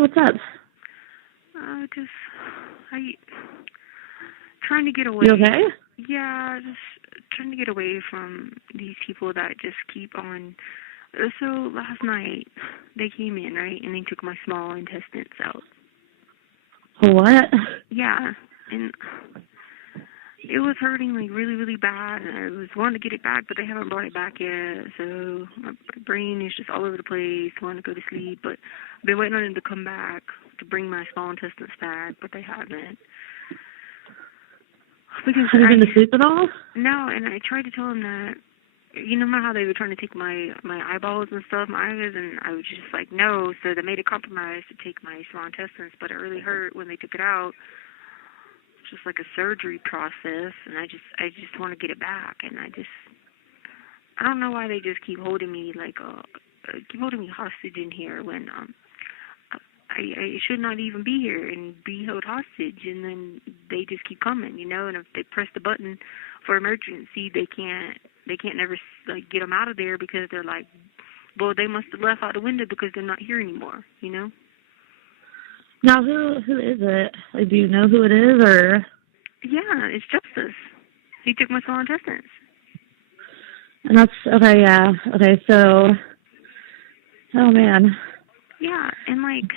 what's up? Just I trying to get away. You okay? Yeah, just trying to get away from these people that just keep on. So last night they came in, right, and they took my small intestines out. What? Yeah, and it was hurting like really, really bad, and I was wanting to get it back, but they haven't brought it back yet. So my brain is just all over the place, wanting to go to sleep, but I've been waiting on them to come back to bring my small intestines back, but they haven't. Because Have you been to sleep at all? No, and I tried to tell them that, you know how they were trying to take my eyeballs and stuff, my eyes, and I was just like, no. So they made a compromise to take my small intestines, but it really hurt when they took it out. It's just like a surgery process, and I just want to get it back, and I don't know why they just keep holding me hostage in here when I should not even be here and be held hostage, and then they just keep coming, you know. And if they press the button for emergency, they can't never like get them out of there because they're like, well, they must have left out the window because they're not here anymore, you know. Now, who is it? Like, do you know who it is, or? Yeah, it's Justice. He took my small intestines. And that's okay. Yeah. Okay. So, oh man. Yeah, and like.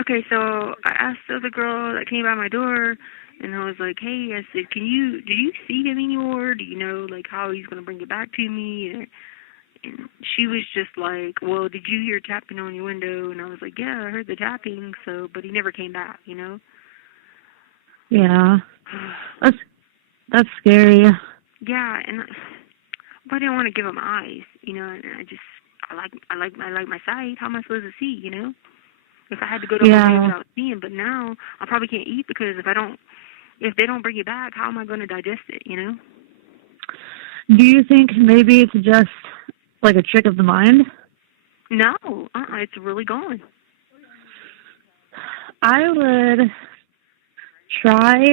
Okay, so I asked the other girl that came by my door, and I was like, hey, I said, do you see him anymore? Do you know, like, how he's going to bring it back to me? And she was just like, well, did you hear tapping on your window? And I was like, yeah, I heard the tapping, but he never came back, you know? Yeah. That's scary. Yeah, but I didn't want to give him eyes, you know, and I like my sight. How am I supposed to see, you know? If I had to go to a whole day without seeing, but now I probably can't eat because if they don't bring it back, how am I going to digest it, you know? Do you think maybe it's just like a trick of the mind? No, it's really gone. I would try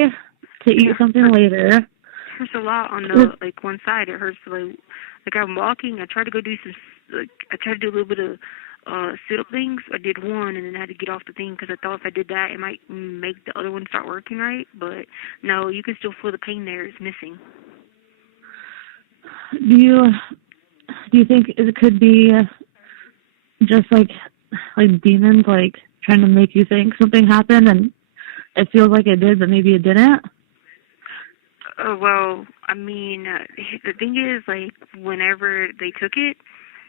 to eat something later. It hurts a lot on the one side. It hurts like I'm walking. I tried to go do I tried to do a little bit of sit-up things. I did one and then I had to get off the thing because I thought if I did that, it might make the other one start working right. But no, you can still feel the pain there. It's missing. Do you think it could be just like demons like trying to make you think something happened and it feels like it did, but maybe it didn't? Well, I mean, the thing is, like, whenever they took it,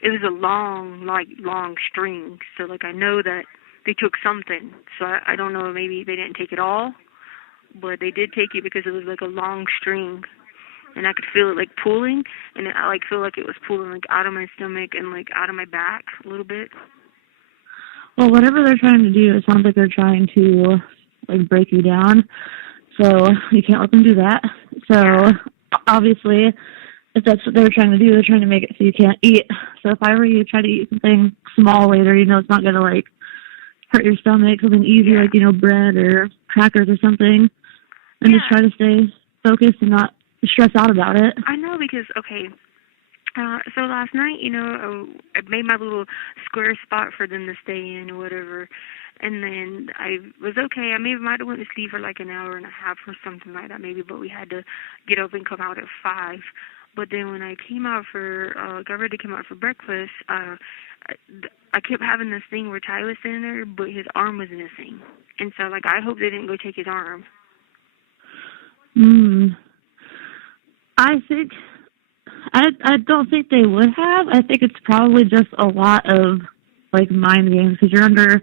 it was a long string. So, like, I know that they took something. So I don't know, maybe they didn't take it all, but they did take it because it was, like, a long string. And I could feel it, like, pulling, and I, like, feel like it was pulling, like, out of my stomach and, like, out of my back a little bit. Well, whatever they're trying to do, it sounds like they're trying to, like, break you down. So you can't let them do that. So, obviously, if that's what they're trying to do, they're trying to make it so you can't eat. So if I were you, try to eat something small later. You know, it's not going to, like, hurt your stomach. Something easy, like, you know, bread or crackers or something. And just try to stay focused and not stress out about it. I know because, okay, so last night, you know, I made my little square spot for them to stay in or whatever. And then I was okay. I might have went to sleep for like an hour and a half or something like that maybe, but we had to get up and come out at 5. But then when I came out got ready to come out for breakfast, I kept having this thing where Ty was sitting there, but his arm was missing. And so, like, I hope they didn't go take his arm. I don't think they would have. I think it's probably just a lot of, like, mind games because you're under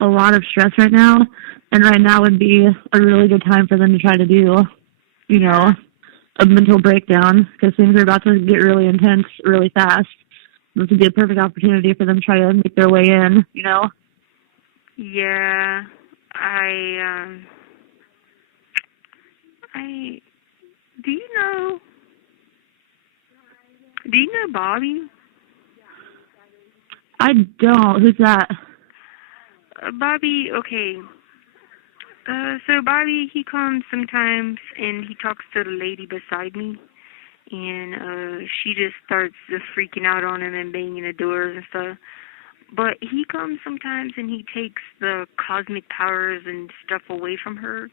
a lot of stress right now, and right now would be a really good time for them to try to do, you know, a mental breakdown because things are about to get really intense really fast. This would be a perfect opportunity for them to try to make their way in, you know? Yeah, do you know Bobby? I don't. Who's that? Bobby, okay. So Bobby, he comes sometimes and he talks to the lady beside me, and she just starts freaking out on him and banging the doors and stuff. But he comes sometimes and he takes the cosmic powers and stuff away from her.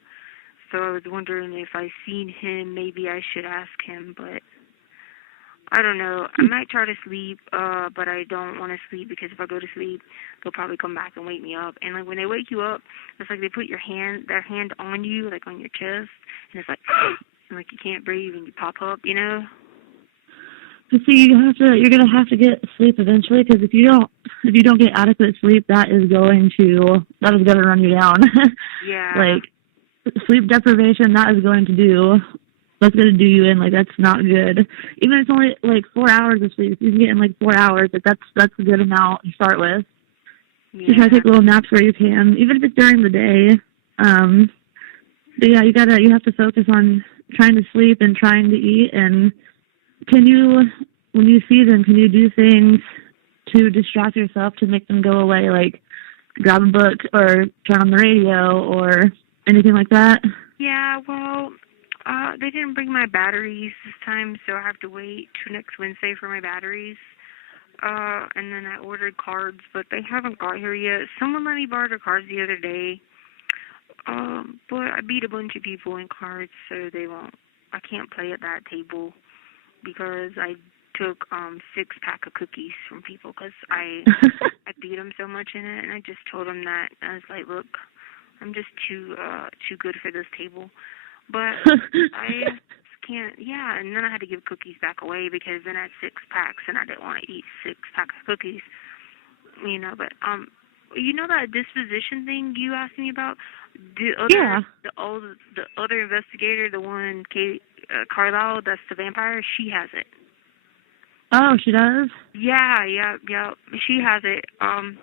So I was wondering if I seen him, maybe I should ask him, but I don't know. I might try to sleep, but I don't want to sleep because if I go to sleep, they'll probably come back and wake me up. And like when they wake you up, it's like they put their hand on you, like on your chest, and it's like, and like you can't breathe and you pop up, you know? So see, you're gonna have to get sleep eventually, because if you don't get adequate sleep, that is gonna run you down. Yeah. Like sleep deprivation, that's gonna do you in. Like that's not good. Even if it's only like 4 hours of sleep, if you can get in like 4 hours, like that's a good amount to start with. Yeah. You try to take little naps where you can, even if it's during the day. But yeah, you have to focus on trying to sleep and trying to eat. And when you see them, can you do things to distract yourself to make them go away, like grab a book or turn on the radio or anything like that? Yeah, well, they didn't bring my batteries this time, so I have to wait till next Wednesday for my batteries. And then I ordered cards, but they haven't got here yet. Someone let me borrow their cards the other day. But I beat a bunch of people in cards, so I can't play at that table because I took 6-pack of cookies from people because I beat them so much in it, and I just told them that. I was like, look, I'm just too good for this table. But I can't, yeah, and then I had to give cookies back away because then I had 6 packs and I didn't want to eat 6 packs of cookies, you know, but, you know that disposition thing you asked me about? The other investigator, the one, Carlisle, that's the vampire, she has it. Oh, she does? Yeah, she has it. I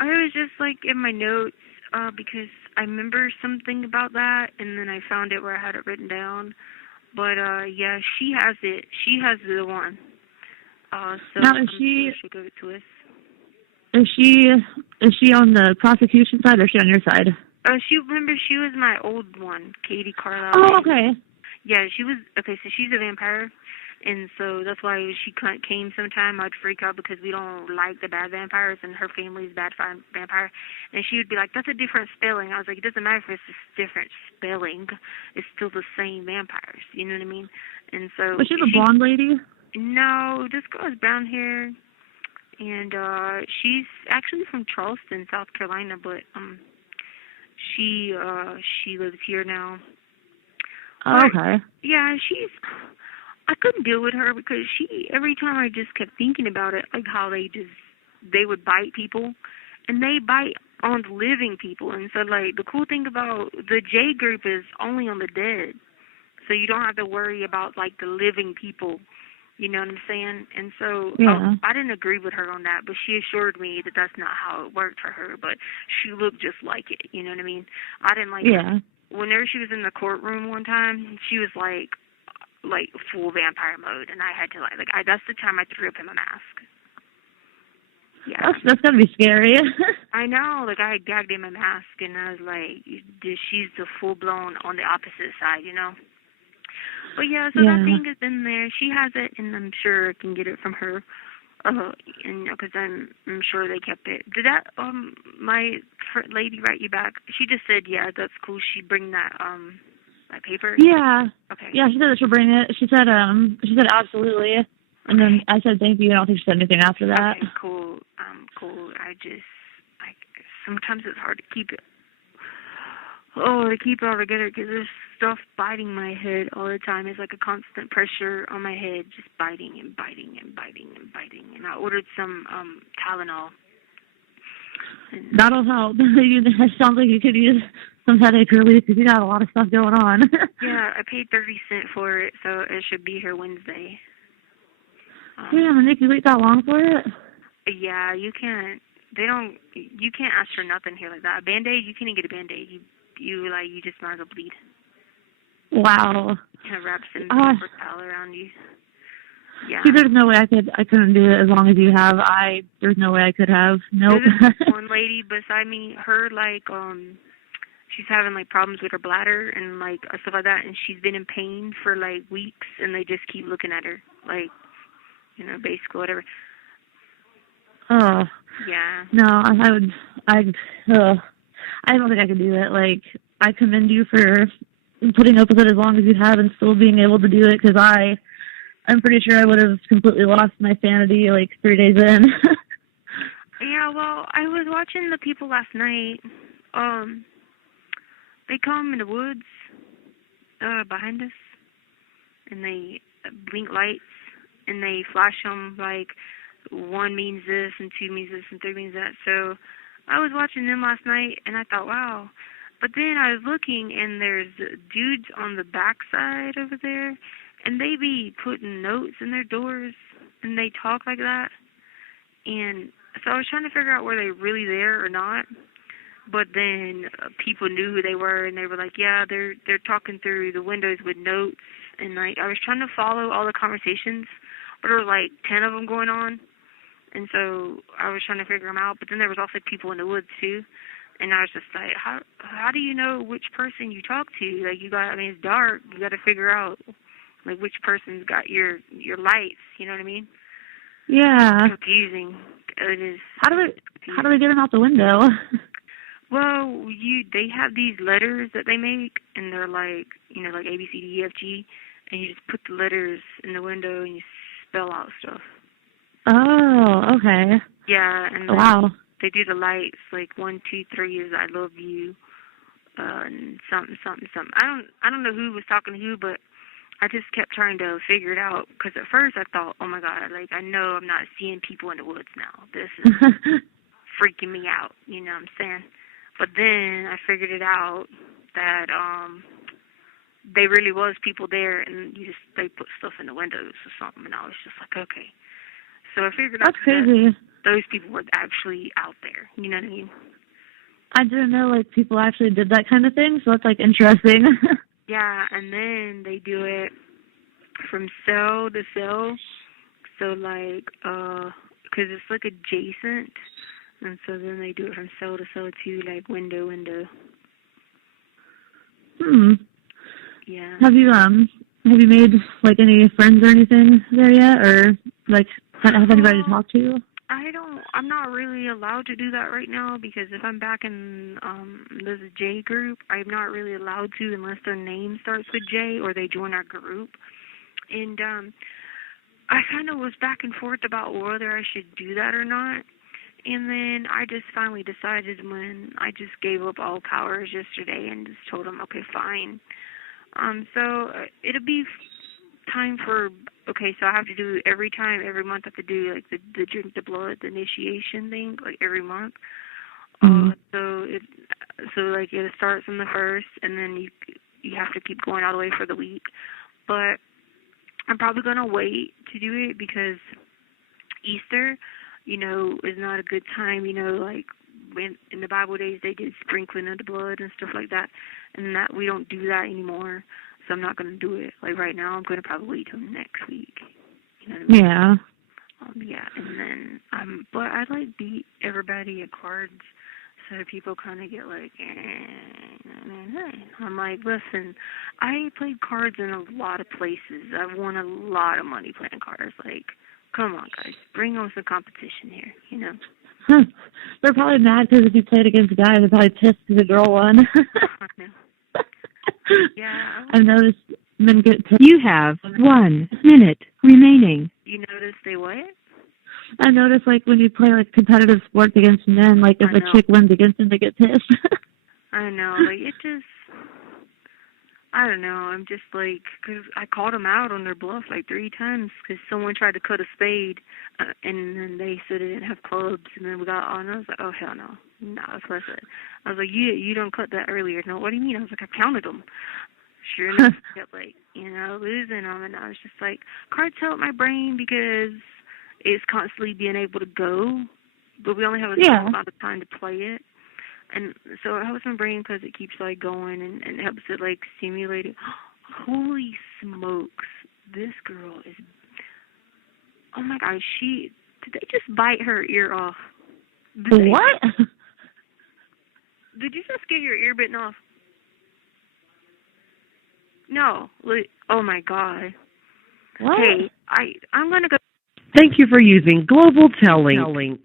was just, like, in my notes, because I remember something about that, and then I found it where I had it written down. But, yeah, she has it. She has the one. So now, I'm sure she'll give it to us. Is she on the prosecution side or is she on your side? She was my old one, Katie Carlisle. Oh, okay. Yeah, she was, okay, so she's a vampire. And so that's why she came sometime. I'd freak out because we don't like the bad vampires, and her family's bad vampire. And she would be like, that's a different spelling. I was like, it doesn't matter if it's a different spelling. It's still the same vampires. You know what I mean? And so... Was she the blonde lady? No, this girl has brown hair. And she's actually from Charleston, South Carolina, but she lives here now. Oh, okay. Yeah, I couldn't deal with her because every time I just kept thinking about it, like how they would bite people, and they bite on living people. And so, like, the cool thing about the J group is only on the dead, so you don't have to worry about, like, the living people. You know what I'm saying? And so I didn't agree with her on that, but she assured me that that's not how it worked for her, but she looked just like it. You know what I mean? I didn't like it. Whenever she was in the courtroom one time, she was like full vampire mode, and I had to that's the time I threw up in my mask. Yeah. That's gonna be scary. I know, like I had gagged in my mask, and I was like, she's the full blown on the opposite side, you know. But yeah, so that thing is in there. She has it, and I'm sure I can get it from her. And because I'm sure they kept it. Did that my lady write you back? She just said, yeah, that's cool. She bring that that paper. Yeah. Okay. Yeah, she said that she'll bring it. She said absolutely. And then I said thank you. I don't think she said anything after that. Okay, cool. Cool. I just sometimes it's hard to keep it. To keep it all together because there's stuff biting my head all the time. It's like a constant pressure on my head, just biting and biting and biting and biting. And I ordered some Tylenol. That'll help. It sounds like you could use some headache relief because you got a lot of stuff going on. Yeah, I paid 30 cents for it, so it should be here Wednesday. Damn, Nick, you wait that long for it? Yeah, you can't. You can't ask for nothing here like that. A Band-Aid, you can't even get a Band-Aid. You just might as well bleed. Wow. Kind of wrap some paper towel around you. Yeah. See, there's no way I couldn't do it as long as you have. There's no way I could have. Nope. There's one lady beside me, her, she's having, problems with her bladder and, stuff like that, and she's been in pain for, weeks, and they just keep looking at her, basically whatever. Oh, Yeah. no, I don't think I could do it. Like, I commend you for putting up with it as long as you have and still being able to do it, because I'm pretty sure I would have completely lost my sanity like 3 days in. Yeah, well, I was watching the people last night. They come in the woods behind us, and they blink lights, and they flash them like 1 means this, and 2 means this, and 3 means that. So I was watching them last night, and I thought, wow. But then I was looking, and there's dudes on the backside over there, and they be putting notes in their doors, and they talk like that. And so I was trying to figure out were they really there or not. But then people knew who they were, and they were like, yeah, they're talking through the windows with notes. And like I was trying to follow all the conversations, but there were like 10 of them going on. And so I was trying to figure them out. But then there was also people in the woods too. And I was just like, how do you know which person you talk to? Like I mean, it's dark. You got to figure out like which person's got your lights. You know what I mean? Yeah. It's confusing. It is. How do they get them out the window? Well, they have these letters that they make, and they're like, like A, B, C, D, E, F, G, and you just put the letters in the window and you spell out stuff. Oh, okay. Yeah, and wow. They do the lights, like 1, 2, 3 is I love you, and something, something, something. I don't know who was talking to who, but I just kept trying to figure it out, because at first I thought, oh my God, like I know I'm not seeing people in the woods now. This is freaking me out, you know what I'm saying? But then I figured it out that they really was people there, and they put stuff in the windows or something, and I was just like, okay. So I figured out that those people were actually out there. You know what I mean? I didn't know like people actually did that kind of thing, so that's like interesting. Yeah, and then they do it from cell to cell. So like, 'cause it's like adjacent. And so then they do it from cell to cell too, like window. Yeah. Have you made like any friends or anything there yet, or like have anybody to talk to? I'm not really allowed to do that right now, because if I'm back in there's a J group, I'm not really allowed to unless their name starts with J or they join our group. And I kind of was back and forth about whether I should do that or not. And then I just finally decided when I just gave up all powers yesterday and just told them, okay, fine. So it'll be time for, okay, so I have to do every month I have to do like the drink the blood, the initiation thing, like every month. So like it starts on the 1st, and then you have to keep going all the way for the week. But I'm probably going to wait to do it because Easter, is not a good time, like when in the Bible days they did sprinkling of the blood and stuff like that, and that we don't do that anymore. So I'm not going to do it. Like right now, I'm going to probably wait till next week. You know what I mean? Yeah. Yeah, and then but I like beat everybody at cards, so people kind of get like, I'm like, listen, I played cards in a lot of places. I've won a lot of money playing cards. Like, come on, guys, bring on some competition here, They're probably mad because if you played against a guy, they're probably pissed because a girl won. Yeah. I've noticed men get pissed. You have 1 minute remaining. You notice they what? I noticed like when you play like competitive sports against men, like if a chick wins against them, they get pissed. I know, like it just, I don't know. I'm just like, because I called them out on their bluff like 3 times because someone tried to cut a spade, and then they said they didn't have clubs, and then we got on. And I was like, oh hell no, that's what I said. I was like, you don't cut that earlier. No, what do you mean? I was like, I counted them. Sure enough, I kept like losing them, and I was just like, cards help my brain because it's constantly being able to go, but we only have a small amount of time to play it. And so it helps my brain because it keeps like going and helps it like stimulate it. Holy smokes, this girl is, oh my gosh, did they just bite her ear off? What? Did you just get your ear bitten off? No. Oh my God. What? Hey, I'm going to go. Thank you for using Global Telling.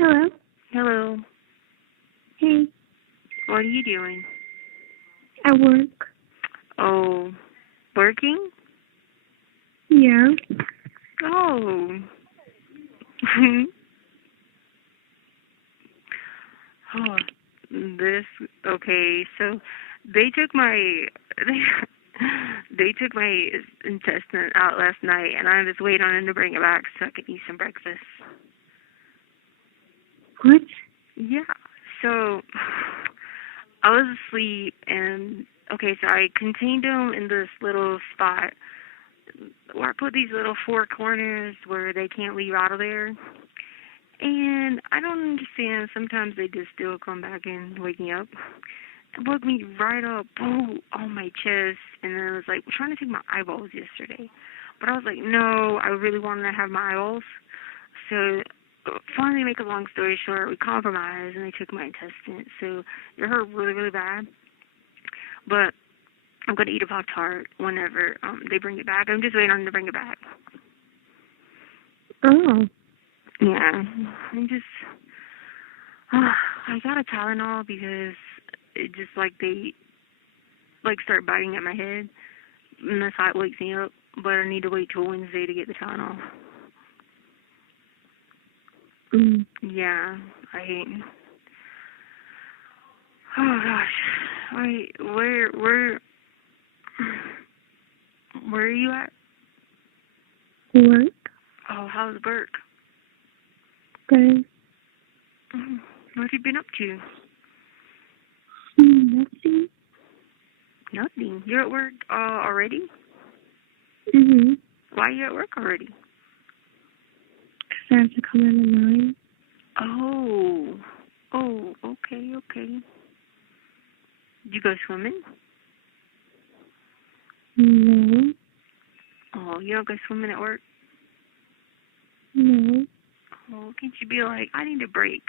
Hello. Hello. Hey. What are you doing? At work. Oh, working? Yeah. Oh. Oh, okay, so they took my, they took my intestine out last night, and I was waiting on them to bring it back so I could eat some breakfast. What? Yeah, so I was asleep, and, okay, so I contained them in this little spot where I put these little four corners where they can't leave out of there. And I don't understand. Sometimes they just still come back and wake me up. It woke me right up, boom, on my chest. And then I was like trying to take my eyeballs yesterday. But I was like, no, I really wanted to have my eyeballs. So finally, make a long story short, we compromised and they took my intestine. So it hurt really, really bad. But I'm going to eat a Pop-Tart whenever they bring it back. I'm just waiting on them to bring it back. Oh. Yeah, I got a Tylenol because it just they start biting at my head, and that's how it wakes me up. But I need to wait till Wednesday to get the Tylenol. Mm. Yeah, I hate. Oh gosh, wait, where are you at? Work. Oh, how's work? Good. What have you been up to? Nothing. Nothing. You're at work already? Mhm. Why are you at work already? 'Cause I have to come in at 9. Oh, okay. You go swimming? No. Oh, you don't go swimming at work? No. Oh, can't you be like, I need a break?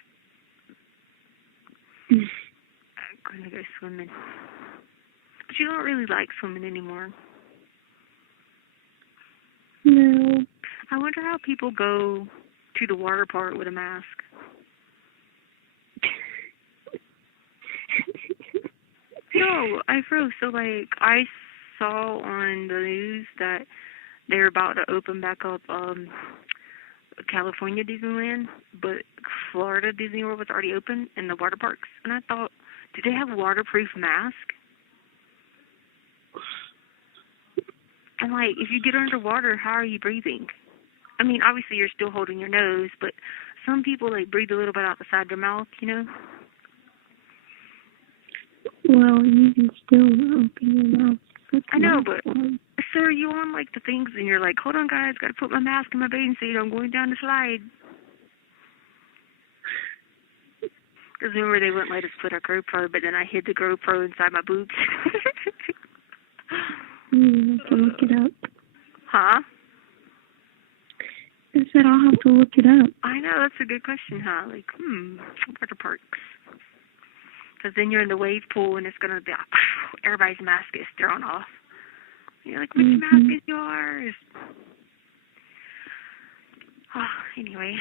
Mm. I'm going to go swimming. But you don't really like swimming anymore. No. I wonder how people go to the water park with a mask. No, I froze. So, I saw on the news that they're about to open back up California Disneyland, but Florida Disney World was already open in the water parks. And I thought, do they have a waterproof mask? And, if you get underwater, how are you breathing? I mean, obviously you're still holding your nose, but some people, breathe a little bit out the side of their mouth, you know? Well, you can still open your mouth. I know, but so are you on, the things, and you're like, hold on, guys, got to put my mask in my bathing suit. I'm going down the slide. Because remember, they wouldn't let us put our GoPro, but then I hid the GoPro inside my boobs. You have to look it up. Huh? I said I'll have to look it up. I know, that's a good question, huh? Water parks. Because then you're in the wave pool, and it's going to be, everybody's mask is thrown off. You're like, which mask is yours? Oh, anyway,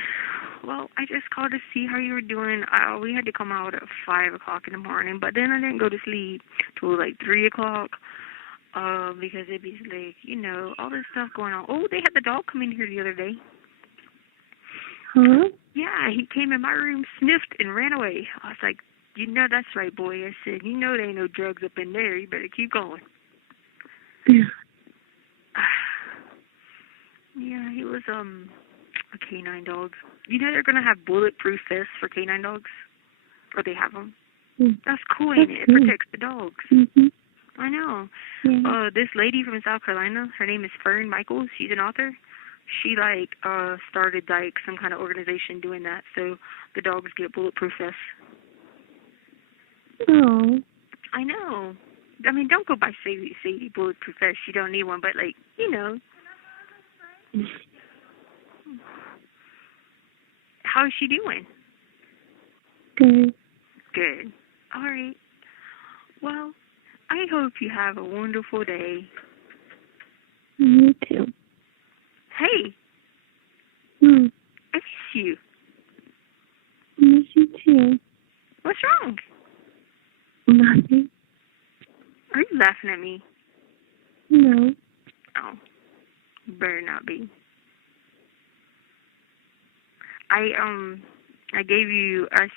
well, I just called to see how you were doing. We had to come out at 5 o'clock in the morning, but then I didn't go to sleep till 3 o'clock because it'd be all this stuff going on. Oh, they had the dog come in here the other day. Huh? Yeah, he came in my room, sniffed, and ran away. I was like, that's right, boy. I said, there ain't no drugs up in there. You better keep going. Yeah. Yeah, he was a canine dog. They're gonna have bulletproof vests for canine dogs, or they have them. Mm. That's cool, ain't it? It protects the dogs. Mm-hmm. I know. Yeah. This lady from South Carolina, her name is Fern Michaels. She's an author. She started some kind of organization doing that, so the dogs get bulletproof vests. Oh. I know. I mean, don't go buy Sadie bulletproof vest. You don't need one, but How is she doing? Good. Good. All right. Well, I hope you have a wonderful day. You too. Hey, Hmm. I miss you. Nothing. Are you laughing at me? No. Oh, better not be. I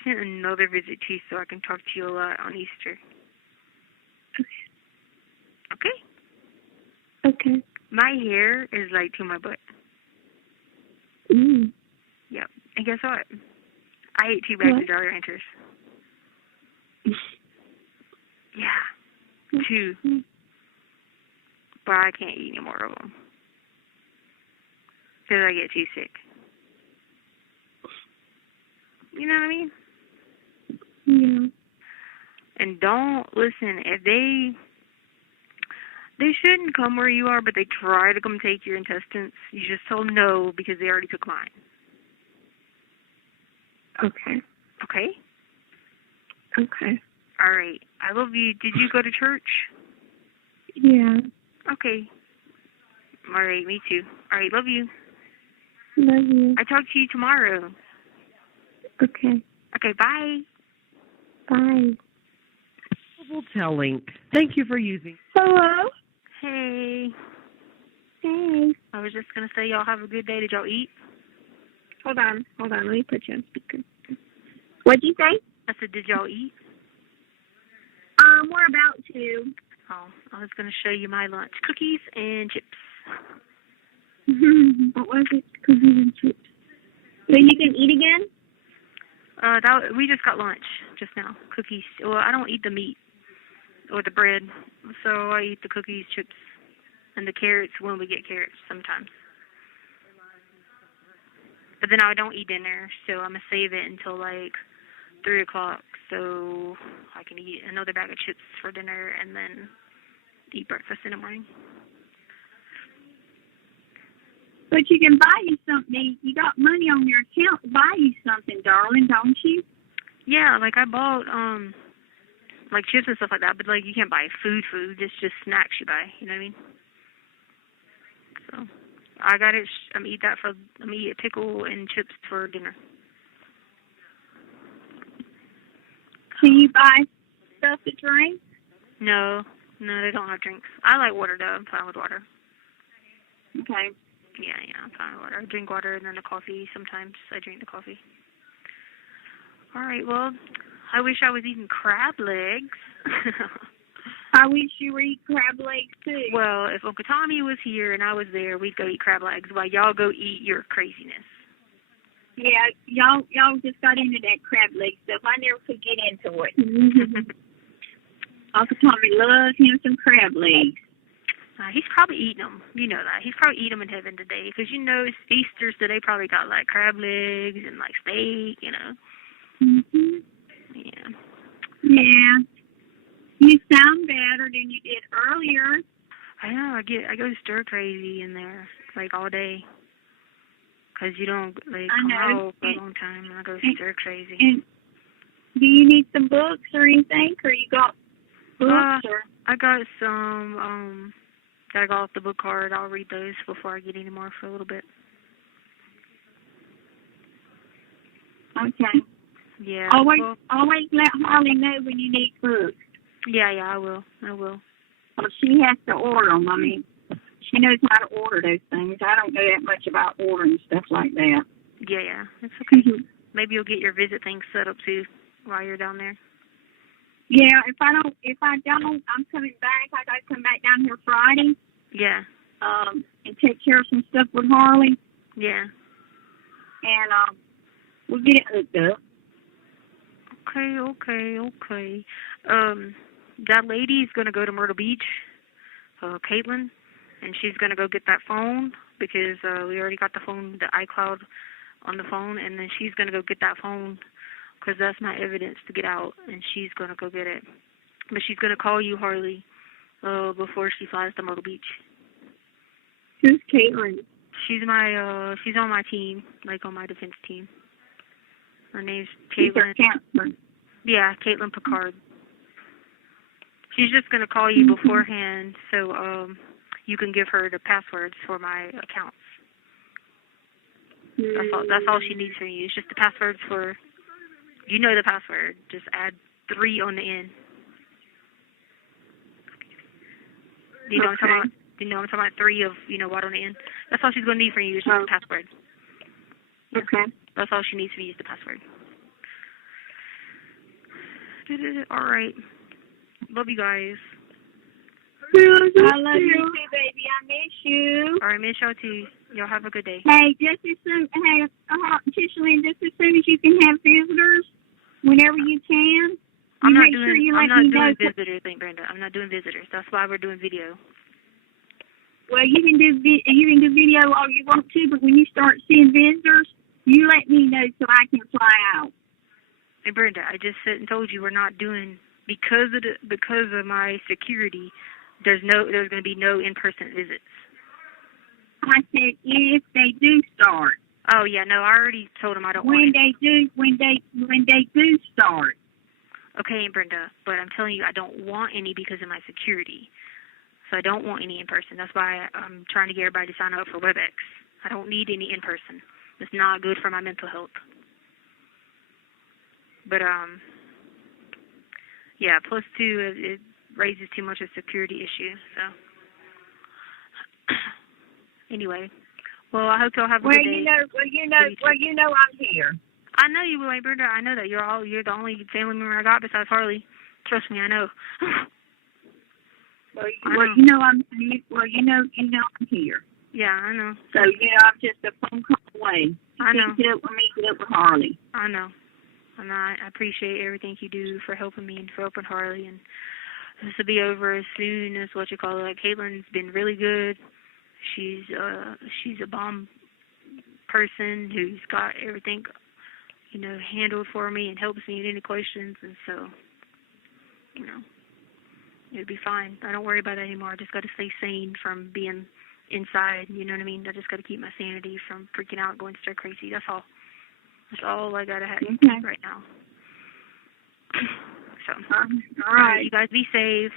sent another visit to you so I can talk to you a lot on Easter. Okay? Okay. My hair is like to my butt. Mm. Yep. And guess what? I ate 2 bags What? of Jolly Ranchers. Yeah. 2. But I can't eat any more of them. Because I get too sick. You know what I mean? Yeah. And don't listen. If they shouldn't come where you are, but they try to come take your intestines, you just tell them no because they already took mine. Okay. Okay? Okay. All right. I love you. Did you go to church? Yeah. Okay. All right. Me too. All right. Love you. Love you. I talk to you tomorrow. Okay. Okay. Bye. Bye. Telling. Thank you for using. Hello? Hey. Hey. I was just going to say y'all have a good day. Did y'all eat? Hold on. Let me put you on speaker. What'd you say? I said, did y'all eat? We're about to. Oh, I was going to show you my lunch. Cookies and chips. What was it? Cookies and chips. So you can eat again? We just got lunch just now. Cookies. Well, I don't eat the meat or the bread, so I eat the cookies, chips, and the carrots when we get carrots sometimes. But then I don't eat dinner, so I'm going to save it until like 3 o'clock so I can eat another bag of chips for dinner and then eat breakfast in the morning. But you can buy you something. You got money on your account to buy you something, darling, don't you? Yeah, like I bought like chips and stuff like that, but like you can't buy food. It's just snacks you buy. You know what I mean? So I got it. I'm gonna eat a pickle and chips for dinner. Can you buy stuff to drink? No, they don't have drinks. I like water though. I'm fine with water. Okay. Yeah, I'm fine with water. I drink water and then the coffee. Sometimes I drink the coffee. All right, well, I wish I was eating crab legs. I wish you were eating crab legs too. Well, if Uncle Tommy was here and I was there, we'd go eat crab legs while y'all go eat your craziness. Yeah, y'all just got into that crab leg stuff. I never could get into it. Uncle Tommy loves him some crab legs. He's probably eating them. You know that. He's probably eating them in heaven today. Because, you know, it's Easter, so they probably got, like, crab legs and, like, steak, you know. Mm-hmm. Yeah. Yeah. You sound better than you did earlier. I know. I go stir crazy in there, like, all day. Because you don't, like, come out for a long time, and I go stir crazy. And do you need some books or anything? Or you got books? Or? I got some, that I got off the book card. I'll read those before I get any more for a little bit. Okay. Yeah. Always let Harley know when you need books. Yeah, I will. Well, she has to order them. I mean, she knows how to order those things. I don't know that much about ordering stuff like that. Yeah. It's okay. Maybe you'll get your visit thing set up too while you're down there. Yeah, if I don't, I'm coming back. I got to come back down here Friday. Yeah. And take care of some stuff with Harley. Yeah. And we'll get it hooked up. Okay. That lady's gonna go to Myrtle Beach, Caitlin, and she's gonna go get that phone because we already got the phone, the iCloud on the phone, and then she's gonna go get that phone because that's my evidence to get out, and she's gonna go get it. But she's gonna call you, Harley, before she flies to Myrtle Beach. Who's Caitlin? She's on my team, like on my defense team. Her name's Caitlin. Yeah, Caitlin Picard. She's just gonna call you beforehand, so you can give her the passwords for my accounts. That's all she needs from you. It's just the passwords for. You know the password. Just add 3 on the end. Do you know what I'm talking about? Do you know what I'm talking about? 3 of, what on the end? That's all she's going to need from you is just the password. Okay. That's all she needs from you is the password. All right. Love you guys. I love you too, baby. I miss you. All right, miss y'all too. Y'all have a good day. Hey, just as soon, Tishalyn, just as soon as you can have visitors, whenever you can. I'm not make doing. sure you I'm let not me doing know. visitors, Brenda. I'm not doing visitors. That's why we're doing video. Well, you can do video all you want to, but when you start seeing visitors, you let me know so I can fly out. Hey, Brenda, I just said and told you we're not doing because of my security. There's going to be no in-person visits. I said if they do start. Oh yeah, no, I already told them I don't want When they do start. Okay, Brenda, but I'm telling you I don't want any because of my security. So I don't want any in person. That's why I'm trying to get everybody to sign up for WebEx. I don't need any in person. It's not good for my mental health. But yeah, plus 2, it raises too much of a security issue. So anyway, well, I hope y'all have a good day. You know I'm here. I know you will, Brenda. I know that you're the only family member I got besides Harley. Trust me, I know. You know I'm here. Yeah, I know. So I'm just a phone call away. I know. Get up with me, get up with Harley. I know. And I appreciate everything you do for helping me and for helping Harley. And this will be over as soon as Like Caitlin's been really good. She's a bomb person who's got everything, handled for me and helps me in any questions. And so, it'll be fine. I don't worry about that anymore. I just got to stay sane from being inside. You know what I mean? I just got to keep my sanity from freaking out, going stir crazy. That's all. That's all I got to have right now. So, all right. You guys be safe.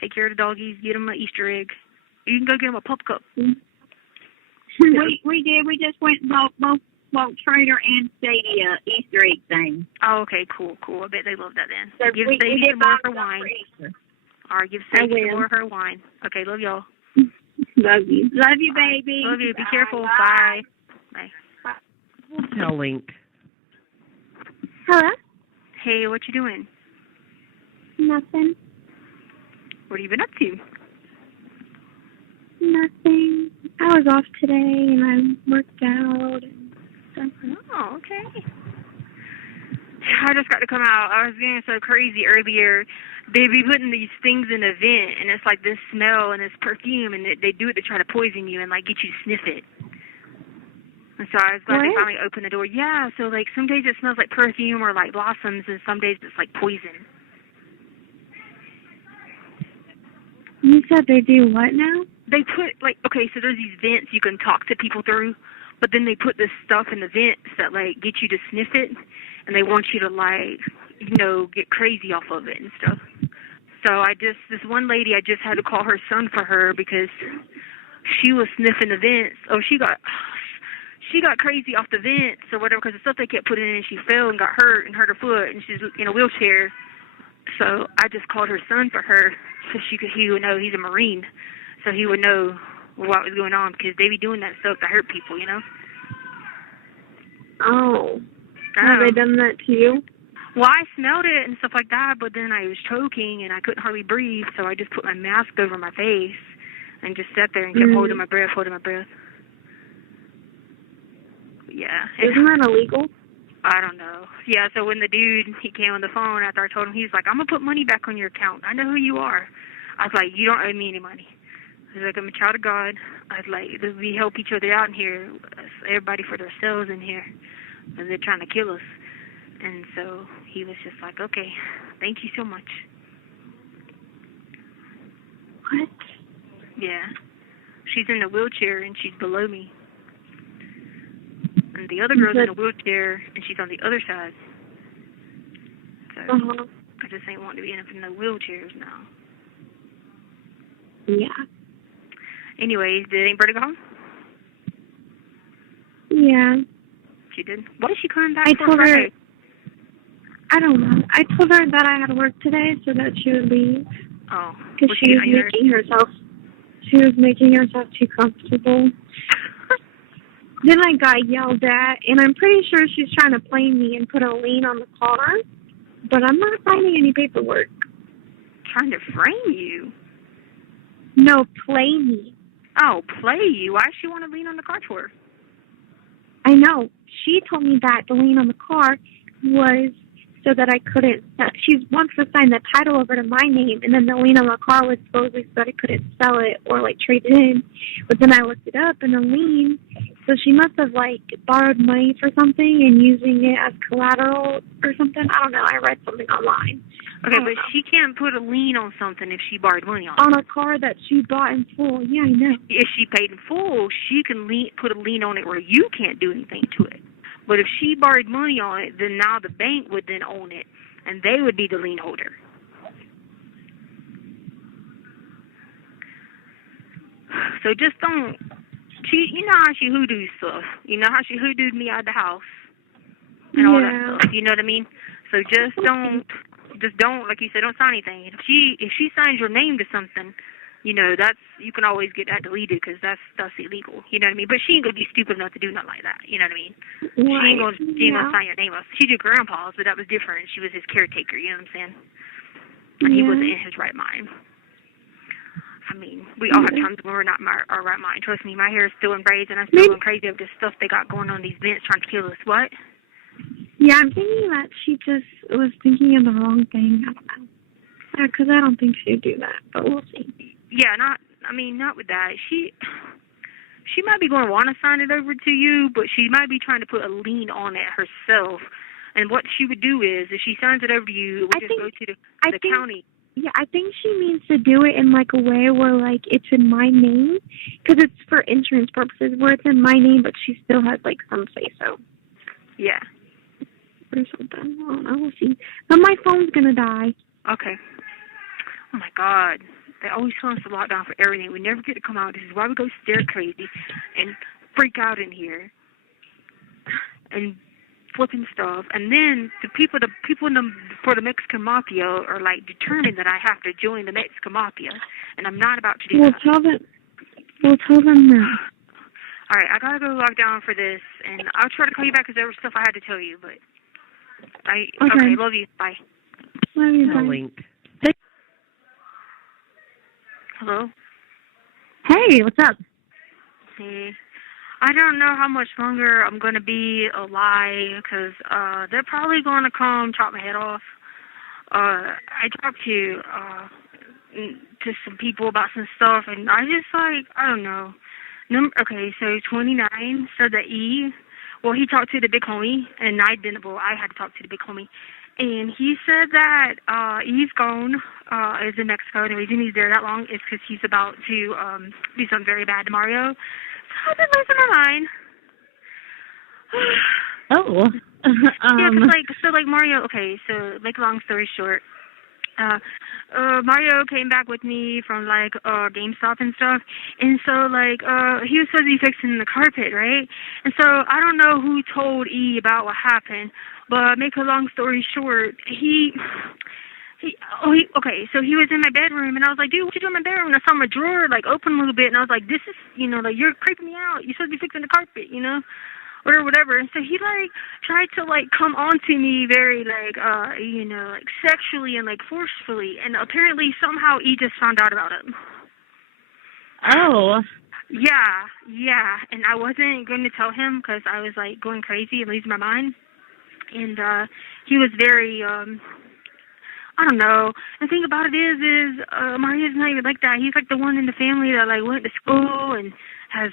Take care of the doggies. Get them an Easter egg. You can go get them a pup cup. We did. We just went and bought Trader and Stadia Easter egg thing. Oh, okay, cool. I bet they love that then. So give we Sadie did some more of her buy wine. for Easter. All right, give Sadie some more of her wine. Okay, love y'all. Love you. Love you, baby. Love you. Be careful. Bye. Bye. Hotel link. Hello? Hey, what you doing? Nothing. What have you been up to? Nothing. I was off today and I worked out and stuff. Oh, okay. I just got to come out. I was being so crazy earlier. They be putting these things in a vent, and it's like this smell and this perfume, and they do it to try to poison you and like get you to sniff it. And so I was glad they finally opened the door. Yeah, so like some days it smells like perfume or like blossoms, and some days it's like poison. You said they do what now? They put so there's these vents you can talk to people through, but then they put this stuff in the vents that like get you to sniff it, and they want you to like, get crazy off of it and stuff. So this one lady, I just had to call her son for her because she was sniffing the vents. Oh, she got crazy off the vents or whatever because the stuff they kept putting in, she fell and got hurt and hurt her foot, and she's in a wheelchair. So I just called her son for her so he would know. He's a Marine, so he would know what was going on because they be doing that stuff to hurt people, Oh. Have they done that to you? Well, I smelled it and stuff like that, but then I was choking and I couldn't hardly breathe, so I just put my mask over my face and just sat there and kept holding my breath. Yeah. Isn't that illegal? I don't know. Yeah, so when the dude, he came on the phone after I told him, he's like, I'm going to put money back on your account. I know who you are. I was like, you don't owe me any money. I was like, I'm a child of God. I was like, we help each other out in here. Everybody for themselves in here. And they're trying to kill us. And so he was just like, okay, thank you so much. What? Yeah. She's in a wheelchair and she's below me. And the other girl's in a wheelchair and she's on the other side. So I just ain't wanting to be in no wheelchairs now. Yeah. Anyways, did anybody go home? Yeah. She did? Why is she coming back I for told Friday? I don't know. I told her that I had to work today so that she would leave. Oh. Because she was making herself too comfortable. Then I got yelled at, and I'm pretty sure she's trying to play me and put a lien on the car, but I'm not finding any paperwork. Trying to frame you? No, play me. Oh, play you? Why does she want to lien on the car for? I know. She told me that the lien on the car was so that I couldn't. She wants to sign the title over to my name, and then the lien on the car was supposedly so that I couldn't sell it or like trade it in. But then I looked it up, and the lien. So she must have like borrowed money for something and using it as collateral or something. I don't know. I read something online. Okay, but she can't put a lien on something if she borrowed money on it. On a car that she bought in full. Yeah, I know. If she paid in full, she can put a lien on it where you can't do anything to it. But if she borrowed money on it, then now the bank would then own it, and they would be the lien holder. So just don't. You know how she hoodoos stuff. You know how she hoodooed me out of the house and all that stuff. You know what I mean? So just don't, like you said, don't sign anything. If she signs your name to something, you know, you can always get that deleted because that's illegal. You know what I mean? But she ain't gonna be stupid enough to do nothing like that. You know what I mean? Right. She ain't gonna sign your name up. She did grandpa's, but that was different. She was his caretaker. You know what I'm saying? And he wasn't in his right mind. I mean, we all have times when we're not in our right mind. Trust me, my hair is still in braids, and I'm still going crazy of this stuff they got going on these vents trying to kill us. What? Yeah, I'm thinking that she just was thinking of the wrong thing. I don't know. Because I don't think she'd do that, but we'll see. Yeah, not with that. She might be going to want to sign it over to you, but she might be trying to put a lien on it herself. And what she would do is, if she signs it over to you, it would just go to the county. Yeah, I think she means to do it in like a way where like it's in my name, because it's for insurance purposes, where it's in my name, but she still has like some say so. Yeah. Or something. I don't know. We'll see. But my phone's gonna die. Okay. Oh my God. They always tell us to lock down for everything. We never get to come out. This is why we go stir crazy and freak out in here and flipping stuff. And then the people for the Mexican Mafia are like determined that I have to join the Mexican Mafia, and I'm not about to do that. We'll tell them now. All right, I gotta go log down for this, and I'll try to call you back because there was stuff I had to tell you. But okay, love you. Bye. Love you. Bye. Link. Hello. Hey, what's up? Hey. I don't know how much longer I'm going to be alive because they're probably going to come chop my head off. I talked to some people about some stuff, and I just I don't know. Okay, so 29 said that he talked to the big homie, and I didn't. Well, I had to talk to the big homie. And he said that E's gone, is in Mexico, and the reason he's there that long is because he's about to do something very bad to Mario. So I've been losing my mind. Yeah, cause Mario, okay, so make a long story short, Mario came back with me from GameStop and stuff, and so he was supposed to be fixing the carpet, right? And so I don't know who told E about what happened, but make a long story short, so he was in my bedroom, and I was like, dude, what you doing in my bedroom? And I saw my drawer open a little bit, and I was like, this is, you're creeping me out. You're supposed to be fixing the carpet, whatever. And so he tried to come on to me very sexually and forcefully, and apparently somehow he just found out about it. Oh. Yeah, and I wasn't going to tell him because I was going crazy and losing my mind, and he was very I don't know. The thing about it is Mario's not even like that. He's the one in the family that went to school and has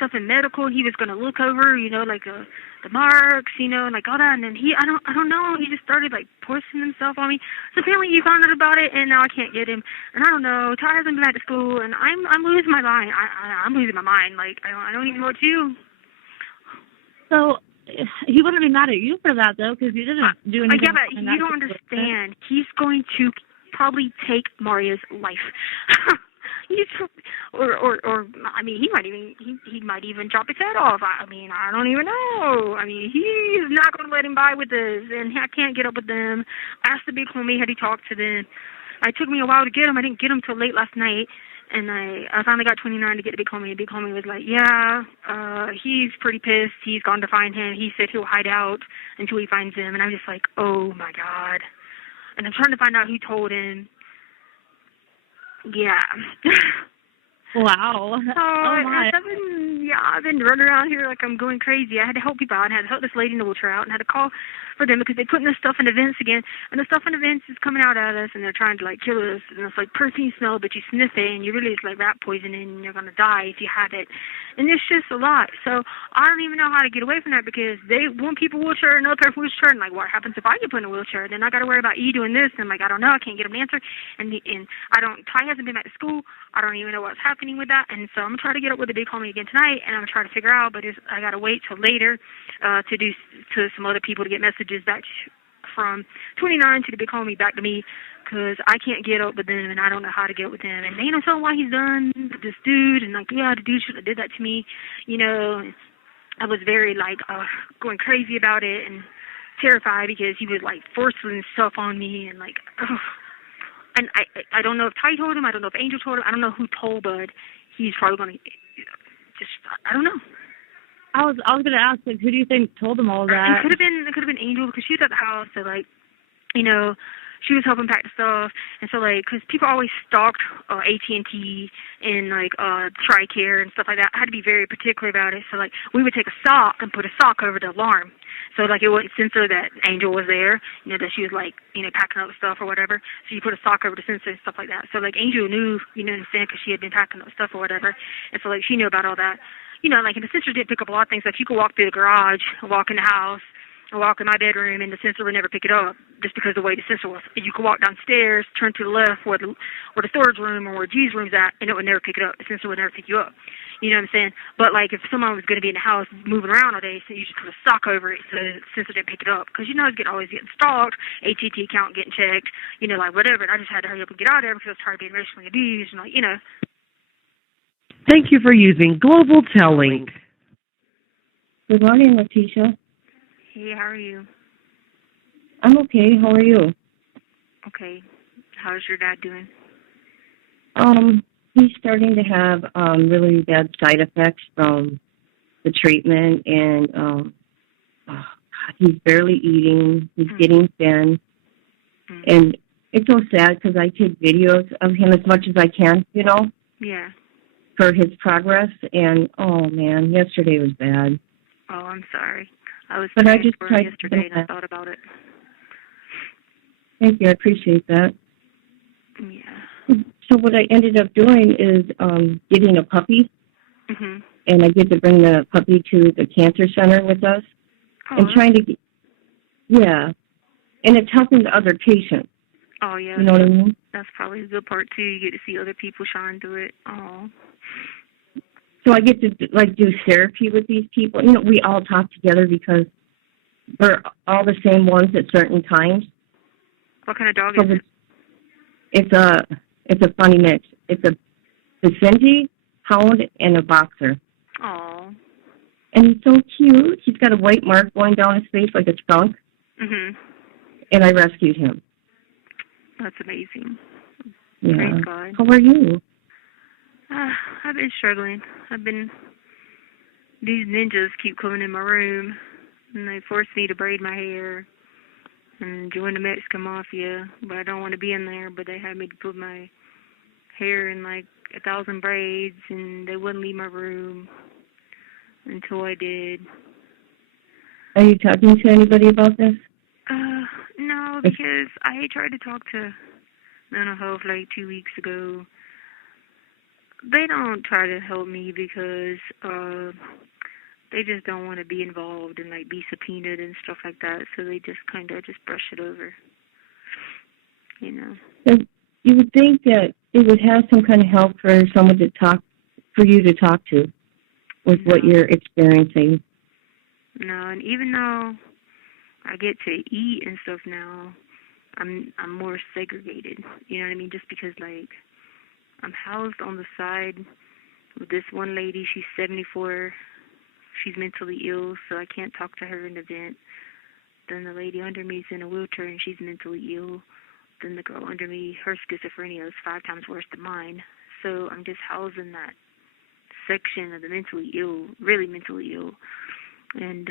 stuff in medical. He was gonna look over, the marks, and all that. And then I don't know. He just started forcing himself on me. So apparently he found out about it, and now I can't get him. And I don't know. Ty hasn't been back to school, and I'm losing my mind. I'm losing my mind. I don't even know what to do. So. He wouldn't be mad at you for that, though, because you didn't do anything. Yeah, but you don't understand. He's going to probably take Mario's life. He might even chop his head off. I don't even know. He's not going to let him by with this, and I can't get up with them. Ask the big homie, had he talked to them. It took me a while to get him. I didn't get him till late last night. And I finally got 29 to get to Big Homie. And Big Homie was like, yeah, he's pretty pissed. He's gone to find him. He said he'll hide out until he finds him. And I'm just like, oh, my God. And I'm trying to find out who told him. Yeah. Wow. I've been running around here like I'm going crazy. I had to help people out. I had to help this lady in the wheelchair out and had to call for them because they're putting this stuff in the vents again. And the stuff in the vents is coming out at us and they're trying to like kill us. And it's like perfume smell, but you sniff it and you really it's like rat poisoning and you're going to die if you have it. And it's just a lot. So I don't even know how to get away from that because one people wheelchair, another person wheelchair, and like what happens if I get put in a wheelchair? Then I got to worry about E doing this and like I don't know, I can't get him an answer. And Ty hasn't been back to school. I don't even know what's happening with that. And so I'm gonna try to get up with the Big Homie again tonight, and I'm gonna try to figure out. But I gotta wait till later to do to some other people to get messages back from 29 to the Big Homie back to me, because I can't get up with them and I don't know how to get up with them. And they don't know why he's done with this dude, and like yeah, the dude should have did that to me, you know. And I was very like going crazy about it and terrified because he was like forcing stuff on me and like. And I don't know if Ty told him. I don't know if Angel told him. I don't know who told Bud. He's probably going to just, I don't know. I was going to ask, like, who do you think told him all that? It could have been Angel because she was at the house. So, like, you know, she was helping pack the stuff. And so, like, because people always stalked AT&T and, like, TRICARE and stuff like that. I had to be very particular about it. So, like, we would take a sock and put a sock over the alarm. So, like, it wouldn't censor that Angel was there, you know, that she was, like, you know, packing up stuff or whatever. So you put a sock over to censor and stuff like that. So, like, Angel knew, you know what I'm saying, because she had been packing up stuff or whatever. And so, like, she knew about all that. You know, like, and the censor did pick up a lot of things. Like, you could walk through the garage, walk in the house, or walk in my bedroom, and the sensor would never pick it up just because of the way the sensor was. You could walk downstairs, turn to the left where the storage room or where G's room's at, and it would never pick it up. The sensor would never pick you up. You know what I'm saying? But, like, if someone was going to be in the house moving around all day, so you just put a sock over it so the sensor didn't pick it up. Because, you know, it's always getting stalked, AT&T account getting checked, you know, like, whatever. And I just had to hurry up and get out of there because I was tired of being racially abused and, like, you know. Thank you for using Global Tellink. Good morning, Leticia. Hey, how are you? I'm okay. How are you? Okay. How's your dad doing? He's starting to have really bad side effects from the treatment, and he's barely eating. He's getting thin, and it's so sad because I take videos of him as much as I can, you know. Yeah. For his progress, and oh man, yesterday was bad. Oh, I'm sorry. I was but I just for tried yesterday and I thought about it. Thank you, I appreciate that. Yeah. So what I ended up doing is getting a puppy, and I get to bring the puppy to the cancer center with us, and trying to get, and it's helping the other patients. Oh, yeah. You know what I mean? That's probably a good part, too. You get to see other people shine through it. Oh. So I get to, like, do therapy with these people. You know, we all talk together because we're all the same ones at certain times. What kind of dog is it? It's a funny mix. It's a Vicinity, hound, and a boxer. Oh. And he's so cute. He's got a white mark going down his face like a skunk. And I rescued him. That's amazing. Yeah. Praise God. How are you? I've been struggling. These ninjas keep coming in my room, and they force me to braid my hair and join the Mexican Mafia, but I don't want to be in there, but they had me to put my hair in like 1,000 braids, and they wouldn't leave my room until I did. Are you talking to anybody about this? No, because I tried to talk to mental health like 2 weeks ago. They don't try to help me because they just don't want to be involved and like be subpoenaed and stuff like that. So they just kind of just brush it over, you know. So you would think that it would have some kind of help for someone to talk, for you to talk to, with what you're experiencing. No, and even though I get to eat and stuff now, I'm more segregated. You know what I mean? Just because like I'm housed on the side with this one lady. She's 74. She's mentally ill, so I can't talk to her in the vent. Then the lady under me is in a wheelchair and she's mentally ill. then the girl under me, her schizophrenia is 5 times worse than mine. So I'm just housed in that section of the mentally ill, really mentally ill. And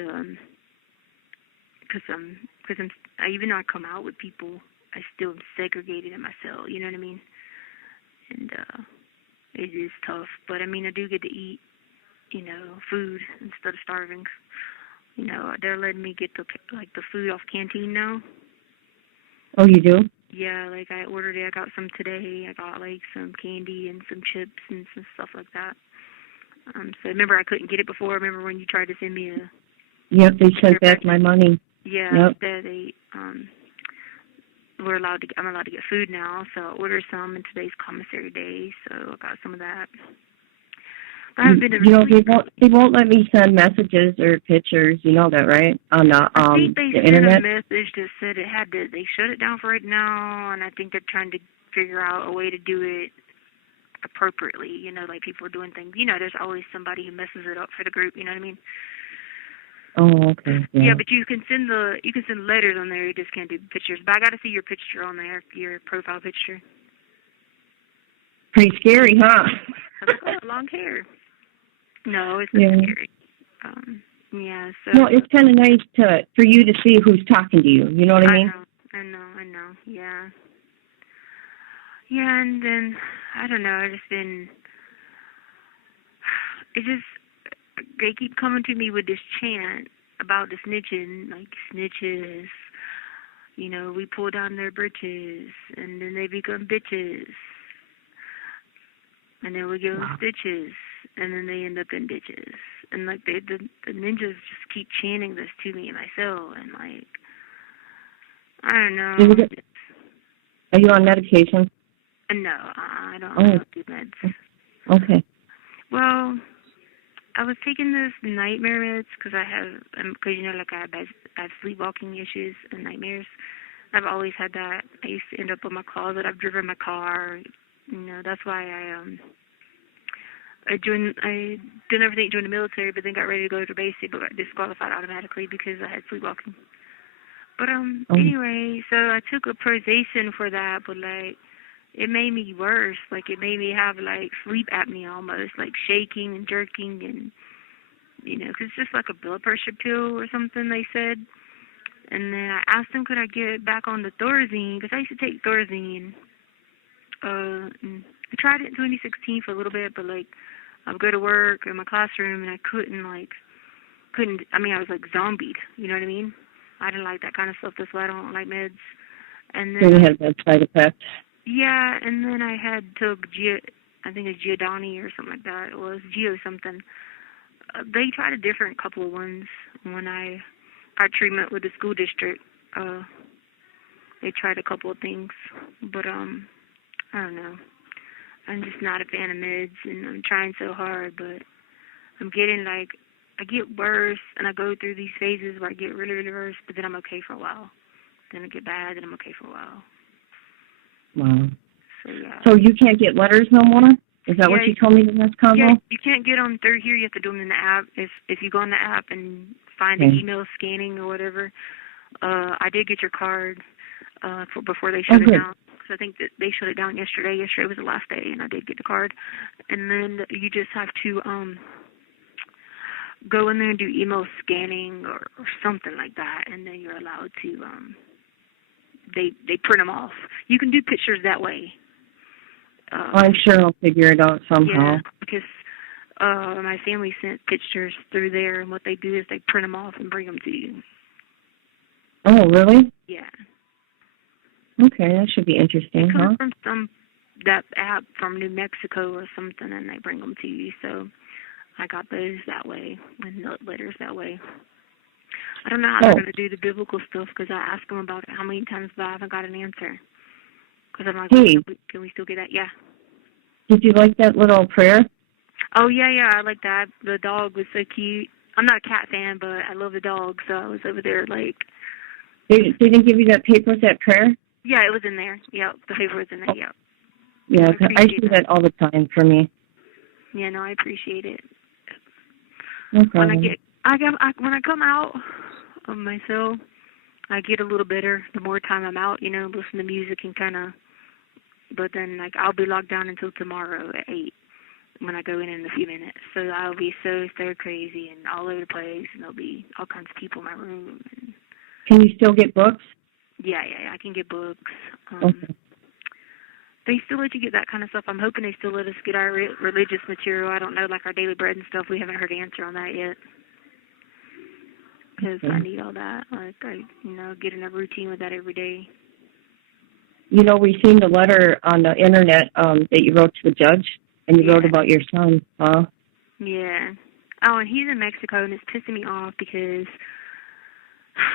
because even though I come out with people, I still am segregated in my cell. You know what I mean? And it is tough. But I mean, I do get to eat, food instead of starving. They're letting me get the food off canteen now. Oh, you do? Yeah, like I ordered it. I got some today. I got like some candy and some chips and some stuff like that. So remember I couldn't get it before. Remember when you tried to send me a? Yep, they sent back my money. Yeah, yep. They I'm allowed to get food now. So I ordered some, and today's commissary day, so I got some of that. I haven't been they won't let me send messages or pictures. You know that, right? On the I think they the sent internet. a message that said they shut it down for right now, and I think they're trying to figure out a way to do it appropriately. Like people are doing things. There's always somebody who messes it up for the group. You know what I mean? Oh, okay. Yeah, but you can send letters on there. You just can't do pictures. But I got to see your picture on there, your profile picture. Pretty scary, huh? I've got long hair. No, it's not scary. Yeah, so. Well, it's kind of nice for you to see who's talking to you. You know what I mean? I know. Yeah. Yeah, and then, I don't know, they keep coming to me with this chant about the snitching, like snitches, we pull down their britches, and then they become bitches, and then we give them stitches, and then they end up in ditches. And, like, the ninjas just keep chanting this to me in my cell, and, like, I don't know. Are you on medication? No, I don't do meds. Okay. Well, I was taking this nightmare meds because I have sleepwalking issues and nightmares. I've always had that. I used to end up in my closet. I've driven my car. That's why I did everything to join the military, but then got ready to go to basic, but got disqualified automatically because I had sleepwalking. But anyway, so I took a Prozation for that, but like it made me worse. Like it made me have like sleep apnea almost, like shaking and jerking, and because it's just like a blood pressure pill or something they said. And then I asked them could I get back on the Thorazine because I used to take Thorazine. And I tried it in 2016 for a little bit, but like I would go to work in my classroom and I I was like zombied, you know what I mean? I didn't like that kind of stuff, that's why I don't like meds. And then So you had that side effect? Yeah, and then I had took I think it's Giordani or something like that. It was Geo something. They tried a different couple of ones when I got treatment with the school district. They tried a couple of things, but I don't know. I'm just not a fan of meds, and I'm trying so hard, but I'm getting I get worse, and I go through these phases where I get really, really worse, but then I'm okay for a while. Then I get bad, and I'm okay for a while. Wow. So, yeah. So you can't get letters no more? Is that what you told me in this convo? Yeah, you can't get them through here. You have to do them in the app. If you go on the app and find the email scanning or whatever, I did get your card before they shut it down. I think that they shut it down yesterday. Yesterday was the last day, and I did get the card. And then you just have to go in there and do email scanning or something like that, and then you're allowed to. They print them off. You can do pictures that way. I'm sure I'll figure it out somehow. Yeah, because my family sent pictures through there, and what they do is they print them off and bring them to you. Oh, really? Yeah. Okay, that should be interesting, They come from that app from New Mexico or something, and they bring them to you. So I got those that way, and letters that way. I don't know how they're going to do the biblical stuff because I asked them about it how many times, but I haven't got an answer. Because I'm like, can we still get that? Yeah. Did you like that little prayer? Oh, yeah, I like that. The dog was so cute. I'm not a cat fan, but I love the dog, so I was over there like... They didn't give you that paper with that prayer? Yeah, it was in there. Yeah, the paper was in there, yeah. Yeah, I do that all the time for me. Yeah, no, I appreciate it. No problem. When I come out of my cell, I get a little better the more time I'm out, listen to music and kind of, but then, like, I'll be locked down until tomorrow at 8 when I go in a few minutes. So I'll be so stir crazy and all over the place, and there'll be all kinds of people in my room. And Can you still get books? yeah, I can get books. Okay. They still let you get that kind of stuff. I'm hoping they still let us get our religious material. I don't know, like our daily bread and stuff. We haven't heard an answer on that yet. Because I need all that. Like, get in a routine with that every day. We seen the letter on the internet that you wrote to the judge, and you wrote about your son, huh? Yeah. Oh, and he's in Mexico, and it's pissing me off because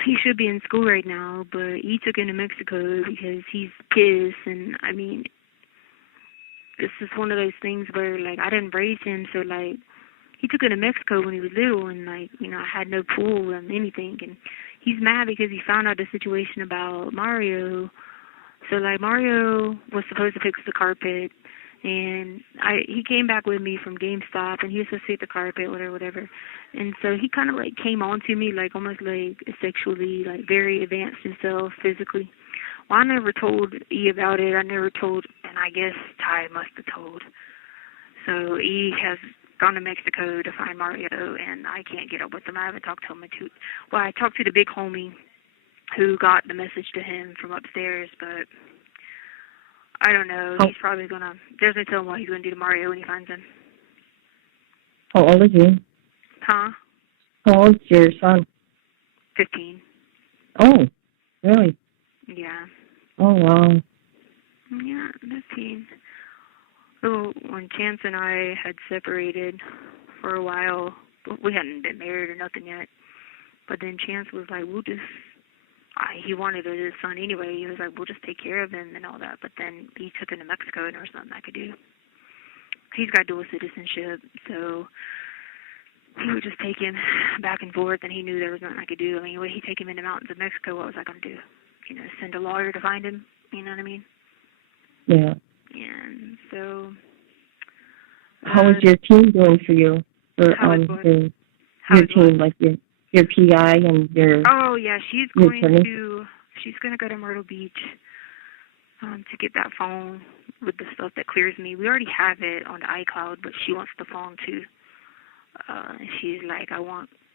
he should be in school right now, but he took him to Mexico because he's pissed, and, I mean, this is one of those things where, like, I didn't raise him, so, like, he took him to Mexico when he was little, and, like, I had no pool and anything, and he's mad because he found out the situation about Mario. So, like, Mario was supposed to fix the carpet, and he came back with me from GameStop, and he was supposed to fix the carpet, whatever. And so he kind of, like, came on to me, like, almost, like, sexually, like, very advanced himself physically. Well, I never told E about it. I never told, and I guess Ty must have told. So E has gone to Mexico to find Mario, and I can't get up with him. I haven't talked to him I talked to the big homie who got the message to him from upstairs, but I don't know. He's probably there's no telling what he's going to do to Mario when he finds him. How old is he? Huh? How old is your son? 15. Oh, really? Yeah. Oh, wow. Yeah, 15. So when Chance and I had separated for a while, we hadn't been married or nothing yet, but then Chance was like, he wanted his son anyway. He was like, we'll just take care of him and all that. But then he took him to Mexico, and there was nothing I could do. He's got dual citizenship, so he would just take him back and forth, and he knew there was nothing I could do. I mean, would he take him in the mountains of Mexico? What was I going to do? Send a lawyer to find him? You know what I mean? Yeah. And so... How is your team doing for you? For your team, like your PI and your... Oh, yeah, she's going to go to Myrtle Beach to get that phone with the stuff that clears me. We already have it on the iCloud, but she wants the phone too. She's like,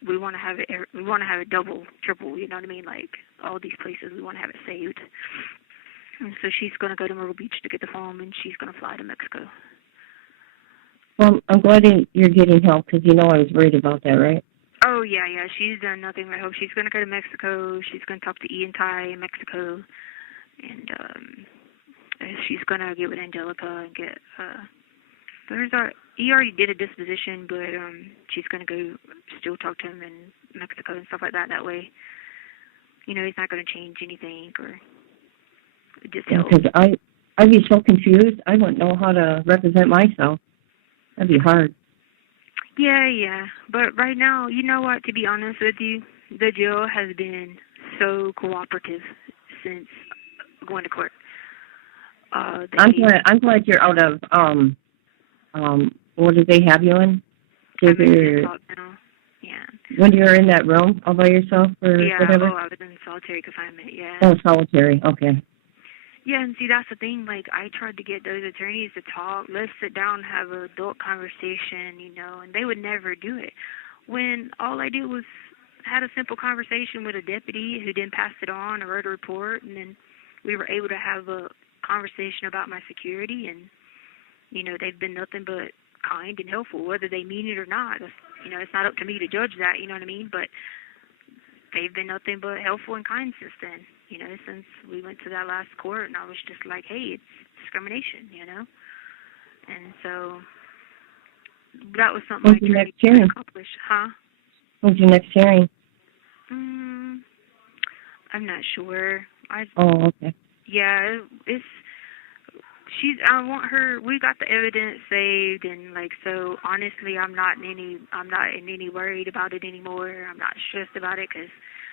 we want to have it double, triple, you know what I mean? Like, all these places, we want to have it saved. And so she's going to go to Myrtle Beach to get the phone, and she's going to fly to Mexico. Well, I'm glad you're getting help, because I was worried about that, right? Oh, yeah, she's done nothing but help. She's going to go to Mexico. She's going to talk to E and Ty in Mexico. And she's going to get with Angelica and get... he already did a disposition, but she's going to go still talk to him in Mexico and stuff like that. That way, he's not going to change anything or just help. Because I'd be so confused. I wouldn't know how to represent myself. That'd be hard. Yeah. But right now, you know what, to be honest with you, the jail has been so cooperative since going to court. I'm glad you're out of, what did they have you in? Yeah. When you were in that room all by yourself or whatever? Yeah, I was in solitary confinement, yeah. Oh, solitary, okay. Yeah, and see, that's the thing. Like, I tried to get those attorneys to talk. Let's sit down and have an adult conversation, and they would never do it. When all I did was had a simple conversation with a deputy who then passed it on or wrote a report, and then we were able to have a conversation about my security, and, they've been nothing but kind and helpful, whether they mean it or not. It's not up to me to judge that, you know what I mean? But they've been nothing but helpful and kind since then. Since we went to that last court, and I was just like, hey, it's discrimination, And so that was something When's I tried to accomplish. Huh? When's your next hearing? I'm not sure. Oh, okay. Yeah, I want her. We got the evidence saved, and so. Honestly, I'm not in any worried about it anymore. I'm not stressed about it because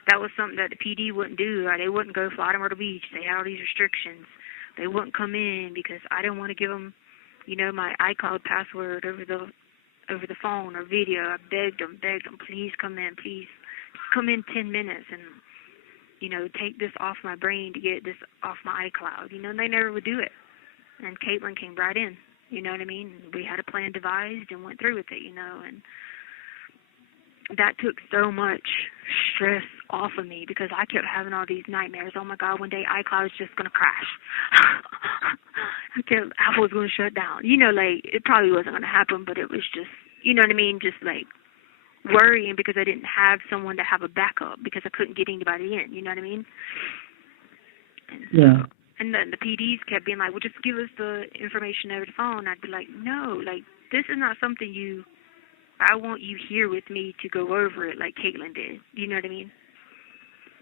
that was something that the PD wouldn't do. They wouldn't go fly to Myrtle Beach. They had all these restrictions. They wouldn't come in because I didn't want to give them, my iCloud password over the phone or video. I begged them, please come in, please. Just come in 10 minutes. And take this off my brain to get this off my iCloud, and they never would do it. And Caitlin came right in, you know what I mean? We had a plan devised and went through with it, and that took so much stress off of me because I kept having all these nightmares. Oh my God, one day iCloud is just going to crash. Apple was going to shut down. It probably wasn't going to happen, but it was just, you know what I mean? Just worrying because I didn't have someone to have a backup because I couldn't get anybody in, you know what I mean? And so, yeah. And then the PDs kept being like, well, just give us the information over the phone. I'd be like, no, this is not something I want you here with me to go over it like Caitlin did. You know what I mean?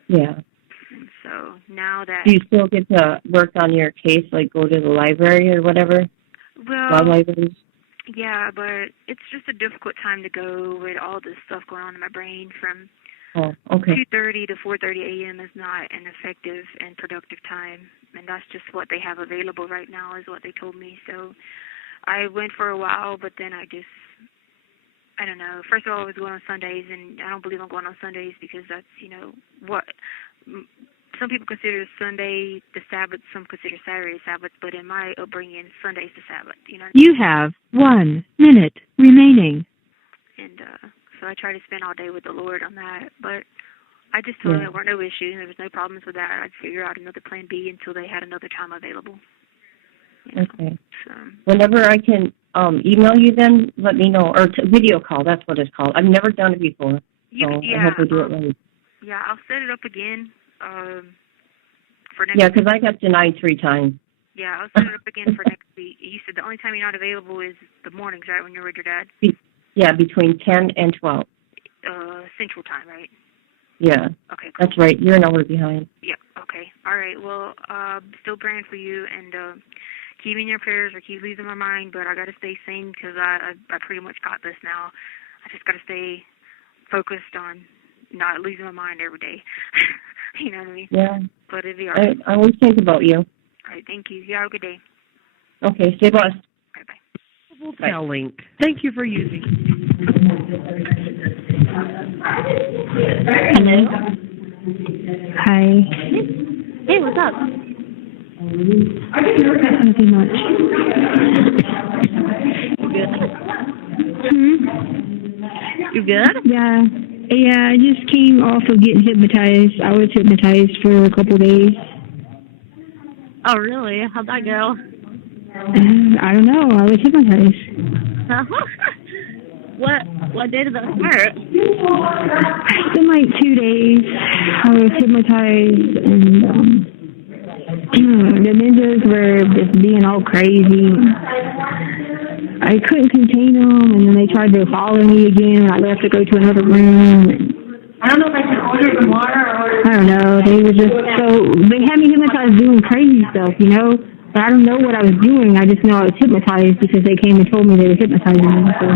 Yeah. And so now that... Do you still get to work on your case, go to the library or whatever? Well, libraries? Yeah, but it's just a difficult time to go with all this stuff going on in my brain from... Oh, okay. 2:30 to 4:30 a.m. is not an effective and productive time, and that's just what they have available right now is what they told me. So I went for a while, but then I don't know. First of all, I was going on Sundays, and I don't believe I'm going on Sundays because that's, what some people consider Sunday the Sabbath, some consider Saturday Sabbath, but in my upbringing, Sunday's the Sabbath, You have 1 minute remaining. And so I try to spend all day with the Lord on that, but I just told them there were no issues, and there was no problems with that. I'd figure out another plan B until they had another time available. Okay. So, whenever I can email you, then let me know, or video call. That's what it's called. I've never done it before, so I hope we do it right. Yeah, I'll set it up again for next. Yeah, because I got denied 3 times. Yeah, I'll set it up again for next week. You said the only time you're not available is the mornings, right, when you're with your dad? Yeah, between 10 and 12. Central time, right? Yeah. Okay, cool. That's right. You're an hour behind. Yeah, okay. All right, well, still praying for you, and keep me in your prayers or keep losing my mind, but I got to stay sane because I pretty much got this now. I just got to stay focused on not losing my mind every day. You know what I mean? Yeah. But it'll be all right. I always think about you. All right, thank you. You have a good day. Okay, stay blessed. Bye-bye. Link. Thank you for using. Hello. Hi. Hey, what's up? Nothing much. You good? Yeah. Yeah, I just came off of getting hypnotized. I was hypnotized for a couple of days. Oh, really? How'd that go? I don't know. I was hypnotized. What day did that start? It's been 2 days. I was hypnotized, and the ninjas were just being all crazy. I couldn't contain them, and then they tried to follow me again. I left to go to another room. I don't know if I can order some water or... I don't know. They were just they had me hypnotized doing crazy stuff, But I don't know what I was doing. I just know I was hypnotized because they came and told me they were hypnotizing me. So.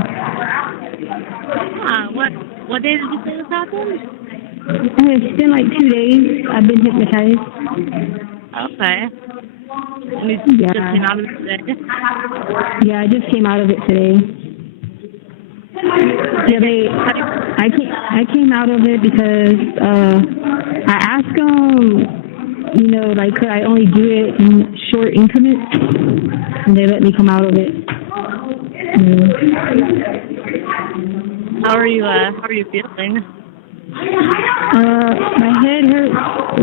What day did you say this happened? It's been 2 days. I've been hypnotized. Okay. And you just came out of it today? Yeah, I just came out of it today. Yeah, I came out of it because I asked them, could I only do it in short increments, and they let me come out of it. How are you feeling? My head hurts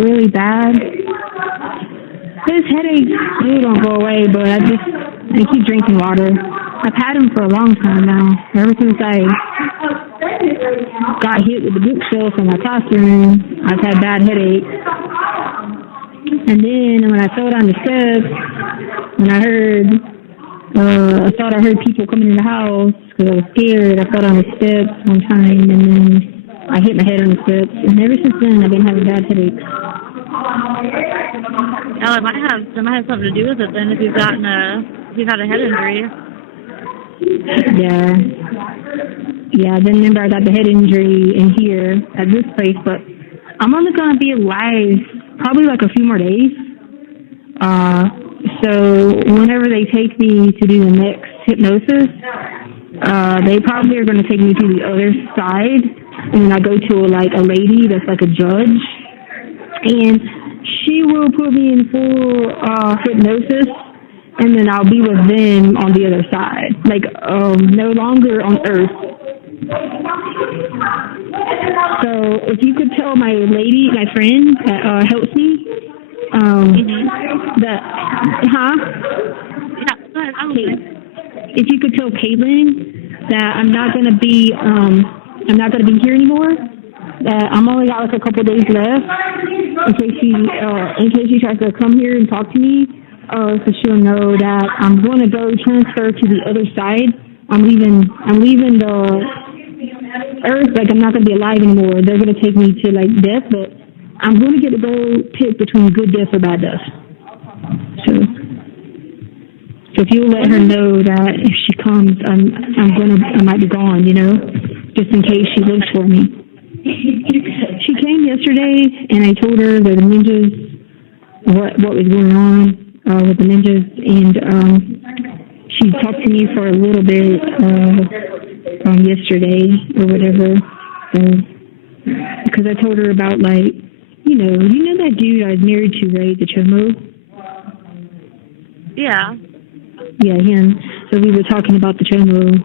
really bad. This headache still don't go away, but I keep drinking water. I've had them for a long time now. Ever since I got hit with the bookshelf in my classroom, I've had bad headaches. And then when I fell down the steps, when I thought I heard people coming in the house because I was scared. I fell down the steps one time, and then I hit my head on the steps. And ever since then, I've been having bad headaches. Oh, it might have something to do with it then if you've had a head injury. Yeah. Then remember I got the head injury in here at this place, but I'm only gonna be alive probably a few more days. So whenever they take me to do the next hypnosis, they probably are gonna take me to the other side, and then I go to a lady that's a judge. and she will put me in full hypnosis, and then I'll be with them on the other side, like no longer on Earth. So if you could tell my friend that helps me, that, if you could tell Caitlin that I'm not gonna be here anymore. That I'm only got like a couple days left in case she tries to come here and talk to me. So she'll know that I'm going to go transfer to the other side. I'm leaving the Earth. Like, I'm not going to be alive anymore. They're going to take me to like death, but I'm going to get to go pick between good death or bad death. So if you'll let her know that if she comes, I might be gone, just in case she looks for me. She came yesterday, and I told her that the ninjas, what was going on with the ninjas, and she talked to me for a little bit yesterday or whatever, because I told her about, like, you know that dude I was married to, right, the Chomo? Yeah. Yeah, him. So we were talking about the Chomo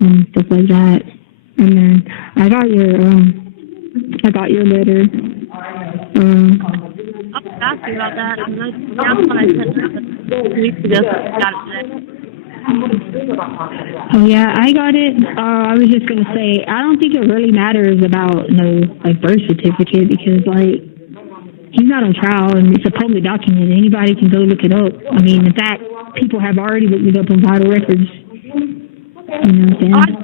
and stuff like that. And then I got your letter. I'll ask you about that. That's what I said 2 weeks ago. Got it. Oh yeah, I got it. I was just gonna say, I don't think it really matters about birth certificate, because he's not on trial and it's a public document. Anybody can go look it up. I mean, in fact, people have already looked it up on vital records. You know what I'm saying?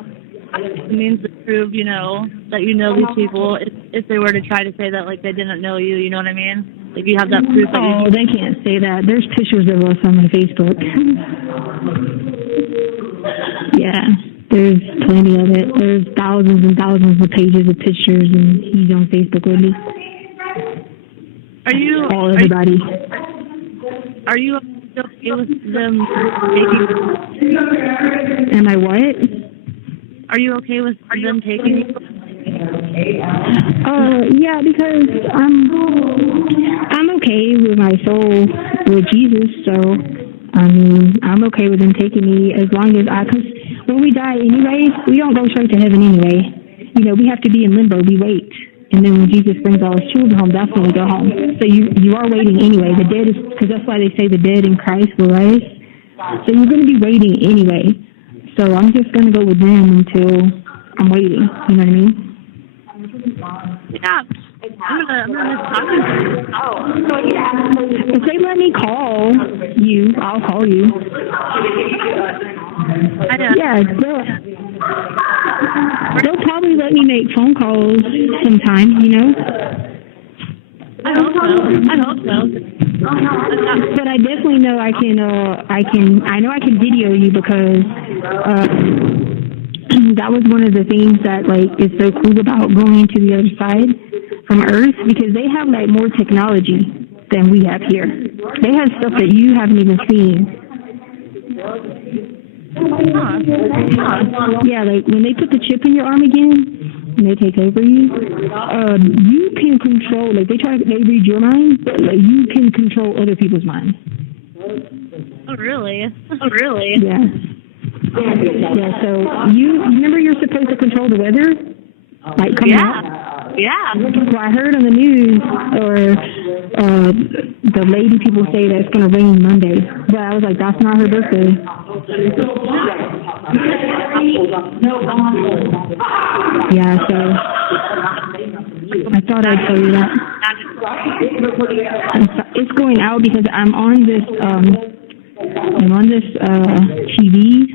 It means to prove, that you know these people. If they were to try to say that, they didn't know you, you know what I mean? Like, you have that proof. Oh, they can't say that. There's pictures of us on my Facebook. Yeah, there's plenty of it. There's thousands and thousands of pages of pictures, and he's on Facebook with me. Everybody. Are you okay with them taking? Am I what? Are you okay with them taking you? Yeah, because I'm okay with my soul with Jesus, so I mean, I'm okay with them taking me as long as because when we die anyway, we don't go straight to heaven anyway. We have to be in limbo. We wait. And then when Jesus brings all his children home, that's when we go home. So you are waiting anyway. The dead because that's why they say the dead in Christ will rise. So you're going to be waiting anyway. So I'm just going to go with them until I'm waiting. You know what I mean? Yeah. I'm gonna miss talking to you. If they let me call you, I'll call you. I know. Yeah, they'll probably let me make phone calls sometime, I hope so. But I definitely know I know I can video you, because that was one of the things that is so cool about going to the other side from Earth, because they have more technology than we have here. They have stuff that you haven't even seen. Yeah, when they put the chip in your arm again and they take over you, you can control. They read your mind, but you can control other people's minds. Oh really? Yeah. Yeah. So you remember you're supposed to control the weather, coming out. Yeah. Well, I heard on the news, or the lady people say that it's going to rain Monday. But I was like, that's not her birthday. Yeah, so I thought I'd tell you that. It's going out because I'm on this TV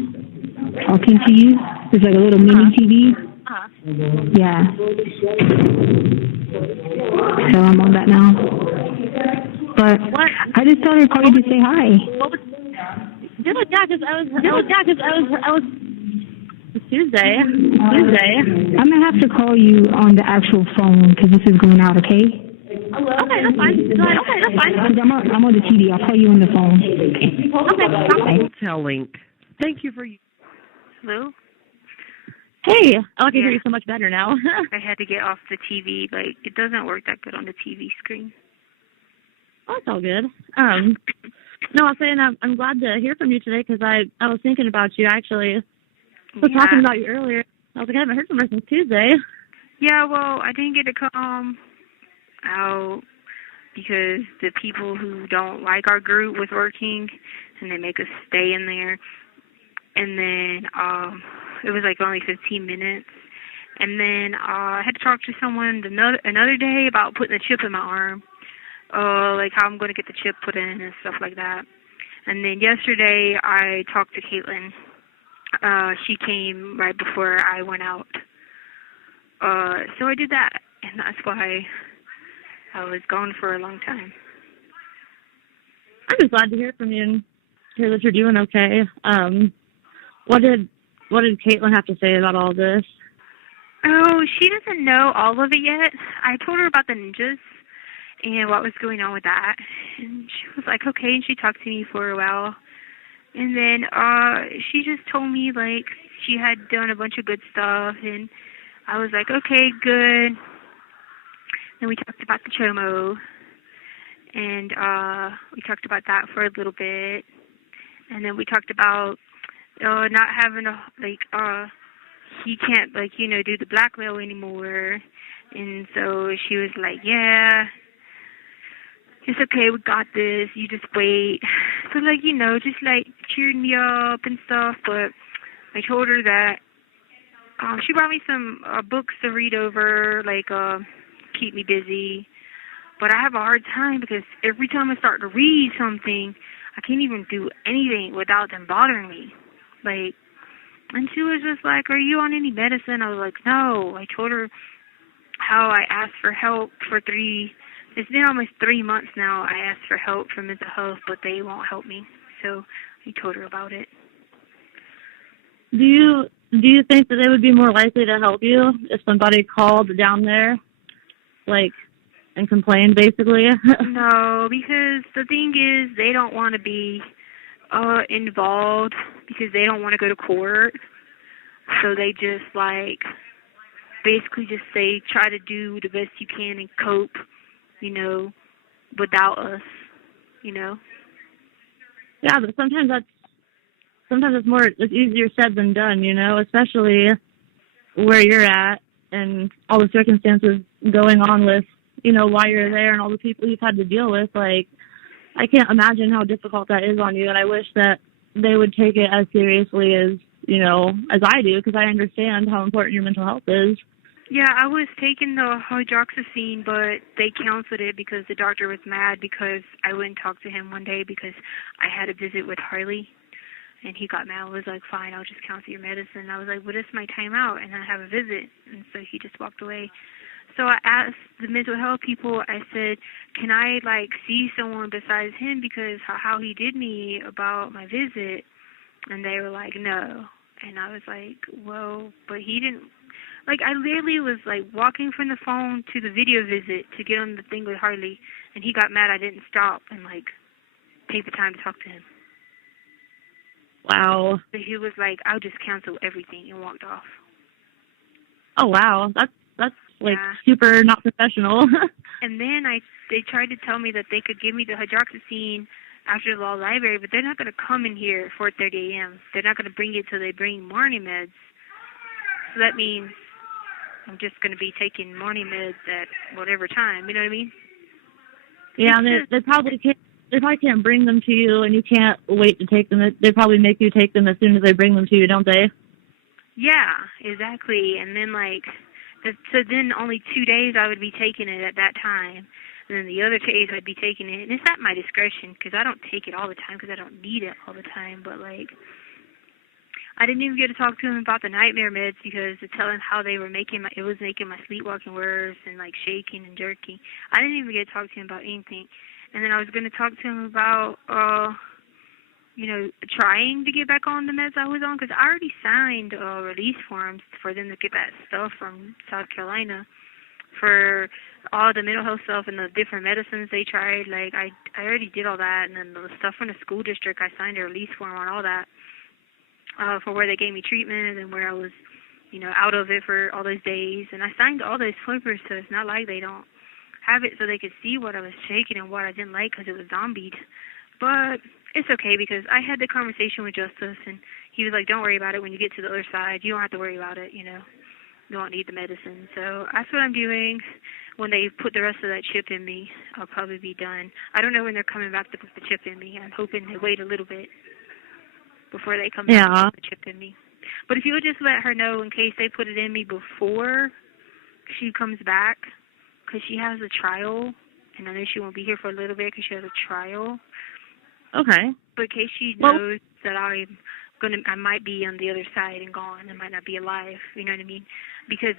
talking to you. It's like a little mini TV. Yeah. So I'm on that now. But I just thought I'd call you to say hi. Yeah, because I was Tuesday. I'm gonna have to call you on the actual phone because this is going out. Okay. Okay, that's fine. Because I'm on the TV. I'll call you on the phone. Okay. Tell Link. Thank you for. Hello? Hey, I can hear Yeah. you so much better now. I had to get off the TV. Like, it doesn't work that good on the TV screen. Oh, it's all good. No, I was saying I'm glad to hear from you today because I was thinking about you actually. I was talking about you earlier. I was like, I haven't heard from her since Tuesday. Yeah, well, I didn't get to come out because the people who don't like our group was working, and they make us stay in there. And then it was like only 15 minutes. And then I had to talk to someone another day about putting a chip in my arm, like how I'm going to get the chip put in and stuff like that. And then yesterday I talked to Caitlin. She came right before I went out. So I did that, and that's why I was gone for a long time. I'm just glad to hear from you and hear that you're doing okay. What did Caitlin have to say about all this? Oh, she doesn't know all of it yet. I told her about the ninjas and what was going on with that, and she was like, okay, and she talked to me for a while. And then she just told me, like, she had done a bunch of good stuff, and I was like, okay, good. Then we talked about the chomo, and we talked about that for a little bit. And then we talked about not having he can't, like, do the blackmail anymore. And so she was like, yeah, it's okay, we got this, you just wait. So, like, just, like, cheered me up and stuff. But I told her that she brought me some books to read over, like, keep me busy. But I have a hard time because every time I start to read something, I can't even do anything without them bothering me. Like, and she was just like, are you on any medicine? I was like, no. I told her how I asked for help for it's been almost 3 months now. I asked for help for mental health, but they won't help me. So I told her about it. Do you think that they would be more likely to help you if somebody called down there, like, and complained, basically? No, because the thing is, they don't want to be involved because they don't want to go to court. So they just, like, basically just say, try to do the best you can and cope, without us, Yeah, but sometimes it's easier said than done, especially where you're at and all the circumstances going on with, why you're there and all the people you've had to deal with. Like, I can't imagine how difficult that is on you, and I wish that they would take it as seriously as I do, because I understand how important your mental health is. Yeah, I was taking the hydroxyzine, but they canceled it because the doctor was mad because I wouldn't talk to him one day because I had a visit with Harley, and he got mad. I was like, fine, I'll just cancel your medicine. I was like, well, it's my time out, and I have a visit, and so he just walked away. So I asked the mental health people, I said, can I, like, see someone besides him because how he did me about my visit? And they were like, no. And I was like, well, but he didn't. Like, I literally was, like, walking from the phone to the video visit to get on the thing with Harley, and he got mad I didn't stop and, like, take the time to talk to him. Wow. So he was like, I'll just cancel everything, and walked off. Oh, wow. That's like, super not professional. And then they tried to tell me that they could give me the hydroxyzine after the law library, but they're not going to come in here at 4:30 a.m. They're not going to bring it till they bring morning meds. So that means I'm just going to be taking morning meds at whatever time. You know what I mean? Yeah, and they probably can't bring them to you, and you can't wait to take them. They probably make you take them as soon as they bring them to you, don't they? Yeah, exactly. And then, like, so then only 2 days I would be taking it at that time. And then the other days I'd be taking it. And it's at my discretion because I don't take it all the time because I don't need it all the time. But, like, I didn't even get to talk to him about the nightmare meds because to tell him how they were it was making my sleepwalking worse and, like, shaking and jerking. I didn't even get to talk to him about anything. And then I was going to talk to him about, trying to get back on the meds I was on because I already signed release forms for them to get that stuff from South Carolina for all the mental health stuff and the different medicines they tried. Like, I already did all that, and then the stuff from the school district, I signed a release form on all that for where they gave me treatment and where I was out of it for all those days. And I signed all those flippers, so it's not like they don't have it so they could see what I was taking and what I didn't like because it was zombied. But it's okay because I had the conversation with Justice, and he was like, don't worry about it. When you get to the other side, you don't have to worry about it, You don't need the medicine. So that's what I'm doing. When they put the rest of that chip in me, I'll probably be done. I don't know when they're coming back to put the chip in me. I'm hoping they wait a little bit before they come back to put the chip in me. But if you would just let her know in case they put it in me before she comes back, because she has a trial, and I know she won't be here for a little bit because she has a trial. Okay. But in case she knows that I might be on the other side and gone. I might not be alive. You know what I mean? Because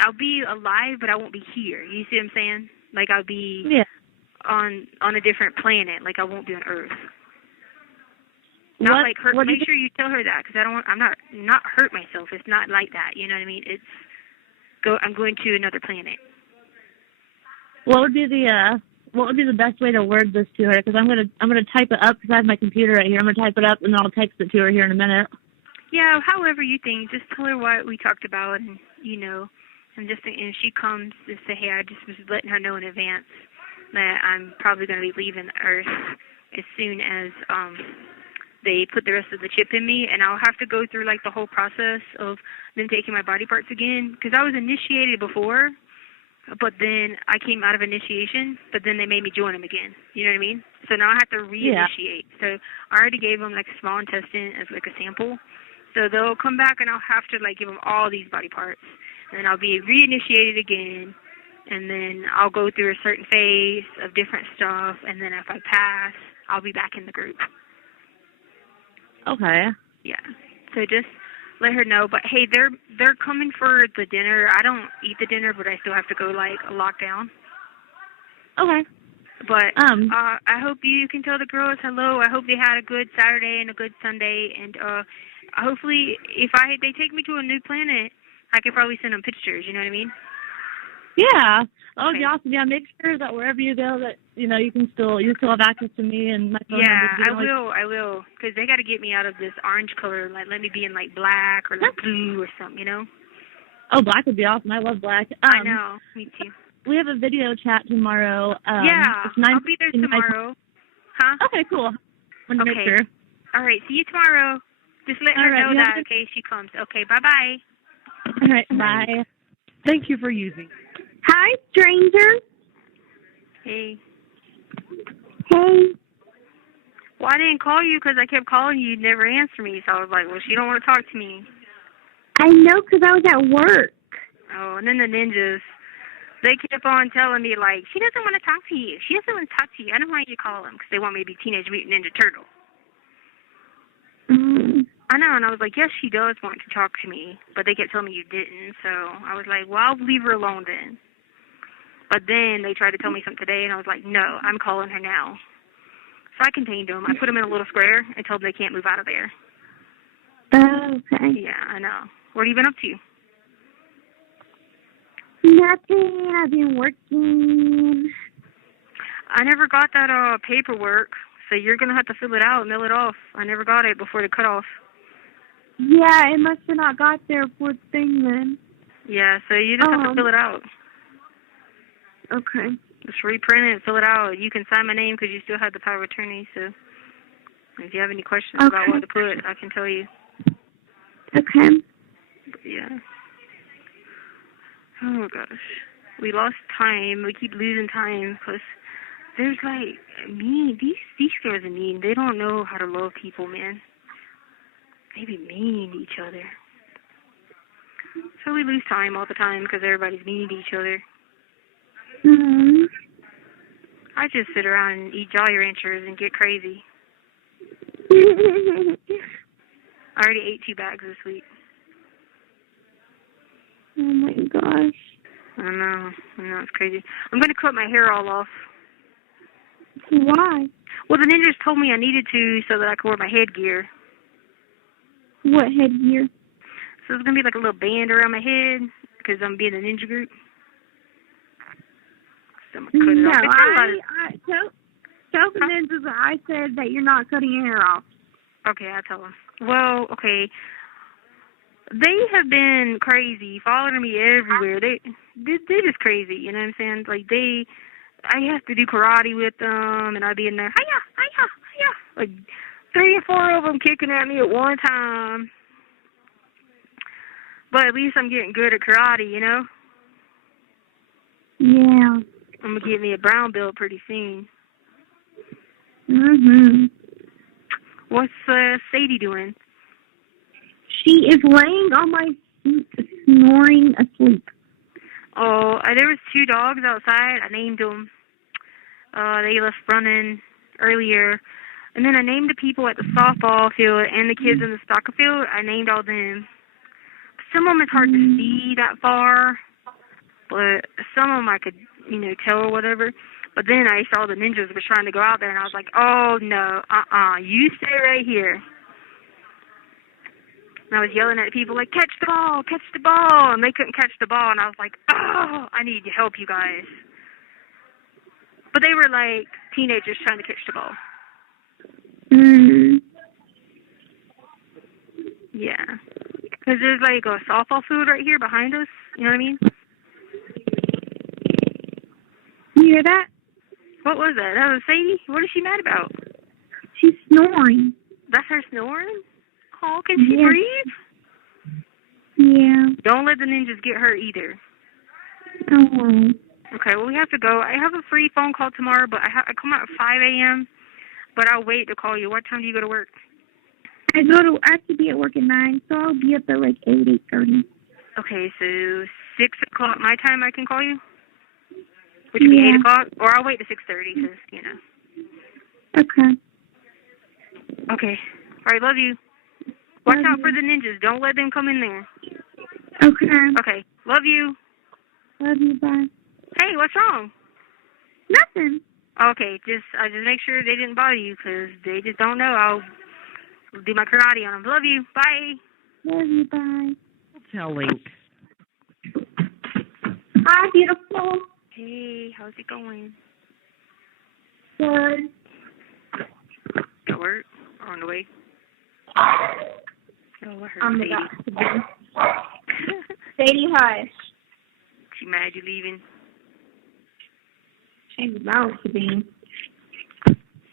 I'll be alive, but I won't be here. You see what I'm saying? Like I'll be on a different planet. Like I won't be on Earth. Not like hurt. Make sure you tell her that because I'm not hurt myself. It's not like that. You know what I mean? I'm going to another planet. What would be the best way to word this to her? Because I'm gonna type it up because I have my computer right here. I'm gonna type it up and then I'll text it to her here in a minute. Yeah, however you think. Just tell her what we talked about, and and just if she comes, just say, hey, I just was letting her know in advance that I'm probably gonna be leaving Earth as soon as they put the rest of the chip in me, and I'll have to go through like the whole process of them taking my body parts again because I was initiated before. But then I came out of initiation, but then they made me join them again. You know what I mean? So now I have to reinitiate. Yeah. So I already gave them like a small intestine as like a sample. So they'll come back and I'll have to like give them all these body parts. And then I'll be reinitiated again. And then I'll go through a certain phase of different stuff. And then if I pass, I'll be back in the group. Okay. Yeah. So just let her know. But hey, they're coming for the dinner. I don't eat the dinner, but I still have to go like a lockdown. Okay. But I hope you can tell the girls hello. I hope they had a good Saturday and a good Sunday, and hopefully if they take me to a new planet, I could probably send them pictures. You know what I mean? Yeah. Oh, okay. Awesome. Yeah, make sure that wherever you go, that you still have access to me and my phone number. I will, because they got to get me out of this orange color. Like, let me be in like black or like blue or something. Oh, black would be awesome. I love black. I know. Me too. We have a video chat tomorrow. I'll be there tomorrow. Huh? Okay, cool. Want to make sure. All right. See you tomorrow. Just let her know that in case she comes. Okay. Bye bye. All right. Bye. Thank you for using. Hi, stranger. Hey. Hey. Well, I didn't call you because I kept calling you. You never answered me. So I was like, well, she don't want to talk to me. I know, because I was at work. Oh, and then the ninjas, they kept on telling me, like, she doesn't want to talk to you. She doesn't want to talk to you. I don't want you to call them because they want me to be Teenage Mutant Ninja Turtle. I know, and I was like, yes, she does want to talk to me, but they kept telling me you didn't, so I was like, well, I'll leave her alone then. But then they tried to tell me something today, and I was like, no, I'm calling her now. So I contained them. I put them in a little square and told them they can't move out of there. Oh, okay. Yeah, I know. What have you been up to? Nothing. I've been working. I never got that paperwork, so you're going to have to fill it out and mail it off. I never got it before the cutoff. Yeah, it must have not got there for the thing then. Yeah, so you just have to fill it out. Okay. Just reprint it, fill it out. You can sign my name because you still have the power of attorney, so if you have any questions about what to put, I can tell you. Okay. But yeah. Oh, gosh. We lost time. We keep losing time because there's, like, these girls are mean. They don't know how to love people, man. They be mean to each other. So we lose time all the time because everybody's mean to each other. Mm-hmm. I just sit around and eat Jolly Ranchers and get crazy. I already ate 2 bags this week. Oh, my gosh. I know, it's crazy. I'm going to cut my hair all off. Why? Well, the ninjas told me I needed to so that I could wear my headgear. What headgear? So it's going to be like a little band around my head because I'm being a ninja group. So I'm going to cut it off. Tell the ninjas that I said that you're not cutting your hair off. Okay, I'll tell them. Well, okay. They have been crazy, following me everywhere. They're just crazy, you know what I'm saying? Like, I have to do karate with them, and I'd be in there, hiya, hiya, hiya. Like, 3 or 4 of them kicking at me at one time. But at least I'm getting good at karate, you know? Yeah. I'm going to get me a brown belt pretty soon. Mhm. What's Sadie doing? She is laying on my seat, snoring asleep. Oh, there was 2 dogs outside. I named them. They left running earlier. And then I named the people at the softball field and the kids in the soccer field. I named all them. Some of them it's hard to see that far, but some of them I could, tell or whatever. But then I saw the ninjas were trying to go out there, and I was like, oh, no, you stay right here. And I was yelling at people like, catch the ball, and they couldn't catch the ball, and I was like, oh, I need to help you guys. But they were like teenagers trying to catch the ball. Mm. Yeah. Because there's like a softball field right here behind us, you know what I mean? You hear that? What was that? That was Sadie? What is she mad about? She's snoring. That's her snoring? Oh, can she breathe? Yeah. Don't let the ninjas get her either. Oh. Okay, well, we have to go. I have a free phone call tomorrow, but I come out at 5 a.m., but I'll wait to call you. What time do you go to work? I have to be at work at 9, so I'll be up at like 8:30. Okay, so 6 o'clock my time I can call you? Which would be 8 o'clock? Or I'll wait to 6:30 because, Okay. Okay. All right, love you. Watch out for the ninjas. Don't let them come in there. Okay. Okay. Love you. Love you, bye. Hey, what's wrong? Nothing. Okay, I just make sure they didn't bother you because they just don't know. I'll do my karate on them. Love you. Bye. Love you, bye. Tell Link. Hi, beautiful. Hey, how's it going? Good. At work? Or on the way? Oh, I heard I'm Sadie. about to be. Sadie, hush. She mad you leaving? She's about to be.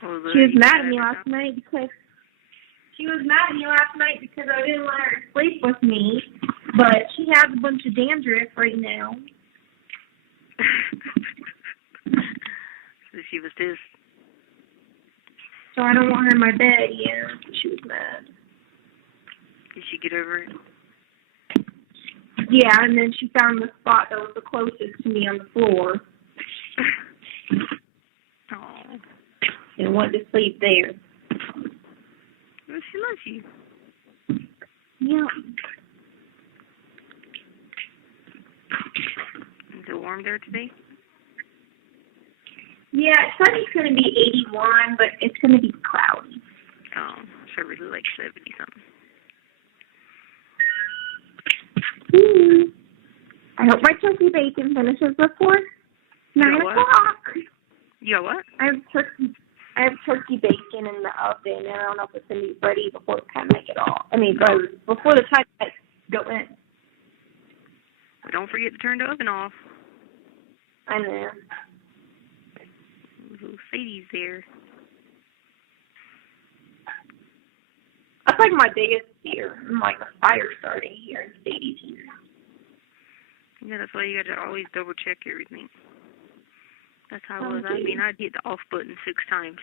Oh, She was mad at me last night because I didn't let her sleep with me. But she has a bunch of dandruff right now. So she was pissed. So I don't want her in my bed. Yeah, she was mad. Did she get over it? Yeah, and then she found the spot that was the closest to me on the floor. Oh. And went to sleep there. Well, she loves you. Yeah. Is it warm there today? Yeah, Sunday's going to be 81, but it's going to be cloudy. Oh, so really like 70-something. I hope my turkey bacon finishes before 9 o'clock. You got what? I have turkey bacon in the oven, and I don't know if it's going to be ready before the time I get off. Before the time I go in. Well, don't forget to turn the oven off. I know. Little Sadie's there. That's like my biggest fear. I'm like a fire starting here in Sadie's here. Yeah, that's why you got to always double check everything. That's how it was. I mean, I'd hit the off button 6 times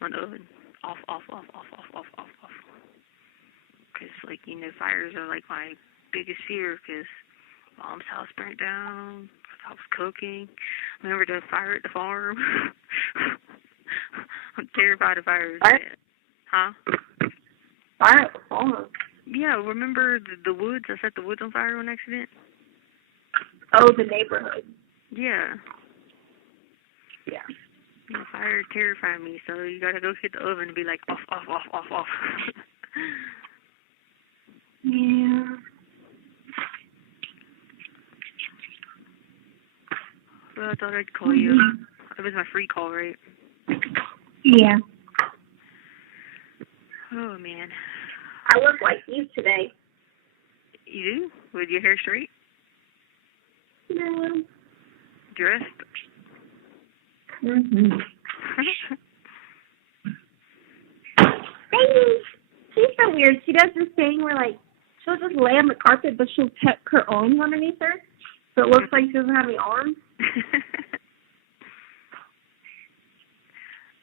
on the oven. Off. Because, fires are like my biggest fear because Mom's house burnt down. I was cooking. Remember the fire at the farm? I'm terrified of fires. Huh? Fire at the farm? Yeah, remember the woods? I set the woods on fire on accident. Oh, the neighborhood. Yeah. Yeah. Fire terrified me, so you gotta go hit the oven and be like, off. Yeah. Well, I thought I'd call you. It was my free call, right? Yeah. Oh, man. I look like you today. You do? With your hair straight? No. Dressed? Mm-hmm. She's so weird. She does this thing where, like, she'll just lay on the carpet, but she'll tuck her arms underneath her, so it looks like she doesn't have any arms.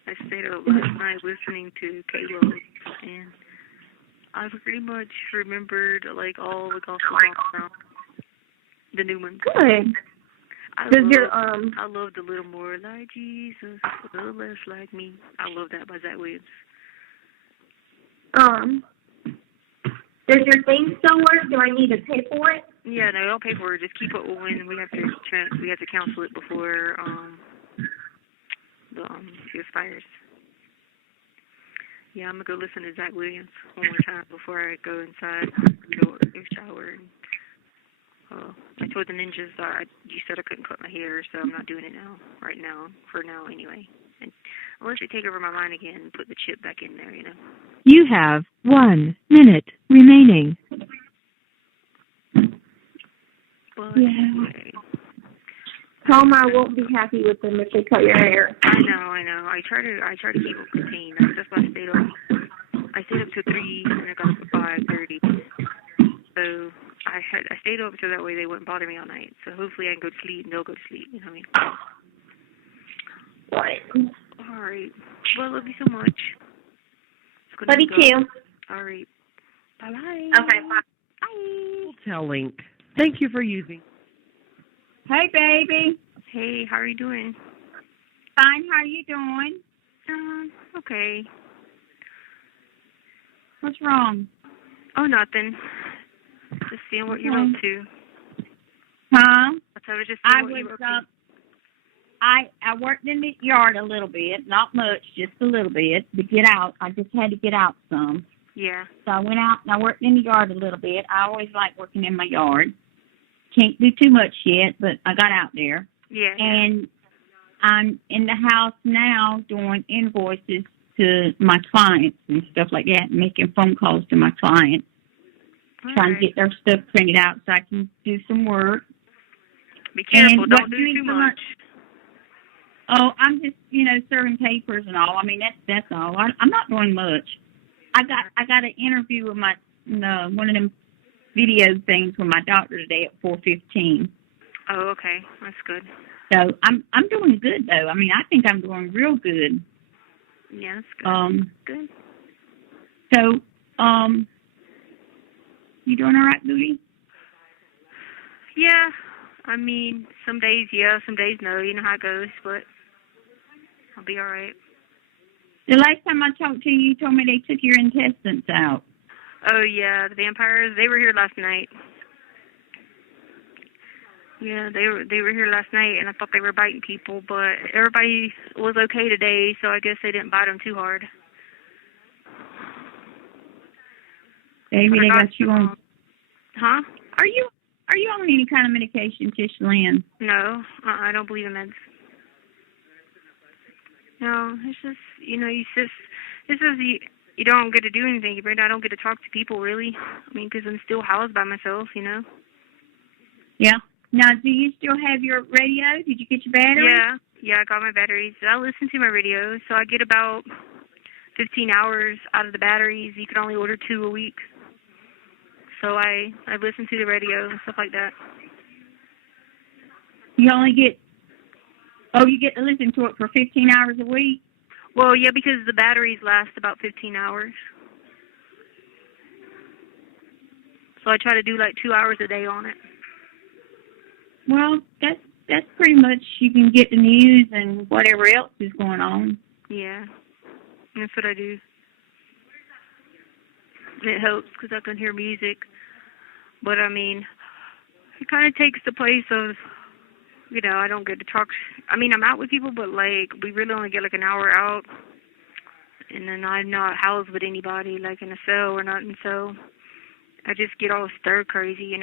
I stayed up last night listening to K-Lo, and I pretty much remembered, like, all the gospel songs now. The new ones. Good. I love The Little More Like Jesus, a little less like me. I love that by Zach Williams. Does your thing still work? Do I need to pay for it? Yeah, no, don't pay for it. Just keep it when we have to cancel it before it expires. Yeah, I'm gonna go listen to Zach Williams one more time before I go inside, go shower. And, I told the ninjas you said I couldn't cut my hair, so I'm not doing it right now, for now anyway. And unless they take over my mind again and put the chip back in there, you know. You have 1 minute remaining. But Yeah. anyway. Palmer won't be happy with them if they cut your hair. I know. I try to keep it contained. That's why I stayed up till 3 and I got up at 5:30. So I stayed up so that way they wouldn't bother me all night. So hopefully I can go to sleep and they'll go to sleep. You know what I mean? Right. All right. Well, I love you so much. Love you too. All right. Bye-bye. Okay, bye. Bye. Hotel link. Thank you for using. Hey, baby. Hey, how are you doing? Fine. How you doing? Okay. What's wrong? Oh, nothing. Just seeing what you're up to. Huh? I was just I seeing what you were was up to. I worked in the yard a little bit, not much, just a little bit to get out. I just had to get out some. Yeah. So I went out and I worked in the yard a little bit. I always like working in my yard. Can't do too much yet, but I got out there. Yeah. And I'm in the house now doing invoices to my clients and stuff like that, making phone calls to my clients, trying to get their stuff printed out so I can do some work. Be careful, And don't do too much. Oh, I'm just, serving papers and all. I mean, that's all. I'm not doing much. I got an interview with my one of them video things with my doctor today at 4:15. Oh, okay, that's good. So I'm doing good though. I mean, I think I'm doing real good. Yeah, that's good. Good. So, you doing all right, Booty? Yeah, I mean, some days yeah, some days no. You know how it goes, but I'll be all right. The last time I talked to you, you told me they took your intestines out. Oh, yeah, the vampires, they were here last night. Yeah, they were here last night, and I thought they were biting people, but everybody was okay today, so I guess they didn't bite them too hard. Baby, they got you on. Huh? Are you on any kind of medication, Tish Lynn? No, I don't believe in meds. No, it's just, you don't get to do anything. I don't get to talk to people, really. I mean, because I'm still housed by myself, Yeah. Now, do you still have your radio? Did you get your battery? Yeah, I got my batteries. I listen to my radio, so I get about 15 hours out of the batteries. You can only order 2 a week. So I listen to the radio and stuff like that. You get to listen to it for 15 hours a week? Well, yeah, because the batteries last about 15 hours. So I try to do like 2 hours a day on it. Well, that's pretty much, you can get the news and whatever else is going on. Yeah, that's what I do. And it helps because I can hear music. But, I mean, it kind of takes the place of, I don't get to talk. I mean, I'm out with people, but, we really only get, an hour out. And then I'm not housed with anybody, in a cell or nothing. So I just get all stir crazy,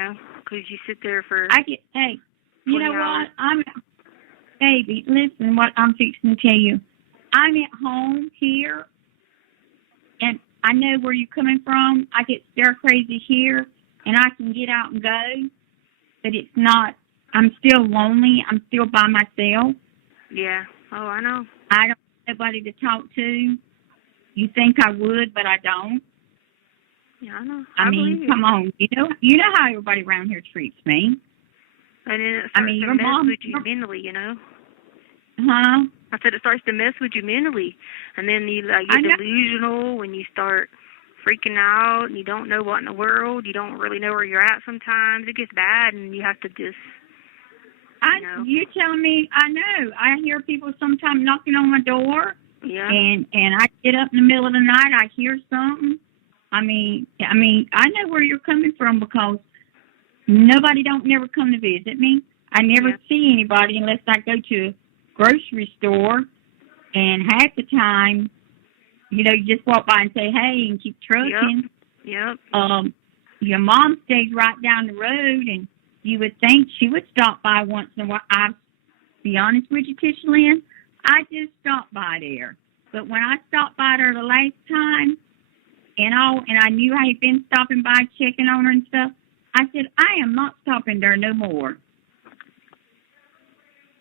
because you sit there for... Hey, you know what? Baby, listen what I'm fixing to tell you. I'm at home here, and I know where you're coming from. I get stir crazy here. and I can get out and go, but it's not. I'm still lonely. I'm still by myself. Yeah. Oh, I know. I don't have nobody to talk to. You think I would, but I don't. Yeah, I know. I mean, believe you. come on. You know how everybody around here treats me. And then it starts I mean, to your mess mom. with you mentally, you know. Huh? I said it starts to mess with you mentally, and then you I get know. delusional when you start freaking out, and you don't know what in the world. You don't really know where you're at. Sometimes it gets bad, and you have to just. You telling me? I know. I hear people sometimes knocking on my door. Yeah. And I get up in the middle of the night. I hear something. I mean, I know where you're coming from because nobody don't never come to visit me. I never see anybody unless I go to a grocery store, and half the time, you just walk by and say hey and keep trucking. Yep. Your mom stays right down the road, and you would think she would stop by once in a while. I'll be honest with you, Tish Lynn, I just stopped by there. But when I stopped by there the last time, and I knew I had been stopping by checking on her and stuff, I said, I am not stopping there no more.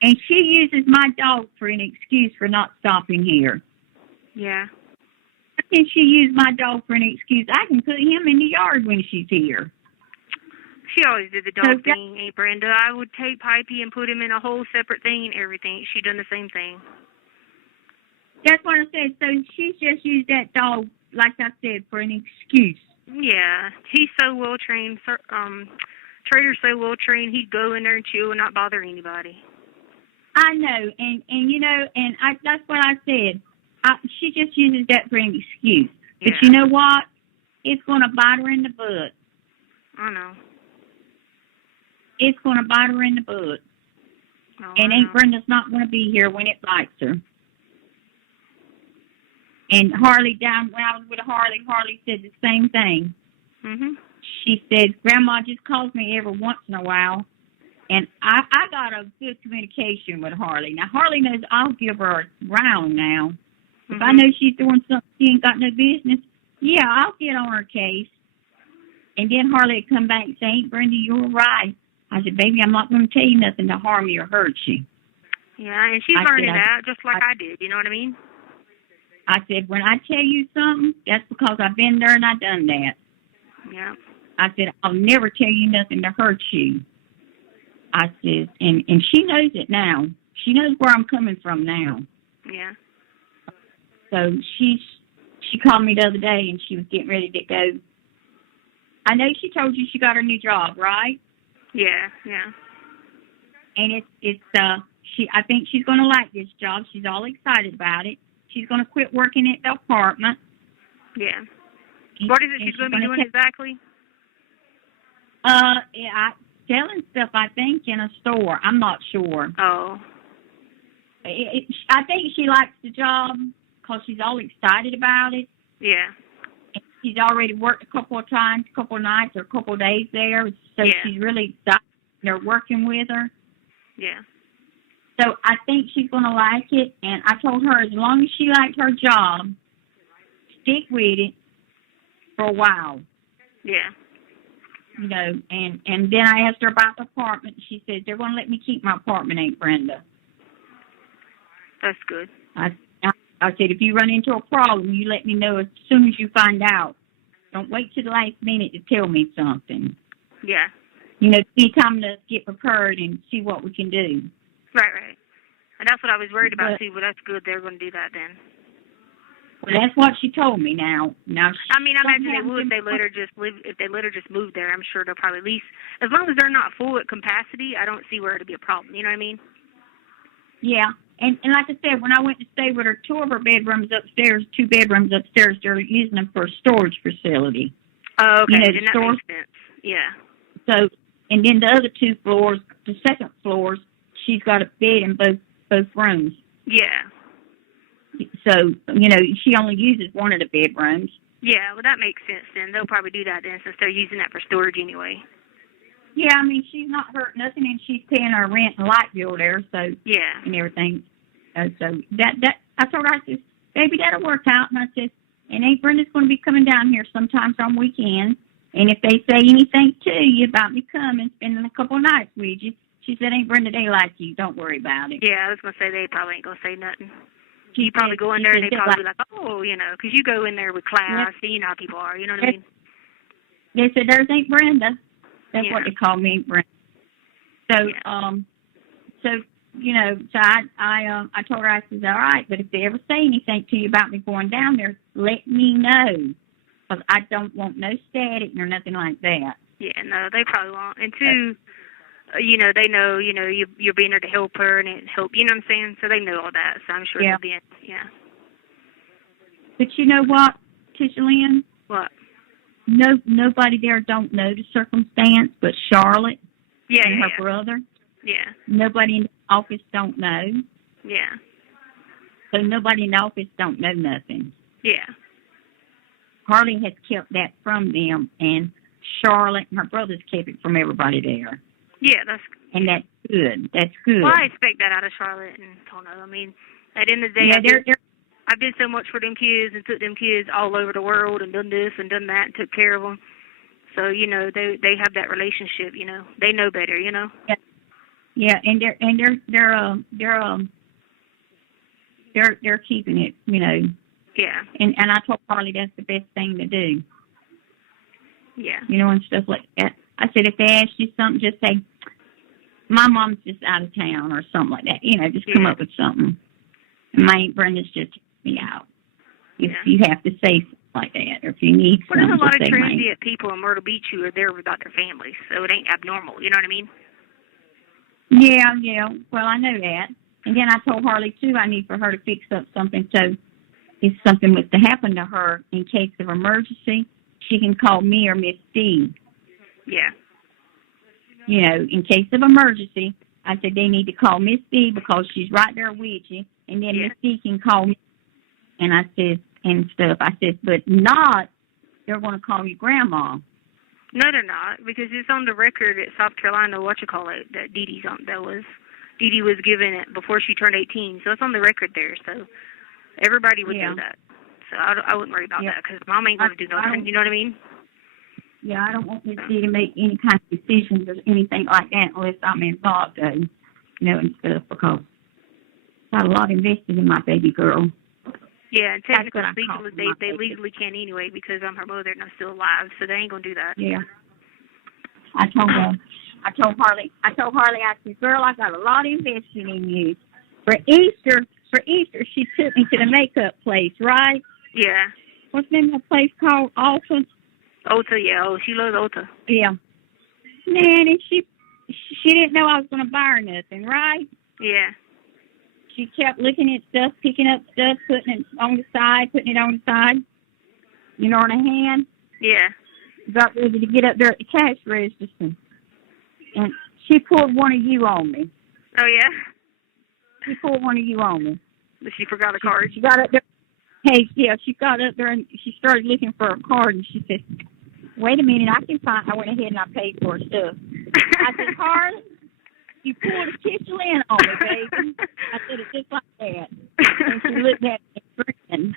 And she uses my dog for an excuse for not stopping here. Yeah. How can she use my dog for an excuse? I can put him in the yard when she's here. She always did the dog thing, Aunt Brenda. I would take Pipey and put him in a whole separate thing and everything. She done the same thing. That's what I said. So she's just used that dog, like I said, for an excuse. Yeah. He's so well trained. Trader's so well trained, he'd go in there and chill and not bother anybody. I know, and that's what I said. She just uses that for an excuse. But you know what? It's going to bite her in the butt. I know. It's going to bite her in the butt. Oh, and Aunt Brenda's not going to be here when it bites her. And Harley when I was with Harley said the same thing. Mhm. She said, Grandma just calls me every once in a while. And I got a good communication with Harley. Now, Harley knows I'll give her a round now. If I know she's doing something she ain't got no business, I'll get on her case. And then Harley would come back and say, Aunt Brenda, you were right. I said, baby, I'm not going to tell you nothing to harm you or hurt you. Yeah, and she's learning that just like I did. You know what I mean? I said, when I tell you something, that's because I've been there and I done that. Yeah. I said, I'll never tell you nothing to hurt you. I said, and she knows it now. She knows where I'm coming from now. Yeah. So she called me the other day and she was getting ready to go. I know she told you she got her new job, right? Yeah. And I think she's going to like this job. She's all excited about it. She's going to quit working at the apartment. Yeah. What is it she's going to be doing exactly? Selling stuff, I think, in a store. I'm not sure. Oh. I think she likes the job because she's all excited about it. Yeah. And she's already worked a couple of times, a couple of nights or a couple of days there, so she's really excited. They're working with her. Yeah. So I think she's going to like it, and I told her as long as she liked her job, stick with it for a while. Yeah. And then I asked her about the apartment. She said, they're going to let me keep my apartment, Aunt Brenda. That's good. I said, if you run into a problem, you let me know as soon as you find out. Don't wait till the last minute to tell me something. Yeah. Need time to get prepared and see what we can do. Right. And that's what I was worried about, too. But that's good. They're going to do that then. Well, that's what she told me now. I imagine they would if they let her just move there. I'm sure they'll probably lease. As long as they're not full at capacity, I don't see where it'll be a problem. You know what I mean? Yeah. And like I said, when I went to stay with her, 2 of her bedrooms upstairs, 2 bedrooms upstairs, they're using them for a storage facility. Oh, okay. The that makes sense. Yeah. So, and then the other 2 floors, the second floors, she's got a bed in both rooms. Yeah. So, she only uses one of the bedrooms. Yeah, well, that makes sense then. They'll probably do that then since they're using that for storage anyway. Yeah, she's not hurt nothing, and she's paying her rent and light bill there, so and everything. So that I told her, I said, baby, that'll work out. And I said, and Aunt Brenda's going to be coming down here sometimes on weekends. And if they say anything to you about me coming, spending a couple of nights with you, she said, Ain't Brenda, they like you. Don't worry about it. Yeah, I was going to say they probably ain't going to say nothing. She You probably said- go in she there and said they they probably be like, oh, you know, because you go in there with class, so you know how people are, you know what I mean? They said, There's Aunt Brenda. That's Yeah. what they call me, Aunt Brenda. So, Yeah. So, you know, so I told her, I said, all right, but if they ever say anything to you about me going down there, let me know. Because I don't want no static or nothing like that. Yeah, no, they probably won't. And two, you know, they know, you know, you're being there to help her and help, you know what I'm saying? So they know all that. So I'm sure Yeah. they'll be in, yeah. But you know what, Tisha Lynn? What? Nobody there don't know the circumstance but Charlotte Yeah, and yeah, her brother. yeah. Nobody in the office don't know. Yeah. So nobody in the office don't know nothing. Yeah. Harley has kept that from them, and Charlotte and her brothers kept it from everybody there. Yeah, that's And that's good. That's good. well, I expect that out of Charlotte and Tono. I mean, at the end of the day, Yeah, I did so much for them kids and took them kids all over the world and done this and done that and took care of them. So, you know, they have that relationship, you know. They know better, you know. yeah, and they're keeping it, you know. Yeah. And I told Harley that's the best thing to do, Yeah. you know, and stuff like that. I said, if they ask you something, just say, my mom's just out of town or something like that. You know, just come Yeah. up with something. And my Aunt Brenda's just took me out. If Yeah. you have to say something like that, or if you need Well, something, there's a lot of just say, transient people in Myrtle Beach who are there without their families, so it ain't abnormal, you know what I mean? Yeah. Well, I know that. And then I told Harley, too, I need for her to fix up something so if something was to happen to her in case of emergency, she can call me or Miss D. Yeah. You know, in case of emergency, I said they need to call Miss D because she's right there with you, and then Yeah. Miss D can call me. And I said, and stuff. I said, but not, they're going to call you Grandma. No, they're not, because it's on the record at South Carolina, that Dee Dee was given it before she turned 18, so it's on the record there, so everybody would know that. So I wouldn't worry about that, because Mom ain't going to do nothing, you know what I mean? Yeah, I don't want Miss D to make any kind of decisions or anything like that unless I'm involved, you know, and stuff, because I got a lot invested in my baby girl. Yeah, and technically, That's what I call they legally can't anyway because I'm her mother and I'm still alive, so they ain't gonna do that. Yeah. I told Harley, I said, girl, I got a lot invested in you. For Easter, she took me to the makeup place, right? Yeah. What's the name of the place called? Alton? Ota, yeah. Oh, she loves Ota. Yeah. Man, and she didn't know I was going to buy her nothing, right? Yeah. She kept looking at stuff, picking up stuff, putting it on the side, you know, on her hand. Yeah. Got ready to get up there at the cash register. And she pulled one of you on me. Oh, yeah? She pulled one of you on me. But she forgot a card. She got up there. Hey, yeah, she got up there and she started looking for a card, and she said, wait a minute, I can find. I went ahead and I paid for her stuff. I said, Harley, you pulled a Tisha Lynn on me, baby. I said it just like that. And she looked at me and grinned.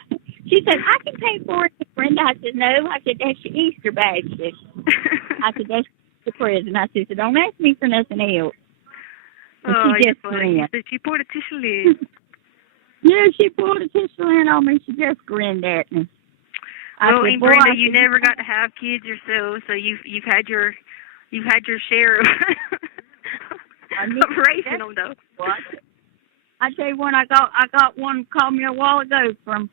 She said, I can pay for it, Brenda. I said, no. I said, that's your Easter basket. I said, that's the present. I said, so don't ask me for nothing else. And she just grinned. She pulled a Tisha Lynn. Yeah, she pulled a Tisha Lynn on me. She just grinned at me. Well, said, Aunt Brenda, you never got to have kids yourself, so you've had your share of raising them, though. What? I tell you what, I got one called me a while ago from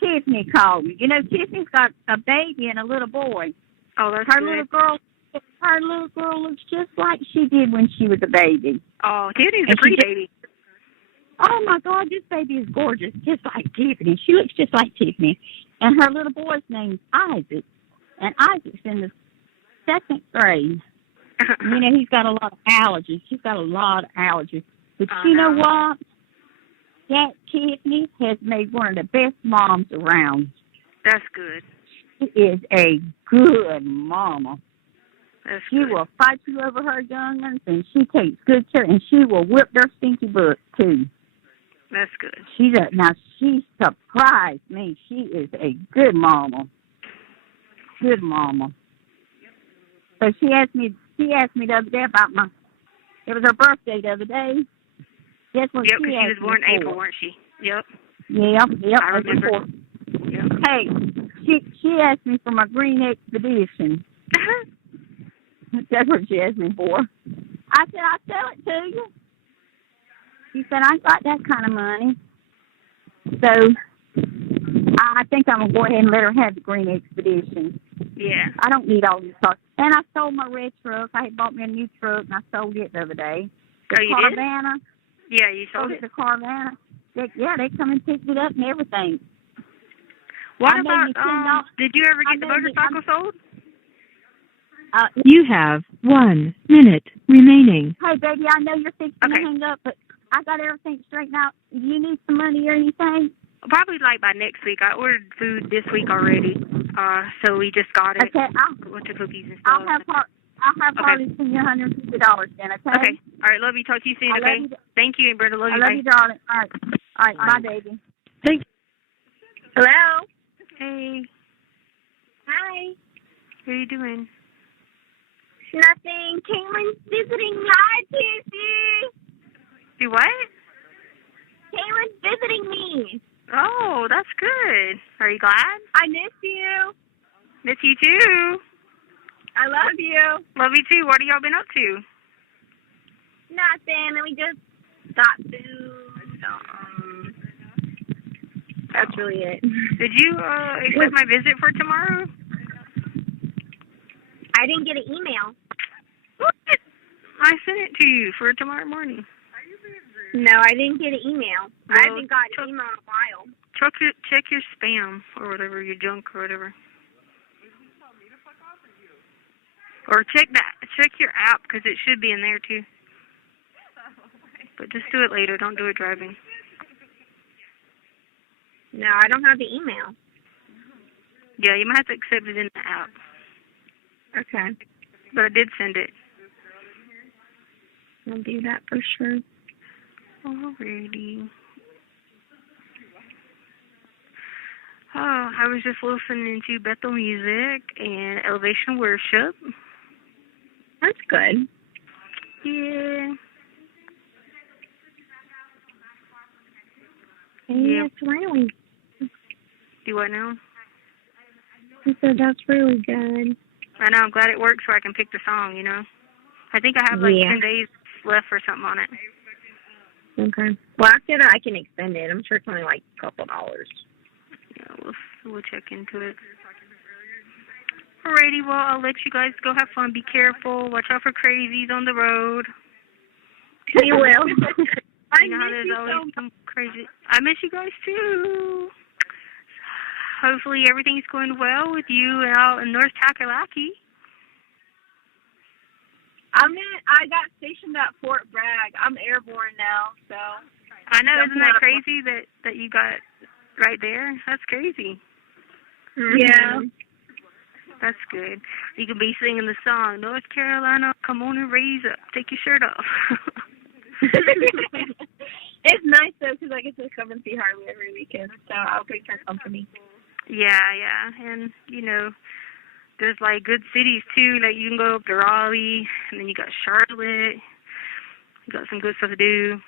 Tiffany. Called me. You know, Tiffany's got a baby and a little boy. Oh, that's her good. Her little girl looks just like she did when she was a baby. Oh, Tiffany's a pretty baby. Oh my God, this baby is gorgeous, just like Tiffany. She looks just like Tiffany. And her little boy's name's Isaac. And Isaac's in the 2nd grade. You know, he's got a lot of allergies. But you know what? That Tiffany has made one of the best moms around. That's good. She is a good mama. That's She good. will fight you over her young ones, and she takes good care, and she will whip their stinky butt, too. That's good. She surprised me. She is a good mama. Good mama. So she asked me the other day about it was her birthday the other day. Guess what? Yep, she because she was asked born me in April, for? weren't she? Yep. Yep. I remember. Yep. Hey, she asked me for my green expedition. That's what she asked me for. I said, I'll sell it to you. She said, I ain't got that kind of money. So I think I'm going to go ahead and let her have the green expedition. Yeah. I don't need all these cars. And I sold my red truck. I had bought me a new truck, and I sold it the other day. The you Carvana. did? Yeah, you sold it? The Carvana. They come and picked it up and everything. What about, did you ever get the motorcycle sold? You have 1 minute remaining. Hey, baby, I know you're fixing to hang up, but I got everything straightened out. Do you need some money or anything? Probably like by next week. I ordered food this week already, so we just got it. Okay, a bunch of cookies and stuff. I'll have Harley send you $150 then, okay? Okay. All right, love you. Talk to you soon, okay? Thank you, Brenda. Love you. I love you, darling. All right, bye, baby. Thank you. Hello? Hey. Hi. What are you doing? Nothing. Caitlin's visiting me. Hi, Pissy. Do what? Caitlin's visiting me. Oh, that's good. Are you glad? I miss you. Miss you too. I love you. Love you too. What have y'all been up to? Nothing. And we just got food. That's really it. Did you accept my visit for tomorrow? I didn't get an email. What? I sent it to you for tomorrow morning. No, I didn't get an email. Well, I haven't got an email in a while. Check your spam or whatever, your junk or whatever. Or check your app because it should be in there too. But just do it later. Don't do it driving. No, I don't have the email. Yeah, you might have to accept it in the app. Okay. But I did send it. I'll do that for sure. Alrighty. Oh, I was just listening to Bethel music and Elevation Worship. That's good. Yeah. Yeah, it's really. Do what now? I said that's really good. I know, I'm glad it works where I can pick the song, you know. I think I have like 10 days left or something on it. Okay. Well, after that, I can extend it. I'm sure it's only like a couple dollars. Yeah, we'll check into it. Alrighty, well, I'll let you guys go have fun. Be careful. Watch out for crazies on the road. You will. You know how there's always some crazy. I miss you guys too. Hopefully everything's going well with you out in North Kakalaki. I got stationed at Fort Bragg. I'm airborne now, so. I know, isn't that crazy that you got right there? That's crazy. Yeah. That's good. You can be singing the song, North Carolina, come on and raise up. Take your shirt off. It's nice, though, because I get to come and see Harley every weekend, so I'll take her company. Yeah. And, you know, there's, like, good cities, too. Like, you can go up to Raleigh, and then you got Charlotte. You got some good stuff to do.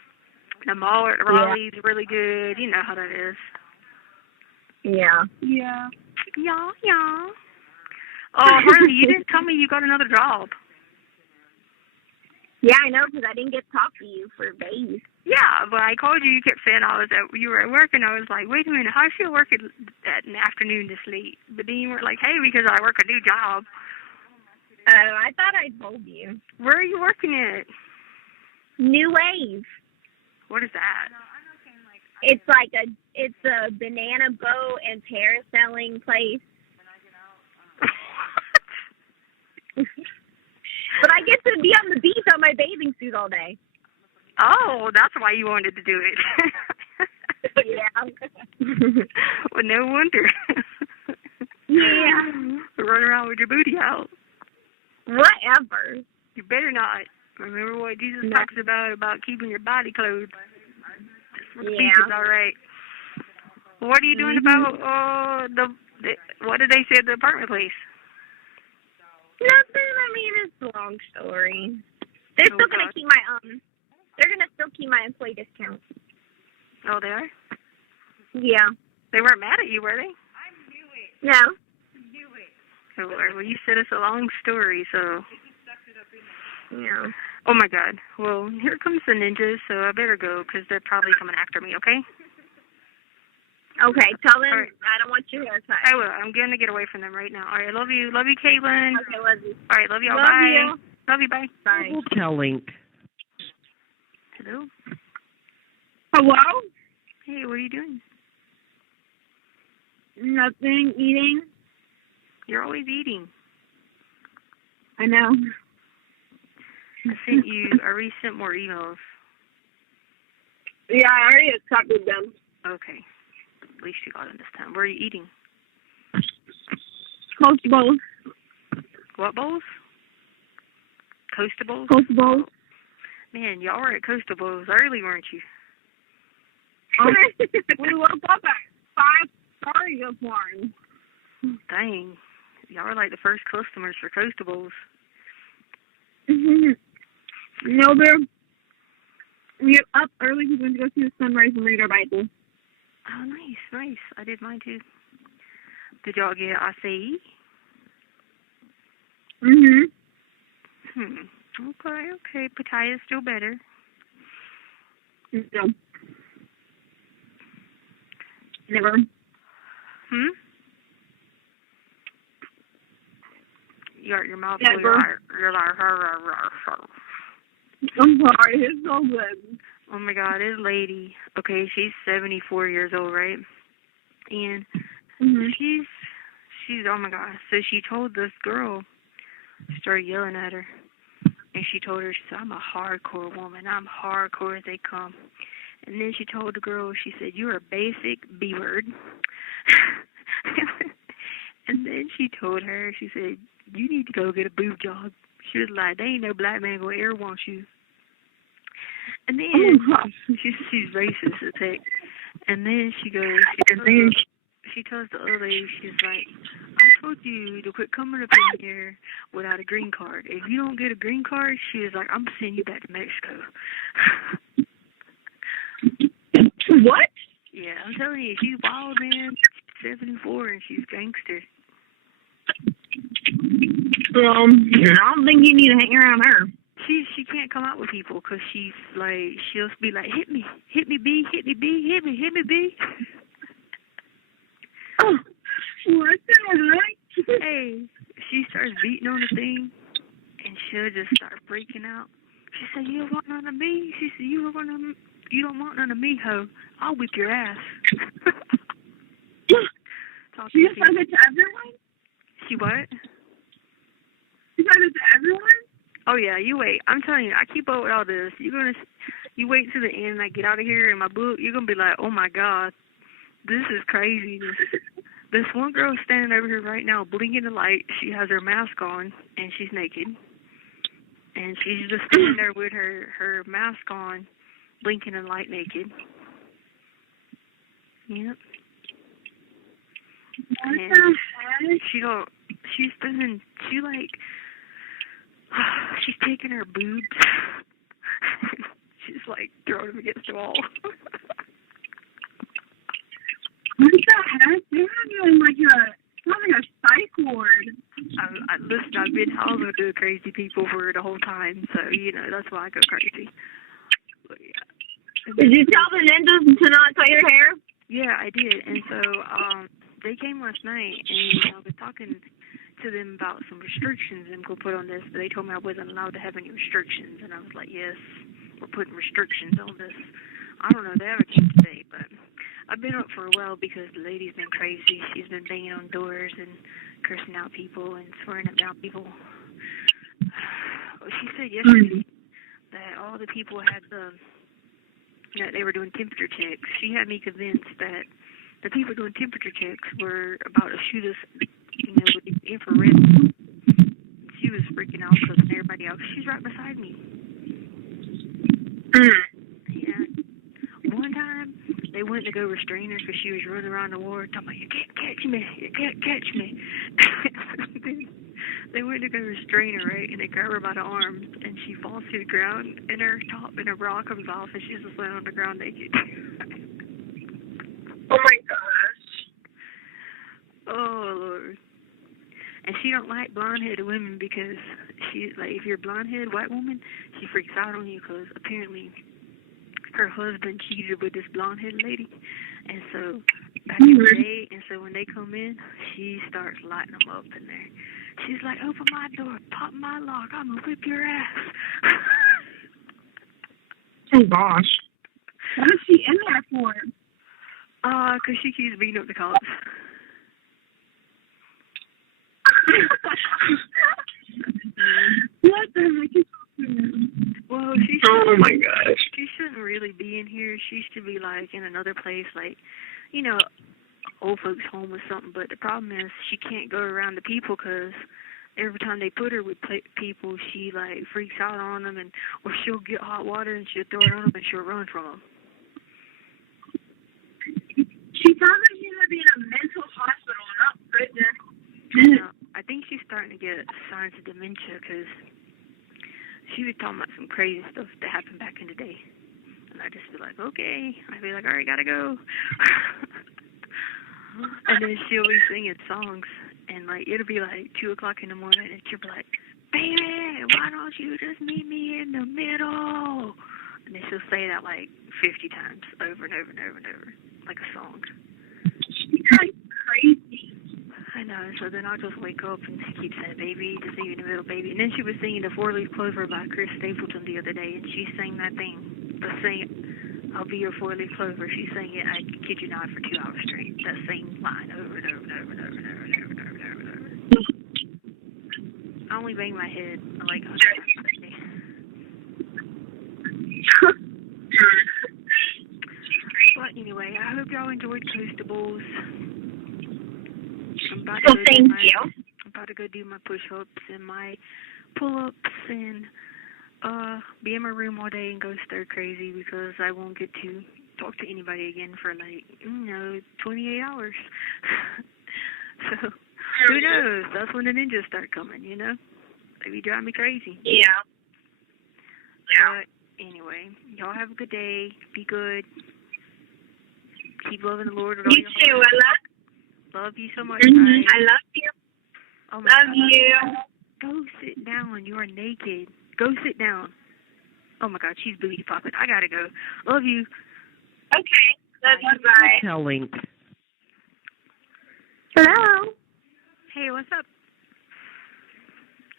The mall at Raleigh is really good. You know how that is. Yeah. Yeah. Yeah. Oh, Harley, you didn't tell me you got another job. Yeah, I know, because I didn't get to talk to you for days. Yeah, but I called you. You kept saying you were at work, and I was like, wait a minute, how is she working at an afternoon this late? But then you were like, hey, because I work a new job. Oh, I thought I told you. Where are you working at? New Wave. What is that? It's a banana boat and parasailing place. But I get to be on the beach on my bathing suit all day. Oh, that's why you wanted to do it. Yeah. Well, no wonder. Yeah. Run around with your booty out. Whatever. You better not. Remember what Jesus talks about keeping your body clothed. The beach is all right. What are you doing about what did they say at the apartment place? Nothing. I mean, it's a long story. They're still gonna keep my They're gonna still keep my employee discount. Oh, they are? Yeah. They weren't mad at you, were they? No. Oh, Lord. Well, you said it's a long story, so. Yeah. Oh, my God. Well, here comes the ninjas, so I better go, because they're probably coming after me, okay? Okay. Tell them All right. I don't want your haircut. I will. I'm going to get away from them right now. All right. Love you. Love you, Caitlin. Okay, love you. All right. Love you all. Love Bye. you. Love you. Bye. Bye. Global Telling. Hello? Hello? Hey, what are you doing? Nothing. Eating. You're always eating. I know. I already sent more emails. Yeah, I already accepted them. Okay. At least you got them this time. Where are you eating? Coast Bowls. What bowls? Coastal Bowls? Coast Bowls. Man, y'all were at Coastal Bowls early, weren't you? We woke up at 5:30 this morning. Dang. Y'all were like the first customers for Coastal Bowls. No, we get up early because we went to go see the sunrise and read our Bible. Oh, nice, nice. I did mine too. Did y'all get acai? Okay. Pataya's still better. No. Never. Your mouth. Never. You're like. I'm sorry, it's so good. Oh my God, this lady. Okay, she's 74 years old, right? And she's oh my God. So she told this girl, started yelling at her, and she told her, she said, I'm a hardcore woman. I'm hardcore as they come. And then she told the girl, she said, you're a basic B-word. And then she told her, she said, you need to go get a boob job. She was like, there ain't no black man gonna ever want you. And then she's racist as heck. And then she goes, she tells the other lady, she's like, I told you to quit coming up in here without a green card. If you don't get a green card, she was like, I'm sending you back to Mexico. What? Yeah, I'm telling you, she's wild, man. She's 74 and she's gangster. I don't think you need to hang around her. She can't come out with people because she's like, she'll be like, hit me B, hit me B, hit me B. Oh, what's that? Hey, she starts beating on the thing, and she'll just start freaking out. She said, you don't want none of me? She said, you don't want none of me, ho. I'll whip your ass. She says it to everyone? She what? She says it to everyone? Oh, yeah, you wait. I'm telling you, I keep up with all this. You wait to the end and I get out of here in my book, you're going to be like, oh, my God, this is crazy. This one girl standing over here right now, blinking the light. She has her mask on, and she's naked. And she's just standing there with her mask on, blinking the light naked. Yep. And she's taking her boobs. She's like throwing them against the wall. What the heck? You're doing like a psych ward. Listen, I've been housing with the crazy people for the whole time, so, that's why I go crazy. But, yeah. Did you tell the ninjas to not cut your hair? Yeah, I did. And so they came last night, and I was talking to them about some restrictions I'm going to put on this, but they told me I wasn't allowed to have any restrictions, and I was like, yes, we're putting restrictions on this. I don't know, they haven't came today, but I've been up for a while because the lady's been crazy. She's been banging on doors and cursing out people and swearing up down people. She said yesterday that all the people had that they were doing temperature checks. She had me convinced that the people doing temperature checks were about to shoot us, with the infrared. She was freaking out because everybody else. She's right beside me. Yeah. One time, they went to go restrain her because she was running around the ward talking about, you can't catch me, you can't catch me. They went to go restrain her, right? And they grab her by the arm, and she falls to the ground, and her top and her bra comes off, and she's just laying on the ground naked. Oh my gosh. Oh Lord. And she don't like blonde-headed women because she, like, if you're a blonde-headed white woman, she freaks out on you because apparently her husband cheated with this blonde-headed lady. And so back in the day, and so when they come in, she starts lighting them up in there. She's like, open my door, pop my lock, I'm going to whip your ass. Oh gosh. What is she in there for? 'Cause she keeps beating up the cops. What the heck is happening? Well, Oh my gosh. she shouldn't really be in here. She should be, like, in another place, like, you know, old folks' home or something. But the problem is she can't go around the people because every time they put her with people, she, like, freaks out on them, and or she'll get hot water and she'll throw it on them and she'll run from them. She sounds like she's gonna be in a mental hospital, not prison. I think she's starting to get signs of dementia because she was talking about some crazy stuff that happened back in the day. And I'd just be like, okay. I'd be like, all right, gotta go. And then she'll be singing songs. And, like, it'll be, like, 2 o'clock in the morning. And she'll be like, baby, why don't you just meet me in the middle? And then she'll say that, like, 50 times over and over and over and over. Like a song. She's like crazy. I know, so then I'll just wake up and she keeps saying, baby, just see you in the middle, baby. And then she was singing the 4-Leaf Clover by Chris Stapleton the other day, and she sang that thing, the same, I'll be your 4-Leaf Clover. She sang it, I kid you not, for 2 hours straight. That same line over and over and over and over and over and over and over and over and over. I only bang my head, like, but anyway, I hope y'all enjoyed Coastables. I'm about to go do my push-ups and my pull-ups and be in my room all day and go stir crazy because I won't get to talk to anybody again for, like, 28 hours. So, who knows? That's when the ninjas start coming, you know? They be driving me crazy. Yeah. But anyway, y'all have a good day. Be good. Keep loving the Lord with all You your too, heart. Love you so much. I Bye. love you. Oh my Love God. you. Go sit down. You are naked. Go sit down. Oh my God, she's booty popping. I gotta go. Love you. Okay. Love you. Bye. Telling. Hello. Hey, what's up?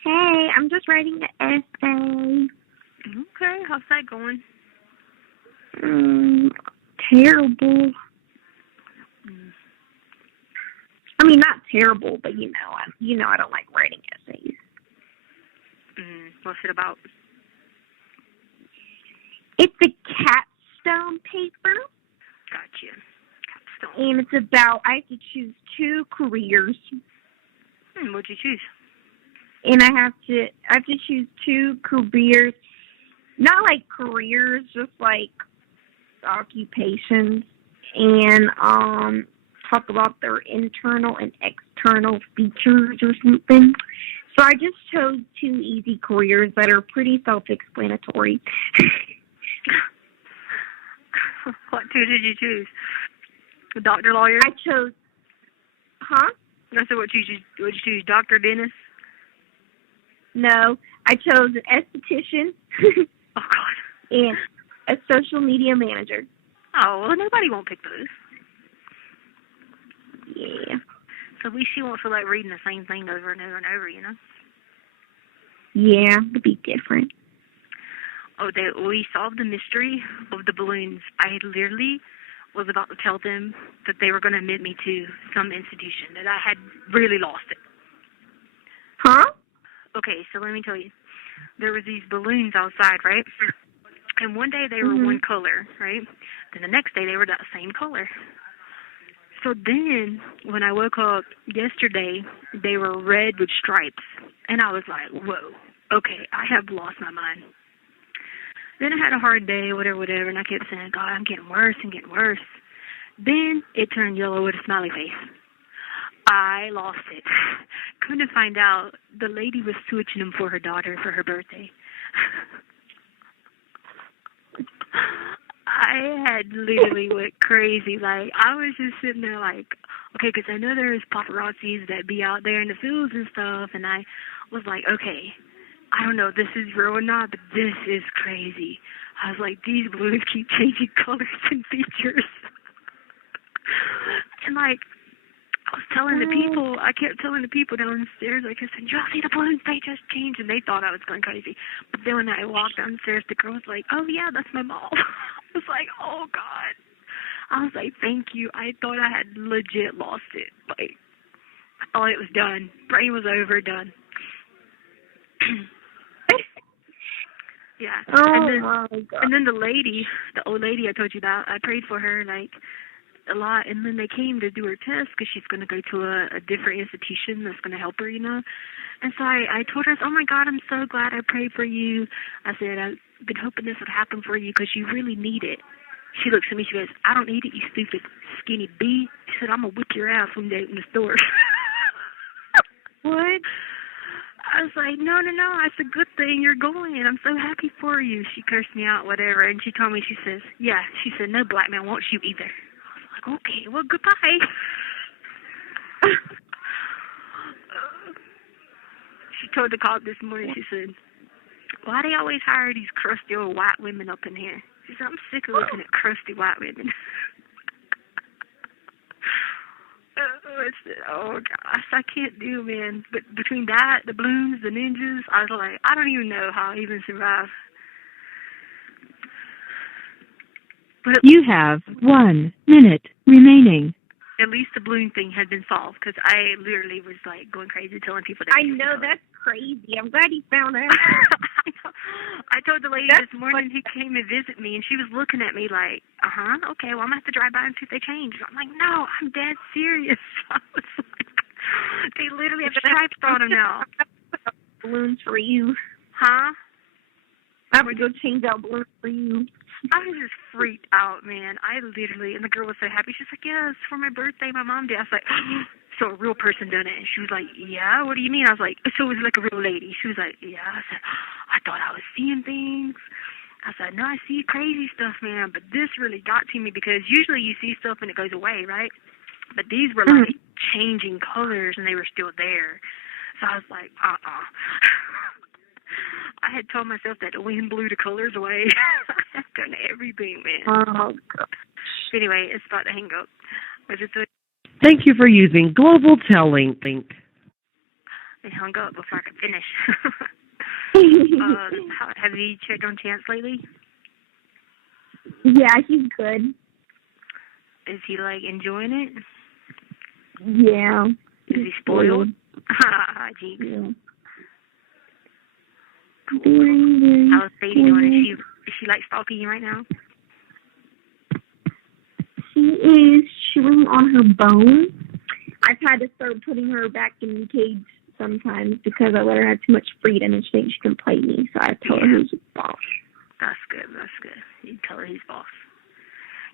Hey, I'm just writing the essay. Okay, how's that going? Terrible. I mean, not terrible, but I don't like writing essays. What's it about? It's a capstone paper, Gotcha. Capstone. and it's about I have to choose 2 careers, What'd you choose? and I have to choose 2 careers, not like careers, just like occupations, and talk about their internal and external features or something. So I just chose 2 easy careers that are pretty self-explanatory. What 2 did you choose? A doctor, lawyer? I chose, huh? I said, what'd you choose? Doctor, dentist? No, I chose an esthetician Oh, God. and a social media manager. Oh, well, nobody won't pick those. Yeah. So at least she won't feel like reading the same thing over and over and over, you know? Yeah, it'd be different. Oh, we solved the mystery of the balloons. I literally was about to tell them that they were going to admit me to some institution, that I had really lost it. Huh? Okay, so let me tell you. There was these balloons outside, right? And one day they were one color, right? Then the next day they were that same color. So then, when I woke up yesterday, they were red with stripes. And I was like, whoa, okay, I have lost my mind. Then I had a hard day, whatever, and I kept saying, God, I'm getting worse and getting worse. Then it turned yellow with a smiley face. I lost it. Couldn't find out the lady was switching them for her daughter for her birthday. I had literally went crazy. Like, I was just sitting there like, okay, because I know there's paparazzis that be out there in the fields and stuff, and I was like, okay, I don't know if this is real or not, but this is crazy. I was like, these balloons keep changing colors and features. And like, I was telling the people, I kept telling the people downstairs, like, I said, y'all see the balloons? They just changed, and they thought I was going crazy. But then when I walked downstairs, the girl was like, oh yeah, that's my ball. I was like, oh God. I was like, thank you. I thought I had legit lost it. Like, I thought it was done. Brain was over, done. Yeah. And then the old lady I told you about, I prayed for her, like, a lot, and then they came to do her test because she's going to go to a different institution that's going to help her, you know. And so I told her, oh my God, I'm so glad I prayed for you. I said, I've been hoping this would happen for you because you really need it. She looks at me, she goes, I don't need it, you stupid skinny bee. She said, I'm going to whip your ass one day in the store. What? I was like, no, it's a good thing you're going. I'm so happy for you. She cursed me out, whatever, and she told me, she says, yeah, she said, no black man wants you either. I was like, okay, well, goodbye. She told the cop this morning, she said, why do they always hire these crusty old white women up in here? She said, I'm sick of looking at crusty white women. Oh gosh, I can't do, man. But between that, the balloons, the ninjas, I was like, I don't even know how I even survive. But You have 1 minute remaining. at least the balloon thing had been solved, because I literally was like going crazy telling people that. I know, that's crazy. I'm glad you found out. I told the lady this morning who came to visit me, and she was looking at me like, okay, well, I'm going to have to drive by and see if they change. I'm like, no, I'm dead serious. I was like, they literally have stripes on them now. Balloons for you. Huh? I would go change out balloons for you. I was just freaked out, man. I literally, and the girl was so happy. She's like, yes, for my birthday, my mom did. I was like, so a real person done it? And she was like, yeah, what do you mean? I was like, so it was like a real lady. She was like, yeah. I said, I thought I was seeing things. I said, no, I see crazy stuff, man, but this really got to me, because usually you see stuff and it goes away, right? But these were like changing colors, and they were still there. So I was like, I had told myself that the wind blew the colors away. I've done everything, man. Oh, God. Anyway, it's about to hang up. Thank you for using Global Telling. It hung up before I could finish. Have you checked on Chance lately? Yeah, he's good. Is he, like, enjoying it? Yeah. Is he spoiled? Jinx. Yeah. Very, How's Sadie doing? Is she like stalking you right now? She is chewing on her bone. I've had to start putting her back in the cage sometimes because I let her have too much freedom and she thinks she can play me. So I tell her who's boss. That's good. You tell her he's boss.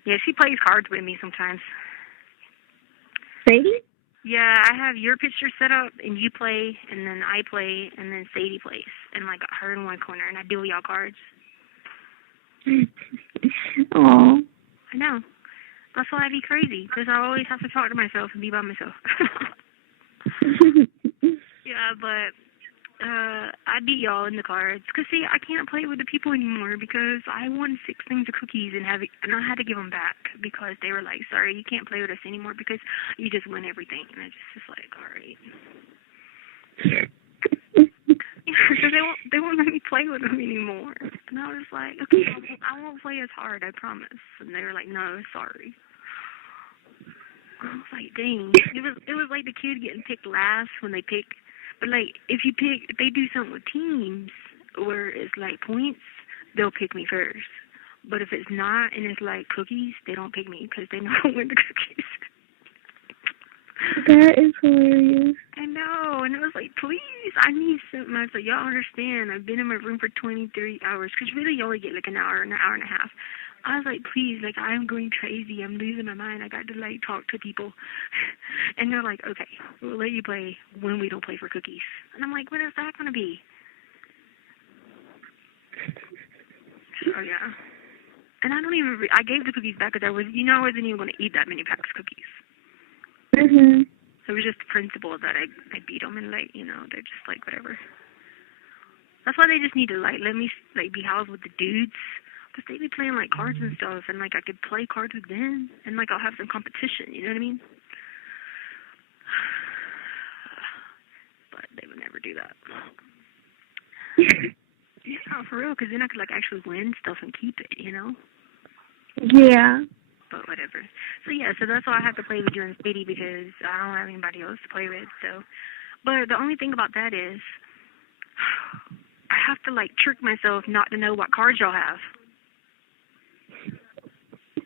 Yeah, she plays cards with me sometimes. Sadie? Yeah, I have your picture set up, and you play, and then I play, and then Sadie plays, and like got her in one corner, and I deal y'all cards. Oh. I know. That's why I be crazy, because I always have to talk to myself and be by myself. Yeah, but I beat y'all in the cards. Because, see, I can't play with the people anymore because I won 6 things of cookies and I had to give them back because they were like, sorry, you can't play with us anymore because you just win everything. And I just like, all right. Because they won't let me play with them anymore. And I was like, okay, I won't play as hard, I promise. And they were like, no, sorry. I was like, dang. It was like the kid getting picked last when they pick. But like, if they do something with teams where it's like points, they'll pick me first. But if it's not and it's like cookies, they don't pick me because they know I'll win the cookies. That is hilarious. I know, and it was like, please, I need something. I was like, y'all understand, I've been in my room for 23 hours, because really you only get like an hour and a half. I was like, please, like, I'm going crazy. I'm losing my mind. I got to, like, talk to people. And they're like, okay, we'll let you play when we don't play for cookies. And I'm like, when is that going to be? Oh, yeah. And I don't even, I gave the cookies back because I wasn't even going to eat that many packs of cookies. Mhm. So it was just the principle that I beat them and, like, they're just like, whatever. That's why they just need to, like, let me, like, be housed with the dudes. Because they be playing, like, cards and stuff. And, like, I could play cards with them. And, like, I'll have some competition. You know what I mean? But they would never do that. Yeah, for real. Because then I could, like, actually win stuff and keep it, Yeah. But whatever. So, yeah, so that's why I have to play with you and Speedy because I don't have anybody else to play with. So, but the only thing about that is I have to, like, trick myself not to know what cards y'all have.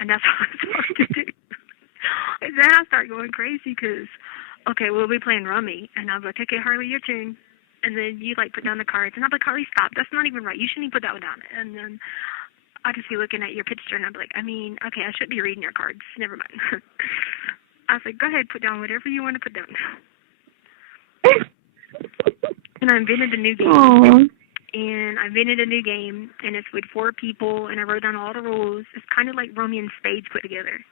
And that's what I start to do. And then I start going crazy because, okay, we'll be playing Rummy. And I'll be like, okay, Harley, your turn. And then you, like, put down the cards. And I'll be like, Harley, stop. That's not even right. You shouldn't even put that one down. And then I'll just be looking at your picture. And I'll be like, okay, I should be reading your cards. Never mind. I was like, go ahead, put down whatever you want to put down. And I invented a new game. Aww. And I invented a new game, and it's with 4 people, and I wrote down all the rules. It's kind of like Rummy and Spades put together.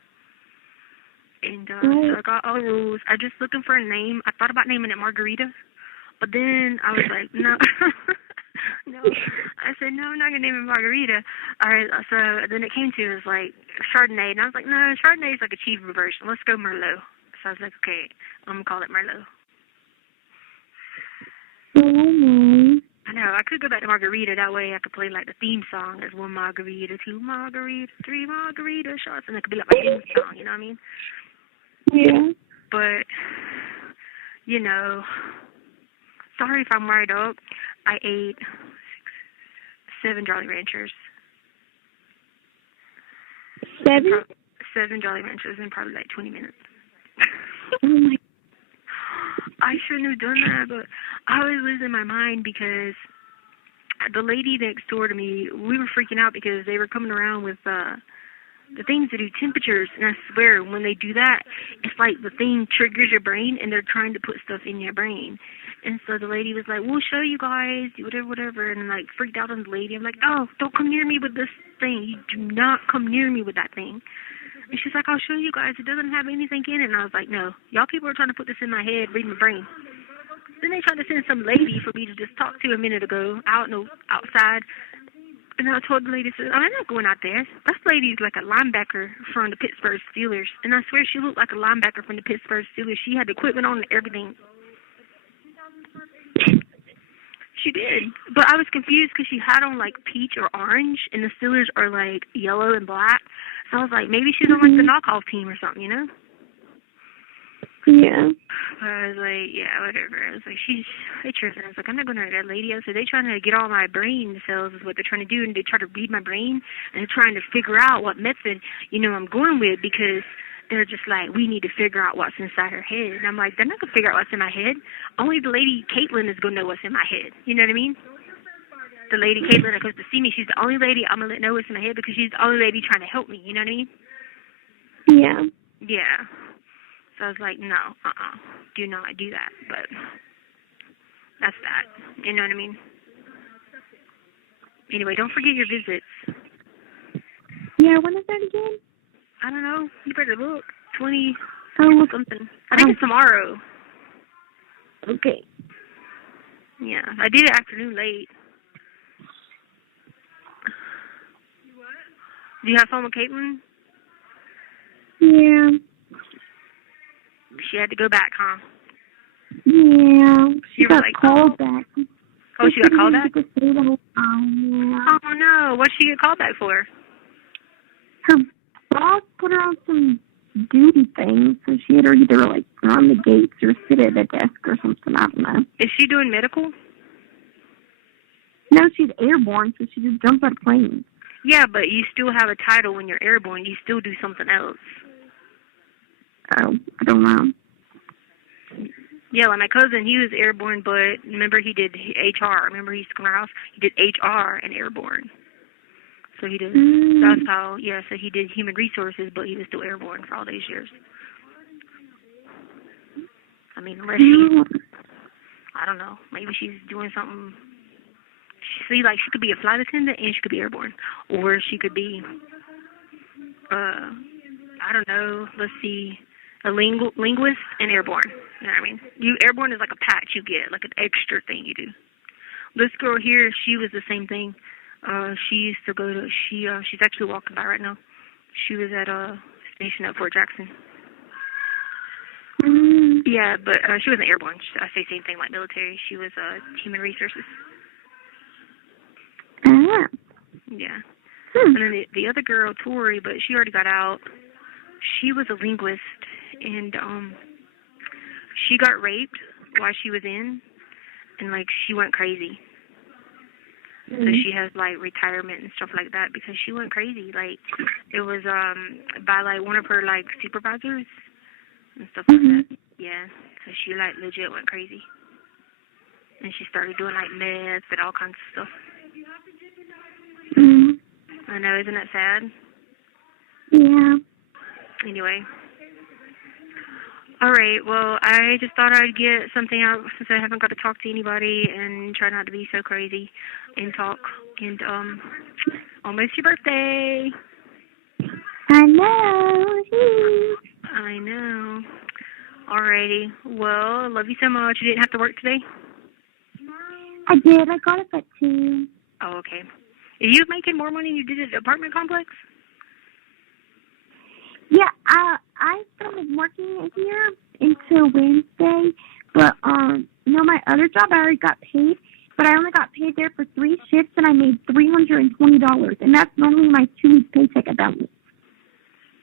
And so I got all the rules. I just looking for a name. I thought about naming it Margarita, but then I was like, no. No. I said, no, I'm not going to name it Margarita. All right, so then it came to, it was like Chardonnay, and I was like, no, Chardonnay is like a cheaper version. Let's go Merlot. So I was like, okay, I'm going to call it Merlot. I know, I could go back to Margarita. That way I could play, like, the theme song as 1 margarita, 2 margarita, 3 margarita shots. And it could be, like, my theme song, you know what I mean? Yeah. But, sorry if I'm wired up. I ate 7 Jolly Ranchers. 7? 7 Jolly Ranchers in probably, like, 20 minutes. Oh my. I shouldn't have done that, but I was losing my mind because the lady next door to me, we were freaking out because they were coming around with the things to do temperatures, and I swear when they do that, it's like the thing triggers your brain and they're trying to put stuff in your brain. And so the lady was like, we'll show you guys, whatever, and like freaked out on the lady. I'm like, oh, don't come near me with this thing. You do not come near me with that thing. And she's like, I'll show you guys. It doesn't have anything in it. And I was like, no, y'all people are trying to put this in my head, read my brain. Then they tried to send some lady for me to just talk to a minute ago outside. And I told the lady, I'm not going out there. That lady's like a linebacker from the Pittsburgh Steelers. And I swear she looked like a linebacker from the Pittsburgh Steelers. She had the equipment on and everything. She did. But I was confused because she had on like peach or orange, and the Steelers are like yellow and black. So I was like, maybe she's on like the knockoff team or something, Yeah. But I was like, yeah, whatever. I was like, they tripping. I was like, I'm not going to hurt that lady. I said, they trying to get all my brain cells is what they're trying to do, and they try to read my brain, and they're trying to figure out what method, I'm going with, because they're just like, we need to figure out what's inside her head. And I'm like, they're not going to figure out what's in my head. Only the lady, Caitlin, is going to know what's in my head. You know what I mean? The lady, Caitlin, that comes to see me, she's the only lady I'm going to let know what's in my head because she's the only lady trying to help me. You know what I mean? Yeah. Yeah. So I was like, no, do not do that. But that's that. You know what I mean? Anyway, don't forget your visits. Yeah, when is that again? I don't know. You better look. 20 something. I Oh. think it's tomorrow. Okay. Yeah, I did it afternoon late. Do you have fun with Caitlin? Yeah. She had to go back, huh? Yeah. She You were got like, called back. Oh, she got called back? Yeah. Oh, no. What'd she get called back for? Her boss put her on some duty thing, so she had to either, like, run the gates or sit at a desk or something. I don't know. Is she doing medical? No, she's airborne, so she just jumps out of planes. Yeah, but you still have a title when you're airborne. You still do something else. Oh, I don't know. Yeah, like my cousin, he was airborne, but remember he did HR. Remember he used to come to our house? He did HR and airborne. So he did. Mm. That's how. Yeah. So he did human resources, but he was still airborne for all these years. I mean, unless Mm. I don't know, maybe she's doing something. See, like she could be a flight attendant and she could be airborne, or she could be, I don't know. Let's see, a linguist and airborne. You know what I mean? Airborne is like a patch you get, like an extra thing you do. This girl here, she was the same thing. She used to go to. She's actually walking by right now. She was at a station at Fort Jackson. Mm. Yeah, but she wasn't airborne. I say same thing like military. She was human resources. Ah. Yeah. Hmm. And then the other girl, Tori, but she already got out. She was a linguist, and she got raped while she was in, and like she went crazy. So she has like retirement and stuff like that because she went crazy. Like it was by like one of her like supervisors and stuff like that. Yeah. So she like legit went crazy. And she started doing like meth and all kinds of stuff. Mm. I know, isn't it sad? Yeah. Anyway. All right, well, I just thought I'd get something out since I haven't got to talk to anybody and try not to be so crazy and talk. And almost your birthday. I know. I know. Alrighty. Well, I love you so much. You didn't have to work today? I did. I got up at 2. Oh, okay. Are you making more money than you did at the apartment complex? Yeah, I started working here until Wednesday, but no, my other job I already got paid, but I only got paid there for 3 shifts, and I made $320, and that's normally my 2-week paycheck at that week.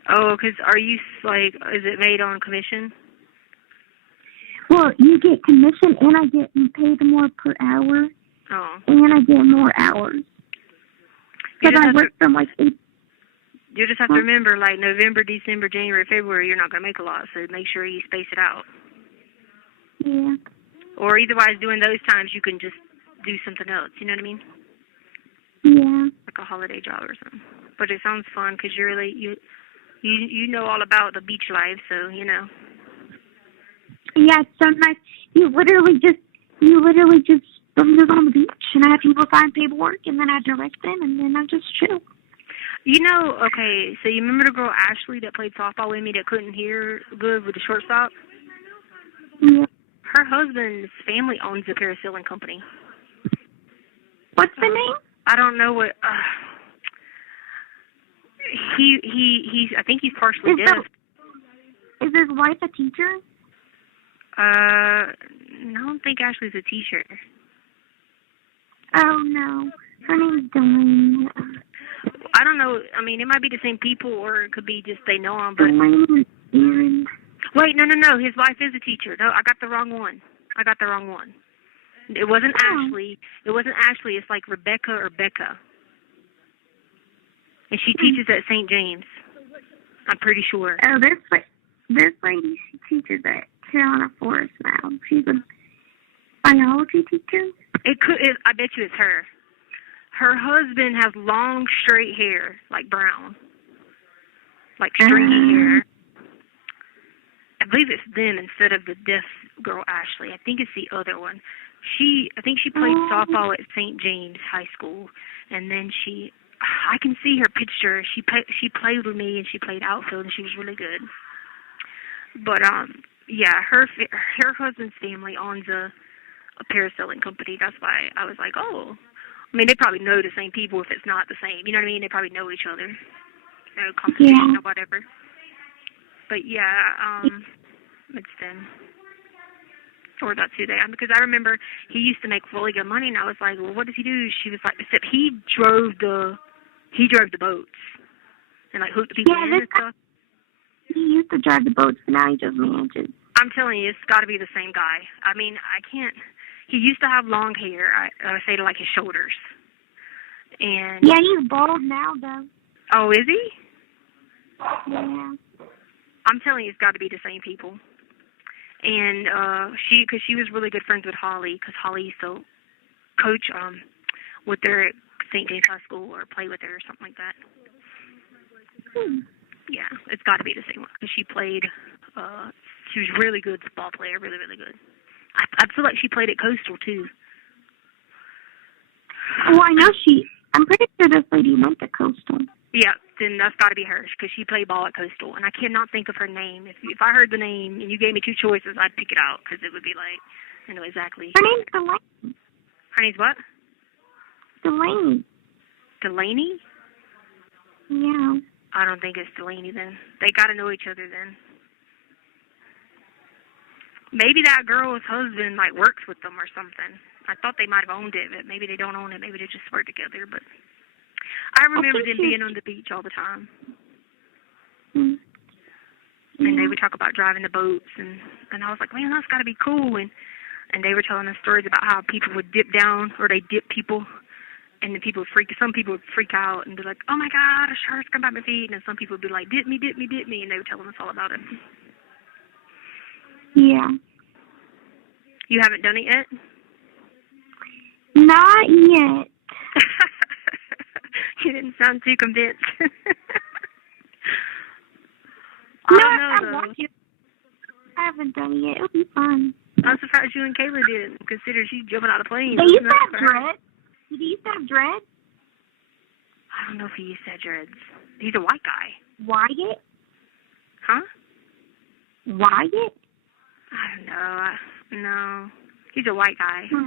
Oh, because are you like? Is it made on commission? Well, you get commission, and I get paid more per hour, Oh. and I get more hours. Because I work from like 8. You just have to remember, like November, December, January, February, you're not going to make a lot, so make sure you space it out. Yeah. Or otherwise, during those times, you can just do something else. You know what I mean? Yeah. Like a holiday job or something. But it sounds fun because you're really you know all about the beach life, so you know. Yeah, it's so nice. You literally just live on the beach, and I have people sign paperwork, and then I direct them, and then I just chill. You know, okay, so you remember the girl Ashley that played softball with me that couldn't hear good with the shortstop? Yeah. Her husband's family owns a parasailing company. What's the name? I don't know what. He's. I think he's partially deaf. Is his wife a teacher? I don't think Ashley's a teacher. Oh no, her name's Delaney. I don't know. I mean, it might be the same people, or it could be just they know him. But Delaney Aaron. Wait, no. His wife is a teacher. No, I got the wrong one. It wasn't Ashley. It wasn't Ashley. It's like Rebecca or Becca. And she teaches at St. James. I'm pretty sure. Oh, this lady, she teaches at Carolina Forest now. She's a biology teacher. I bet you it's her. Her husband has long, straight hair, like brown. Like stringy hair. I believe it's them instead of the deaf girl, Ashley. I think it's the other one. I think she played softball at St. James High School, and then I can see her picture. She played with me, and she played outfield, and she was really good. But yeah, her husband's family owns a parasailing company. That's why I was like, oh. I mean, they probably know the same people if it's not the same. You know what I mean? They probably know each other. Competition or whatever. But yeah, it's them. Or that's who they are. Because I remember he used to make really good money, and I was like, well, what does he do? She was like, except he drove the boats and like hooked the people in and stuff. He used to drive the boats, but now he just manages. I'm telling you, it's got to be the same guy. I mean, I can't. He used to have long hair. I say to like his shoulders. And yeah, he's bald now, though. Oh, is he? Yeah. I'm telling you, it's got to be the same people. And because she was really good friends with Holly, because Holly used to coach with their St. James High School or play with her or something like that. Hmm. Yeah, it's got to be the same one because she played. She was really good ball player, really, really good. I feel like she played at Coastal too. Oh, I know I'm pretty sure this lady went to Coastal. Yeah, then that's got to be hers because she played ball at Coastal, and I cannot think of her name. If I heard the name and you gave me two choices, I'd pick it out because it would be like, I know exactly. Her name's Delaney. Her name's what? Delaney. Delaney? Yeah. I don't think it's Delaney then. They got to know each other then. Maybe that girl's husband like works with them or something. I thought they might have owned it, but maybe they don't own it. Maybe they just work together. But I remember them being on the beach all the time. Mm. And they would talk about driving the boats, and I was like, man, that's got to be cool. And they were telling us stories about how people would dip down, or they dip people, and then some people would freak out and be like, oh my God, a shark's come by my feet. And some people would be like, dip me, dip me, dip me. And they were telling us all about it. Yeah. You haven't done it yet? Not yet. You didn't sound too convinced. No, I I want you. I haven't done it yet. It'll be fun. I'm surprised you and Kayla didn't, consider she's jumping out of planes. They used to have dreads. Did he used to have dreads? I don't know if he used to have dreads. He's a white guy. Wyatt? Huh? Wyatt? I don't know. No. He's a white guy. Yeah, I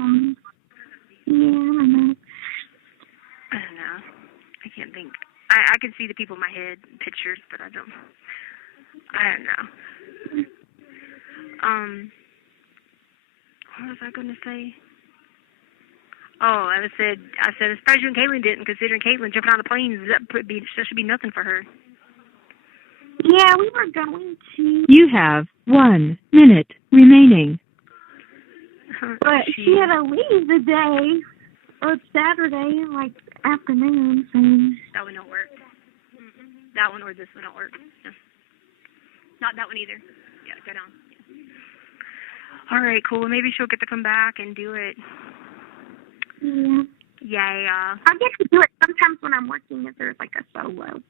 don't know. I don't know. I can't think. I can see the people in my head, pictures, but I don't know. What was I going to say? Oh, I said, as far as you and Caitlin didn't, considering Caitlin jumping out of planes, that should be nothing for her. Yeah, we were going to. You have 1 minute remaining. But she had to leave the day, or Saturday, like, afternoon, so. That one don't work. That one or this one don't work. No. Not that one either. Yeah, go down. Yeah. All right, cool. Maybe she'll get to come back and do it. Yeah. Yeah. I get to do it sometimes when I'm working if there's, like, a solo.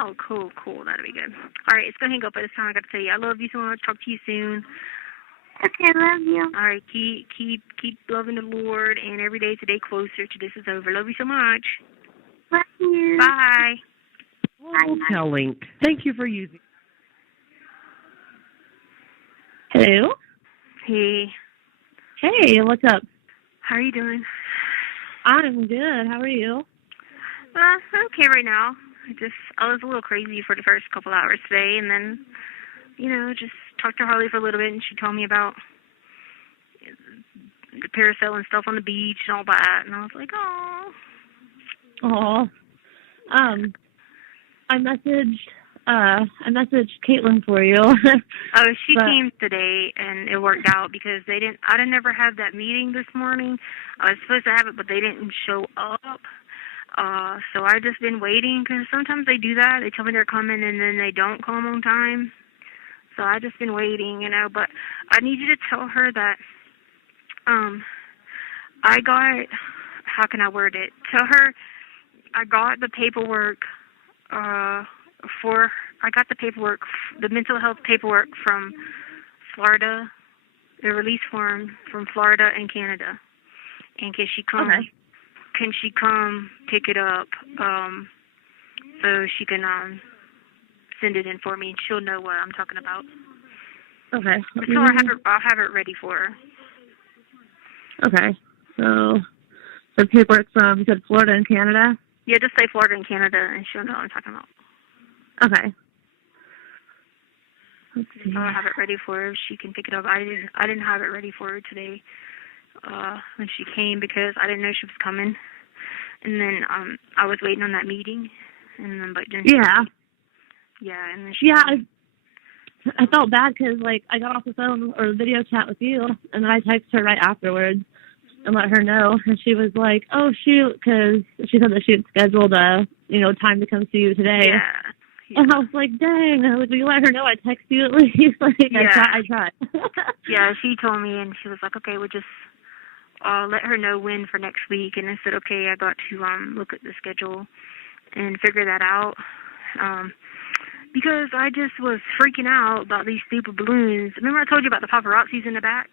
Oh, cool. That'll be good. All right, it's going to hang up by this time. I got to tell you, I love you so much. Talk to you soon. Okay, love you. All right, keep loving the Lord, and every day today closer to this is over. Love you so much. Love you. Bye. Hotel link. Thank you for using. Hello? Hey, Hey, what's up? how are you doing? I'm good. How are you? I'm okay right now. I was a little crazy for the first couple hours today, and then, just talked to Harley for a little bit, and she told me about the parasailing stuff on the beach and all that, and I was like, oh. Oh. I messaged Caitlin for you. Oh, she But- came today, and it worked out because I didn't never have that meeting this morning. I was supposed to have it, but they didn't show up. So I just been waiting because sometimes they do that. They tell me they're coming, and then they don't come on time. So I just been waiting, but I need you to tell her that, I got, how can I word it? Tell her I got the paperwork, the mental health paperwork from Florida, the release form from Florida and Canada. And can she come pick it up, so she can, send it in for me, and she'll know what I'm talking about. Okay. So I'll have it ready for her. Okay. So, the paperwork from, you said Florida and Canada? Yeah, just say Florida and Canada, and she'll know what I'm talking about. Okay. Let's see. So I'll have it ready for her. She can pick it up. I didn't have it ready for her today, when she came because I didn't know she was coming. And then I was waiting on that meeting, and then Yeah. Yeah, and then I felt bad because, I got off the phone or video chat with you, and then I texted her right afterwards and let her know, and she was like, oh, shoot, because she said that she had scheduled a, time to come see you today. Yeah. And I was like, dang, will you let her know I text you at least? Yeah. I tried. Yeah, she told me, and she was like, okay, we'll just let her know when for next week. And I said, okay, I got to look at the schedule and figure that out. Because I just was freaking out about these stupid balloons. Remember I told you about the paparazzis in the back?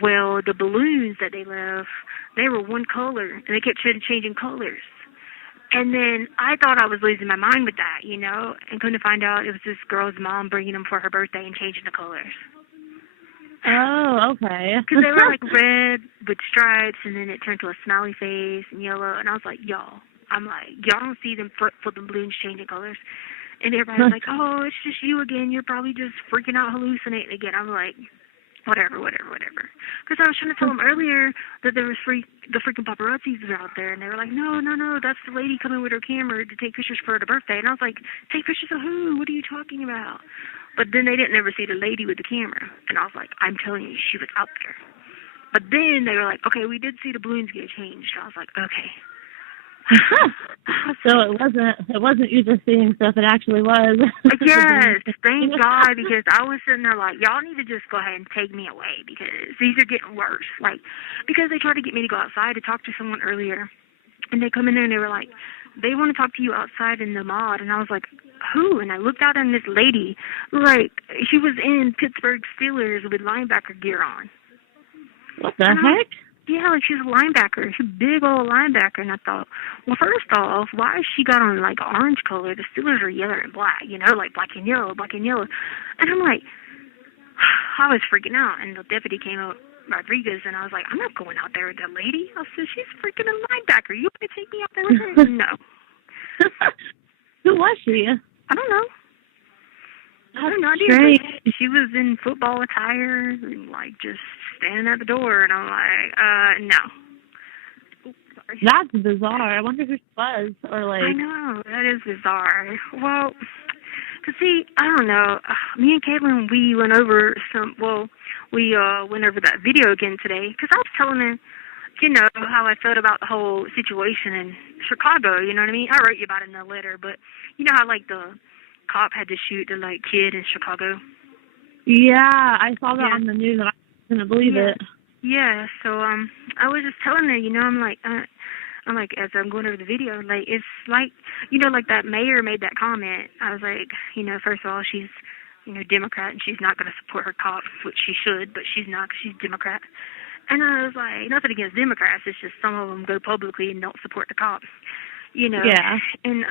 Well, the balloons that they left, they were one color, and they kept changing colors. And then I thought I was losing my mind with that, you know, and couldn't find out it was this girl's mom bringing them for her birthday and changing the colors. Oh, okay. Because they were like red with stripes, and then it turned to a smiley face and yellow. And I was like, y'all don't see them for the balloons changing colors. And everybody was like, oh, it's just you again. You're probably just freaking out, hallucinating again. I'm like, whatever. Because I was trying to tell them earlier that there was the freaking paparazzis out there, and they were like, no, that's the lady coming with her camera to take pictures for her birthday. And I was like, take pictures of who? What are you talking about? But then they didn't ever see the lady with the camera, and I was like, I'm telling you, she was out there. But then they were like, okay, we did see the balloons get changed. I was like, okay. So it wasn't you just seeing stuff, it actually was. Yes, thank God, because I was sitting there like, y'all need to just go ahead and take me away because these are getting worse. Like, because they tried to get me to go outside to talk to someone earlier, and they come in there and they were like, they want to talk to you outside in the mod, and I was like, who? And I looked out and this lady, like, she was in Pittsburgh Steelers with linebacker gear on. What the heck? Yeah, like she's a linebacker. She's a big old linebacker. And I thought, well, first off, why has she got on, like, orange color? The Steelers are yellow and black, you know, like black and yellow. And I'm like, I was freaking out. And the deputy came up, Rodriguez, and I was like, I'm not going out there with that lady. I said, she's freaking a linebacker. You want to take me out there with her? No. Who was she? I don't know. I don't know. She was in football attire and, like, just standing at the door, and I'm like, no. Oops, sorry. That's bizarre. I wonder who she was, or like. I know, that is bizarre. Well, cause see, I don't know. Me and Caitlin, we went over went over that video again today, cause I was telling her, you know, how I felt about the whole situation in Chicago. You know what I mean? I wrote you about it in a letter, but you know how like the cop had to shoot the like kid in Chicago. Yeah, I saw that on the news, and I couldn't believe it. Yeah, so I was just telling her, you know, I'm like as I'm going over the video, like it's like, you know, like that mayor made that comment. I was like, you know, first of all, she's, you know, Democrat and she's not going to support her cops, which she should, but she's not 'cause she's Democrat. And I was like, nothing against Democrats, it's just some of them go publicly and don't support the cops, you know. Yeah. And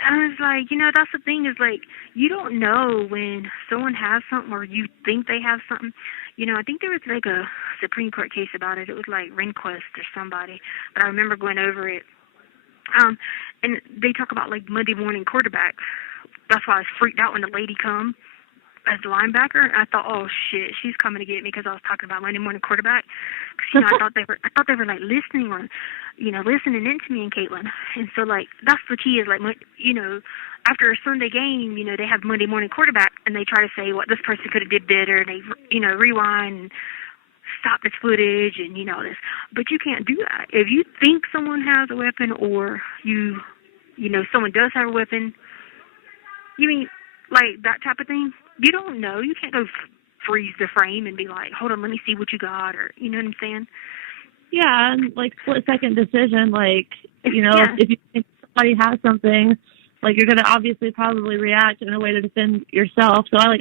I was like, you know, that's the thing is, like, you don't know when someone has something or you think they have something. You know, I think there was, like, a Supreme Court case about it. It was, like, Rehnquist or somebody. But I remember going over it. And they talk about, like, Monday morning quarterback. That's why I was freaked out when the lady come as the linebacker. I thought, oh, shit, she's coming to get me because I was talking about Monday morning quarterback. Cause, you know, I thought they were, like, listening or, you know, listening into me and Caitlin. And so, like, that's the key is, like, you know, after a Sunday game, you know, they have Monday morning quarterback, and they try to say what this person could have did better, and they, you know, rewind and stop this footage and, you know, this. But you can't do that. If you think someone has a weapon or you know, someone does have a weapon, you mean, like, that type of thing, you don't know. You can't go freeze the frame and be like, hold on, let me see what you got, or, you know what I'm saying? Yeah, and, like, split-second decision, like, you know, if you think somebody has something, like, you're going to obviously probably react in a way to defend yourself. So, I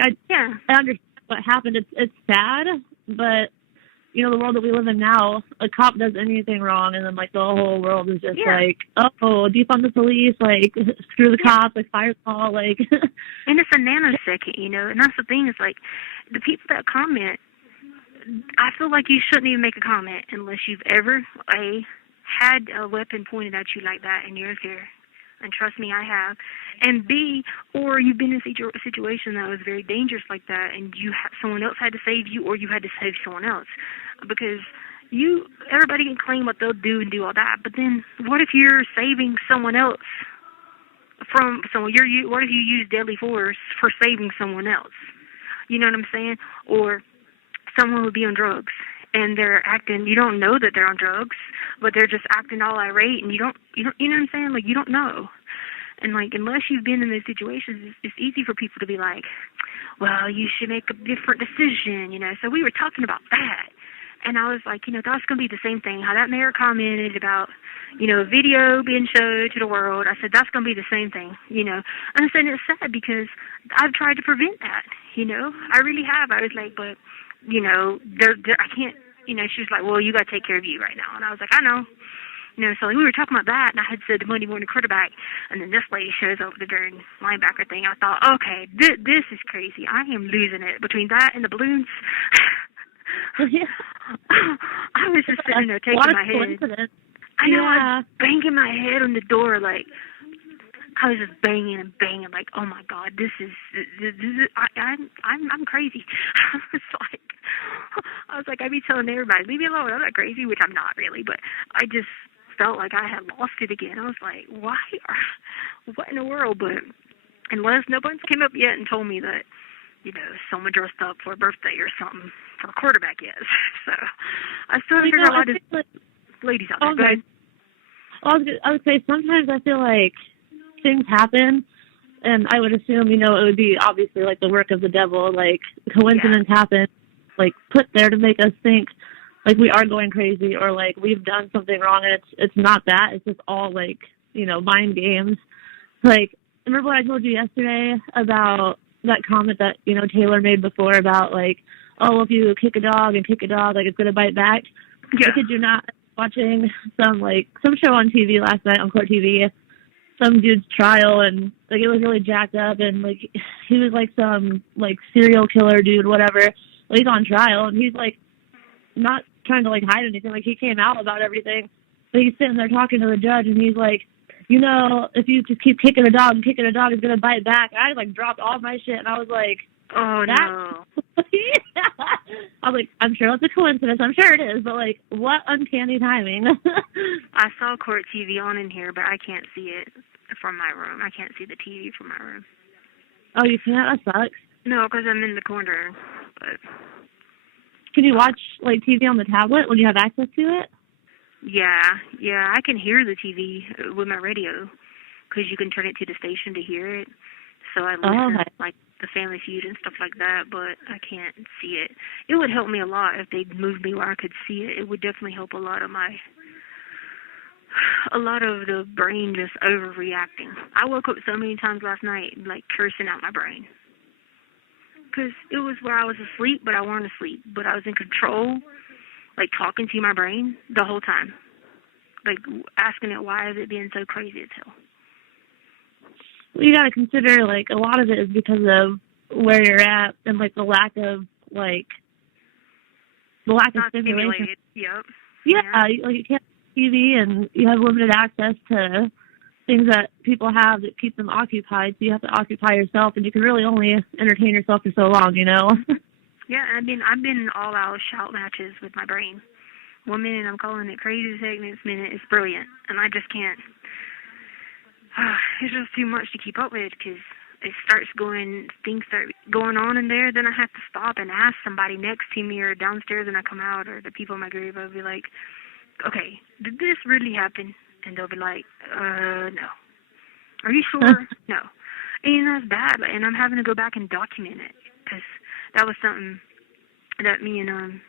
understand what happened. It's sad, but, you know, the world that we live in now, a cop does anything wrong, and then, like, the whole world is just like, oh, defund the police, like, screw the cops, like, fire call, like. And it's a nanosecond, you know, and that's the thing is, like, the people that comment, I feel like you shouldn't even make a comment unless you've ever, A, had a weapon pointed at you like that and you're scared. And trust me, I have. And B, or you've been in a situation that was very dangerous like that and someone else had to save you or you had to save someone else. Because everybody can claim what they'll do and do all that, but then what if you're saving someone else from someone? What if you use deadly force for saving someone else? You know what I'm saying? Or someone would be on drugs and they're acting, you don't know that they're on drugs, but they're just acting all irate and you know what I'm saying? Like, you don't know. And, like, unless you've been in those situations, it's easy for people to be like, well, you should make a different decision, you know. So we were talking about that. And I was like, that's going to be the same thing. How that mayor commented about, a video being showed to the world. I said, that's going to be the same thing, And I said, it's sad because I've tried to prevent that, I really have. I was like, but, I can't, she was like, well, you got to take care of you right now. And I was like, I know. So we were talking about that, and I had said the Monday morning quarterback, and then this lady shows up with the darn linebacker thing. I thought, okay, this is crazy. I am losing it. Between that and the balloons, I was just sitting there taking my head. I know, I was banging my head on the door, like, I was just banging and banging, like, oh my God, this is I'm crazy. I was like, I'd be telling everybody, leave me alone, I'm not crazy, which I'm not really, but I just felt like I had lost it again. I was like, what in the world? But unless nobody's came up yet and told me that, someone dressed up for a birthday or something for a quarterback yet. So I still figure out why this ladies out there. Okay. I would say sometimes I feel like things happen, and I would assume, it would be obviously like the work of the devil, like coincidence happen, like put there to make us think like we are going crazy or like we've done something wrong, and it's not that. It's just all like, mind games. Like, remember what I told you yesterday about that comment that, Taylor made before about like, oh, if you kick a dog, like it's going to bite back? Yeah. I kid you not, watching some show on TV last night on Court TV, some dude's trial, and like it was really jacked up, and like he was like some like serial killer dude, whatever. Well, he's on trial, and he's like not trying to like hide anything. Like he came out about everything, but he's sitting there talking to the judge, and he's like, if you just keep kicking a dog, it's gonna bite back. I like dropped all my shit, and I was like, oh no. I was like, I'm sure it's a coincidence. I'm sure it is, but like, what uncanny timing. I saw Court TV on in here, but I can't see it from my room. I can't see the TV from my room. Oh, you can't? That sucks. No, because I'm in the corner. But can you watch like TV on the tablet when you have access to it? Yeah, I can hear the TV with my radio because you can turn it to the station to hear it. So I listen like the Family Feud and stuff like that, but I can't see it. It would help me a lot if they moved me where I could see it. It would definitely help a lot of the brain just overreacting. I woke up so many times last night like cursing out my brain because it was where I was asleep, but I weren't asleep, but I was in control, like talking to my brain the whole time, like asking it why is it being so crazy as hell. You got to consider, like, a lot of it is because of where you're at and, like, the lack of stimulation. Yep. Yeah, like, you can't have TV and you have limited access to things that people have that keep them occupied, so you have to occupy yourself, and you can really only entertain yourself for so long, Yeah, I've been all-out shout matches with my brain. One minute I'm calling it crazy as heck, next minute it's brilliant, and I just can't. It's just too much to keep up with because things start going on in there. Then I have to stop and ask somebody next to me or downstairs when I come out, or the people in my grave. I'll be like, okay, did this really happen? And they'll be like, no. Are you sure? No. And that's bad. And I'm having to go back and document it because that was something that me and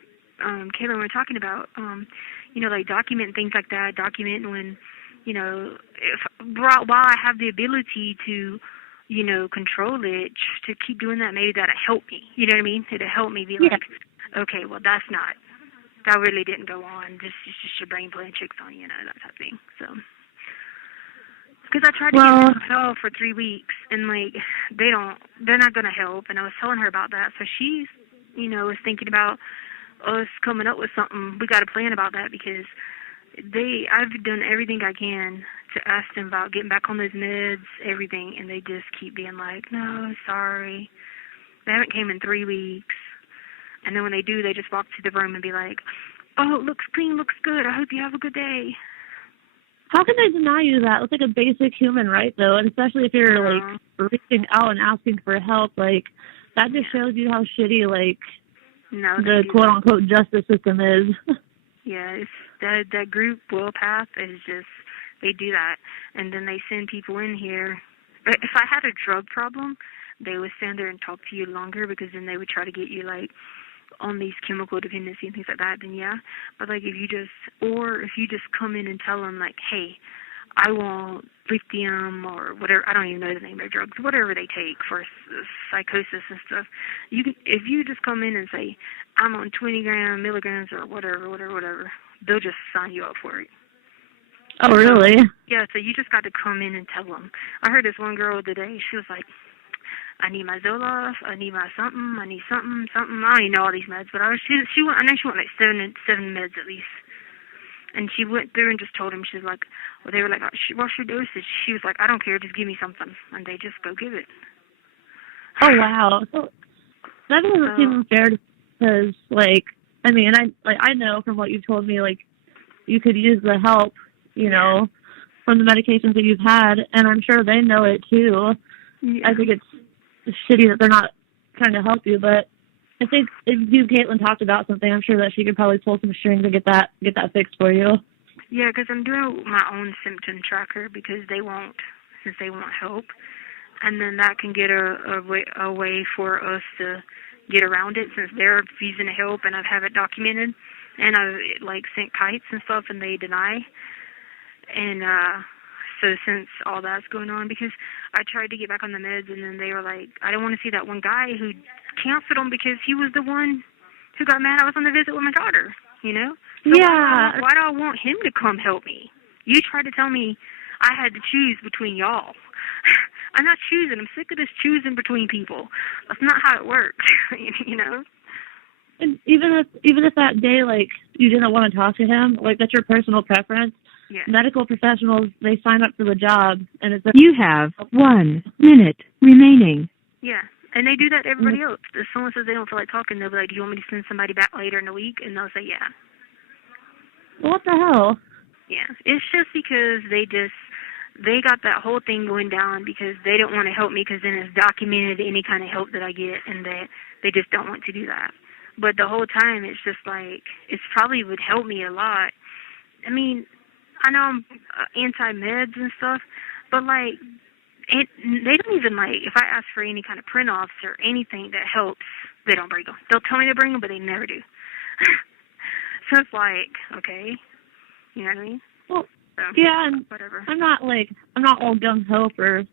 Kayla were talking about. Like document things like that, document when, while I have the ability to, control it, to keep doing that, maybe that'll help me. You know what I mean? It'll help me be like, okay, well, that really didn't go on. It's just your brain playing tricks on you, that type of thing. So, because I tried to get some help for 3 weeks, and like, they're not going to help. And I was telling her about that. So she's, was thinking about us coming up with something. We got a plan about that because I've done everything I can to ask them about getting back on those meds, everything, and they just keep being like, no, sorry. They haven't came in 3 weeks. And then when they do, they just walk to the room and be like, oh, it looks clean, looks good. I hope you have a good day. How can they deny you that? It's like a basic human right, though, and especially if you're, like, reaching out and asking for help. Like, that just shows you how shitty, like, the quote-unquote justice system is. Yeah, it's that group WillPath is just, they do that. And then they send people in here. If I had a drug problem, they would stand there and talk to you longer because then they would try to get you, like, on these chemical dependency and things like that, then yeah. But like if you just come in and tell them like, hey, I want lithium or whatever, I don't even know the name of their drugs, whatever they take for psychosis and stuff. If you just come in and say, I'm on 20 milligrams or whatever, they'll just sign you up for it. Oh, really? Yeah, so you just got to come in and tell them. I heard this one girl today, she was like, I need my Zoloft, I need my something, I need something. I don't even know all these meds, but I know she went like seven meds at least. And she went through and just told him, she's like, well, they were like, what's your dosage? She was like, I don't care, just give me something. And they just go give it. Oh, wow. So that doesn't seem fair because, like, I mean, I know from what you've told me, like, you could use the help, you know, from the medications that you've had, and I'm sure they know it too. Yeah. I think it's shitty that they're not trying to help you, but I think if you and Caitlin talked about something, I'm sure that she could probably pull some strings and get that fixed for you. Yeah, because I'm doing my own symptom tracker because they won't help, and then that can get a way for us to get around it since they're refusing to help, and I have it documented, and I've like sent kites and stuff, and they deny. And so since all that's going on, because I tried to get back on the meds, and then they were like, I don't want to see that one guy who canceled them because he was the one who got mad I was on the visit with my daughter, you know? So yeah. Why do I want him to come help me? You tried to tell me I had to choose between y'all. I'm not choosing. I'm sick of this choosing between people. That's not how it works, you know? And even if that day, like, you didn't want to talk to him, like, that's your personal preference, yeah. Medical professionals, they sign up for the job, and it's... You have 1 minute remaining. Yeah, and they do that to everybody else. If someone says they don't feel like talking, they'll be like, do you want me to send somebody back later in the week? And they'll say, yeah. What the hell? Yeah, it's just because they got that whole thing going down because they don't want to help me because then it's documented any kind of help that I get, and they just don't want to do that. But the whole time, it's just like, it probably would help me a lot. I mean, I know I'm anti-meds and stuff, but, like, they don't even, like, if I ask for any kind of print-offs or anything that helps, they don't bring them. They'll tell me to bring them, but they never do. So it's like, okay, you know what I mean? Well, so, yeah, and whatever. I'm not all gung-ho for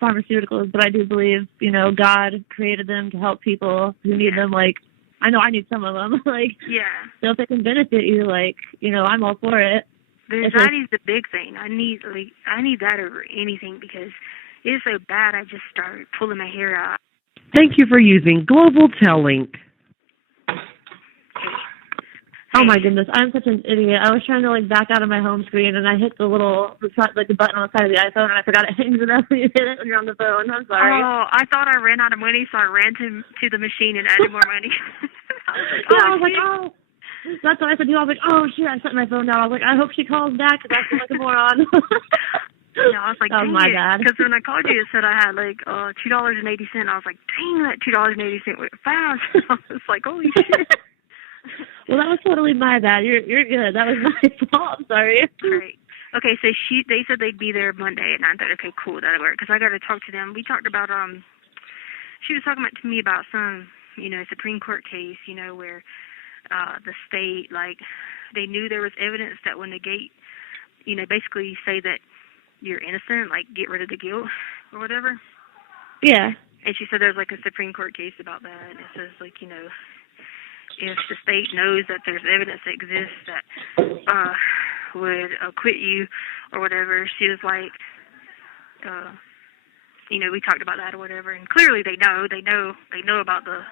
pharmaceuticals, but I do believe, you know, God created them to help people who need them. Like, I know I need some of them. Like, yeah. So if it can benefit you, like, you know, I'm all for it. The anxiety's the big thing. I need that over anything because it is so bad I just start pulling my hair out. Thank you for using Global Tellink. Oh my goodness, I'm such an idiot. I was trying to like back out of my home screen and I hit the button on the side of the iPhone and I forgot it hangs it up when you hit it when you're on the phone. I'm sorry. Oh, I thought I ran out of money, so I ran to the machine and added more money. I was like, oh. That's what I said to you. I was like, oh, shit, I set my phone down. I was like, I hope she calls back because I feel like a moron. Yeah, I was like, that was my bad. Because when I called you, it said I had like $2.80. I was like, dang, that $2.80 went fast. I was like, holy shit. Well, that was totally my bad. You're good. That was my fault. I'm sorry. Great. Okay, so they said they'd be there Monday at 9:30. Okay, cool, that'll work. Because I got to talk to them. We talked about she was talking to me about some Supreme Court case, where the state, like, they knew there was evidence that when the gate, basically say that you're innocent, like get rid of the guilt or whatever. Yeah. And she said there's like a Supreme Court case about that, and it says like, if the state knows that there's evidence that exists that would acquit you or whatever, she was like, we talked about that or whatever, and clearly they know about the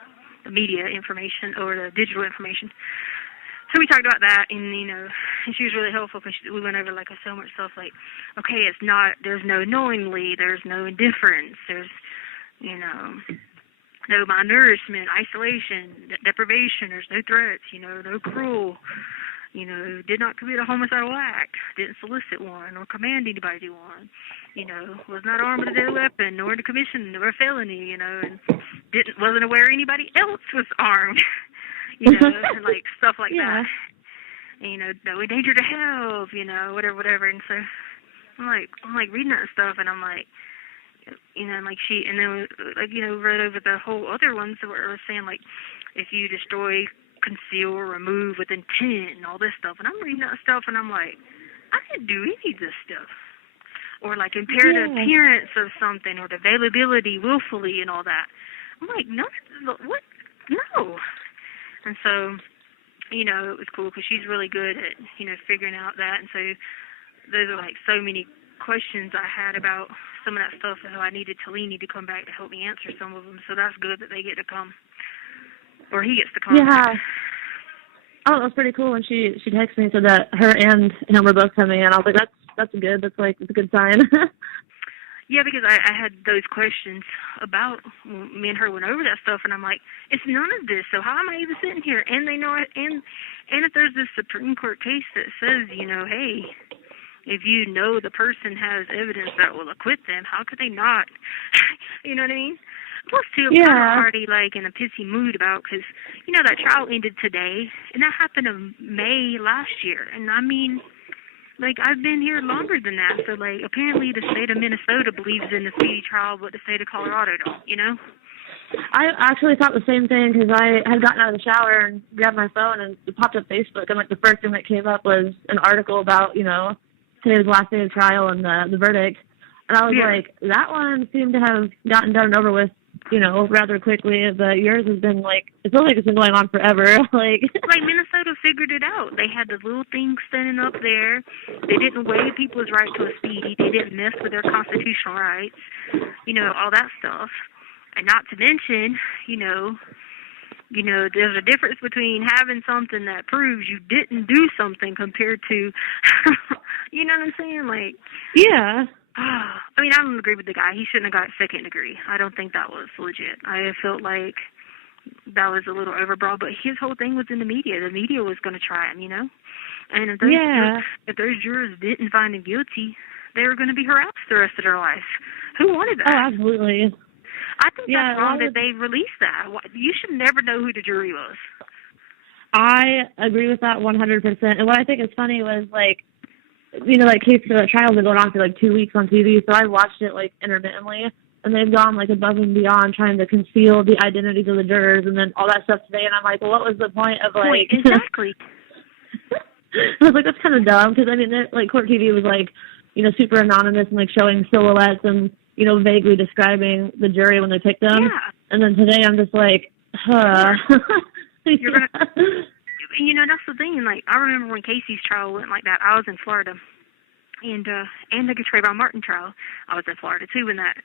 media information or the digital information. So we talked about that, and and she was really helpful because we went over like so much stuff like, okay, there's no knowingly, there's no indifference, there's no malnourishment, isolation, deprivation, there's no threats, no cruel, did not commit a homicidal act, didn't solicit one or command anybody to do one, was not armed with a deadly weapon nor to commission or a felony, and wasn't aware anybody else was armed, and like stuff like that. And, no danger to health, whatever. And so I'm like reading that stuff, and I'm like, and then read over the whole other ones that were saying like, if you destroy, conceal, or remove with intent and all this stuff. And I'm reading that stuff and I'm like, I didn't do any of this stuff. Or like impair the appearance of something or the availability willfully and all that. I'm like, no, what? No. And so, you know, it was cool because she's really good at, you know, figuring out that. And so those are like so many questions I had about some of that stuff, and I needed Talini to come back to help me answer some of them. So that's good that they get to come, or he gets to come. Yeah. Oh, it was pretty cool when she texted me and said that her and him were both coming in. I was like, that's good. That's a good sign. Yeah, because I had those questions about, me and her went over that stuff, and I'm like, it's none of this, so how am I even sitting here? And they know it, and if there's this Supreme Court case that says, you know, hey, if you know the person has evidence that will acquit them, how could they not? You know what I mean? Plus, too, I'm kind of already, like, in a pissy mood about, because, you know, that trial ended today, and that happened in May last year, and I mean, like, I've been here longer than that, so, like, apparently the state of Minnesota believes in the speedy trial, but the state of Colorado don't, you know? I actually thought the same thing because I had gotten out of the shower and grabbed my phone and it popped up Facebook, and, like, the first thing that came up was an article about, you know, today's last day of trial and the verdict. And I was like, that one seemed to have gotten done and over with, you know, rather quickly, but yours has been, like, it feels like it's been going on forever. Like Minnesota figured it out. They had the little thing standing up there. They didn't waive people's right to a speedy. They didn't mess with their constitutional rights, you know, all that stuff. And not to mention, you know, there's a difference between having something that proves you didn't do something compared to, you know what I'm saying? Like, yeah. I mean, I don't agree with the guy. He shouldn't have got second degree. I don't think that was legit. I felt like that was a little overbroad, but his whole thing was in the media. The media was going to try him, you know? And if those jurors didn't find him guilty, they were going to be harassed the rest of their life. Who wanted that? Oh, absolutely. I think that's wrong that they released that. You should never know who the jury was. I agree with that 100%. And what I think is funny was, like, you know, like, trials are going on for, like, 2 weeks on TV, so I watched it, like, intermittently, and they've gone, like, above and beyond trying to conceal the identities of the jurors and then all that stuff today, and I'm like, well, what was the point of, like... Exactly. I was like, that's kind of dumb, because, I mean, like, court TV was, like, you know, super anonymous and, like, showing silhouettes and, you know, vaguely describing the jury when they picked them. Yeah. And then today I'm just like, You're gonna... You know, that's the thing. Like, I remember when Casey's trial went like that. I was in Florida, and the Trayvon Martin trial, I was in Florida too when that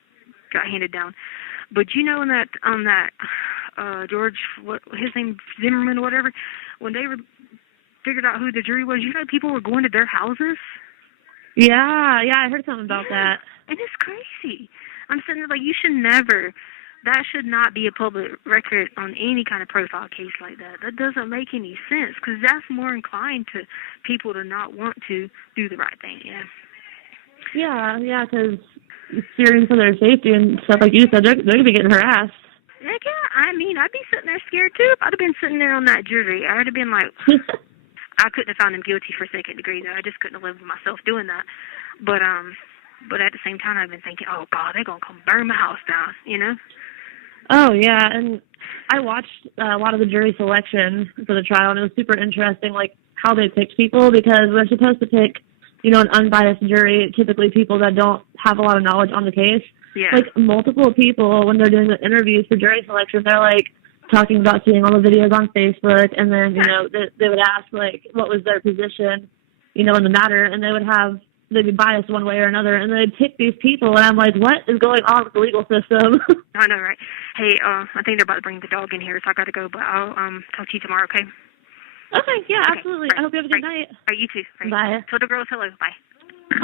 got handed down. But you know, on that George, what his name, Zimmerman or whatever, when they figured out who the jury was, you know, people were going to their houses. Yeah, I heard something about that. And it's crazy. I'm sitting there like, you should never. That should not be a public record on any kind of profile case like that. That doesn't make any sense, because that's more inclined to people to not want to do the right thing, Yeah, because fearing for their safety and stuff, like you said, they're going to be getting harassed. Heck yeah, I mean, I'd be sitting there scared too if I'd have been sitting there on that jury. I would have been like, I couldn't have found him guilty for second degree, though. I just couldn't have lived with myself doing that. But at the same time, I've been thinking, oh, God, they're going to come burn my house down, you know? Oh, yeah, and I watched a lot of the jury selection for the trial, and it was super interesting, like, how they picked people, because they're supposed to pick, you know, an unbiased jury, typically people that don't have a lot of knowledge on the case. Yeah. Like, multiple people, when they're doing the interviews for jury selection, they're, like, talking about seeing all the videos on Facebook, and then, you know, they would ask, like, what was their position, you know, in the matter, and they'd be biased one way or another, and they'd pick these people, and I'm like, what is going on with the legal system? I know, right? Hey, I think they're about to bring the dog in here, so I got to go, but I'll talk to you tomorrow, okay? Okay, yeah, okay, absolutely. right, I hope you have a good night. All right, you too. Right. Bye. Tell the girls hello. Bye.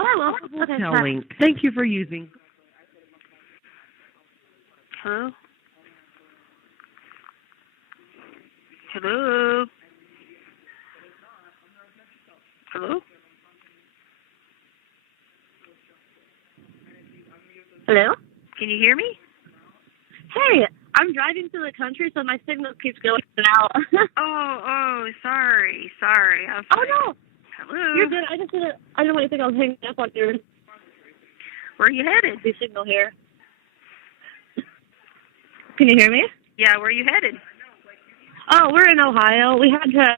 Oh, I will. Okay, Telling. Thank you for using. Hello? Hello? Hello? Hello? Can you hear me? Hey, I'm driving through the country, so my signal keeps going in and out. Sorry. Oh, no. Hello? You're good. I didn't want you to think I was hanging up on you. Where are you headed? The signal here. Can you hear me? Yeah, where are you headed? Oh, we're in Ohio. We had to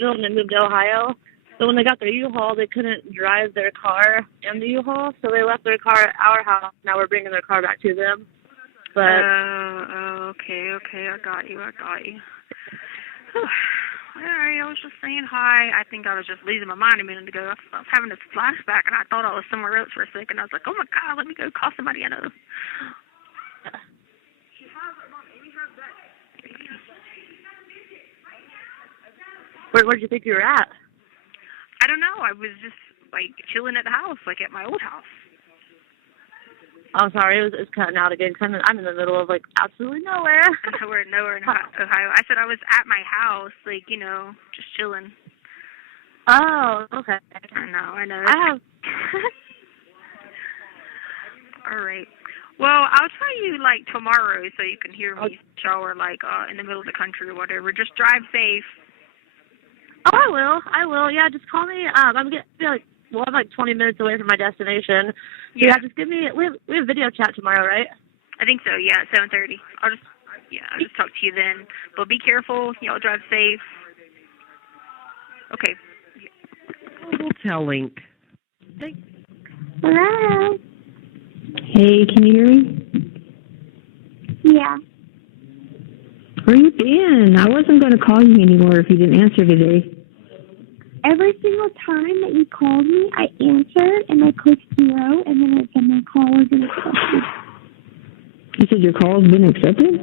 go and move to Ohio. So when they got their U-Haul, they couldn't drive their car in the U-Haul, so they left their car at our house. Now we're bringing their car back to them. But okay, I got you. All right, I was just saying hi. I think I was just losing my mind a minute ago. I was having this flashback, and I thought I was somewhere else for a second. I was like, oh, my God, let me go call somebody I know. where'd you think you were at? I don't know. I was just, like, chilling at the house, like at my old house. Oh, sorry, it was cutting out again. Cause I'm in the middle of, like, absolutely nowhere. nowhere in Ohio. I said I was at my house, like, you know, just chilling. Oh, okay. I know. I have... All right. Well, I'll try you, like, tomorrow so you can hear me shower, like, in the middle of the country or whatever. Just drive safe. Oh, I will. Yeah, just call me. I'm I'm like 20 minutes away from my destination. So yeah, just give me. We have video chat tomorrow, right? I think so. Yeah, at 7:30. I'll just talk to you then. But be careful. Y'all drive safe. Okay. Hotel link. Hello. Hey, can you hear me? Yeah. Where you been? I wasn't going to call you anymore if you didn't answer today. Every single time that you called me, I answered and I clicked 0, and then it said my call wasn't accepted. You said your call's been accepted?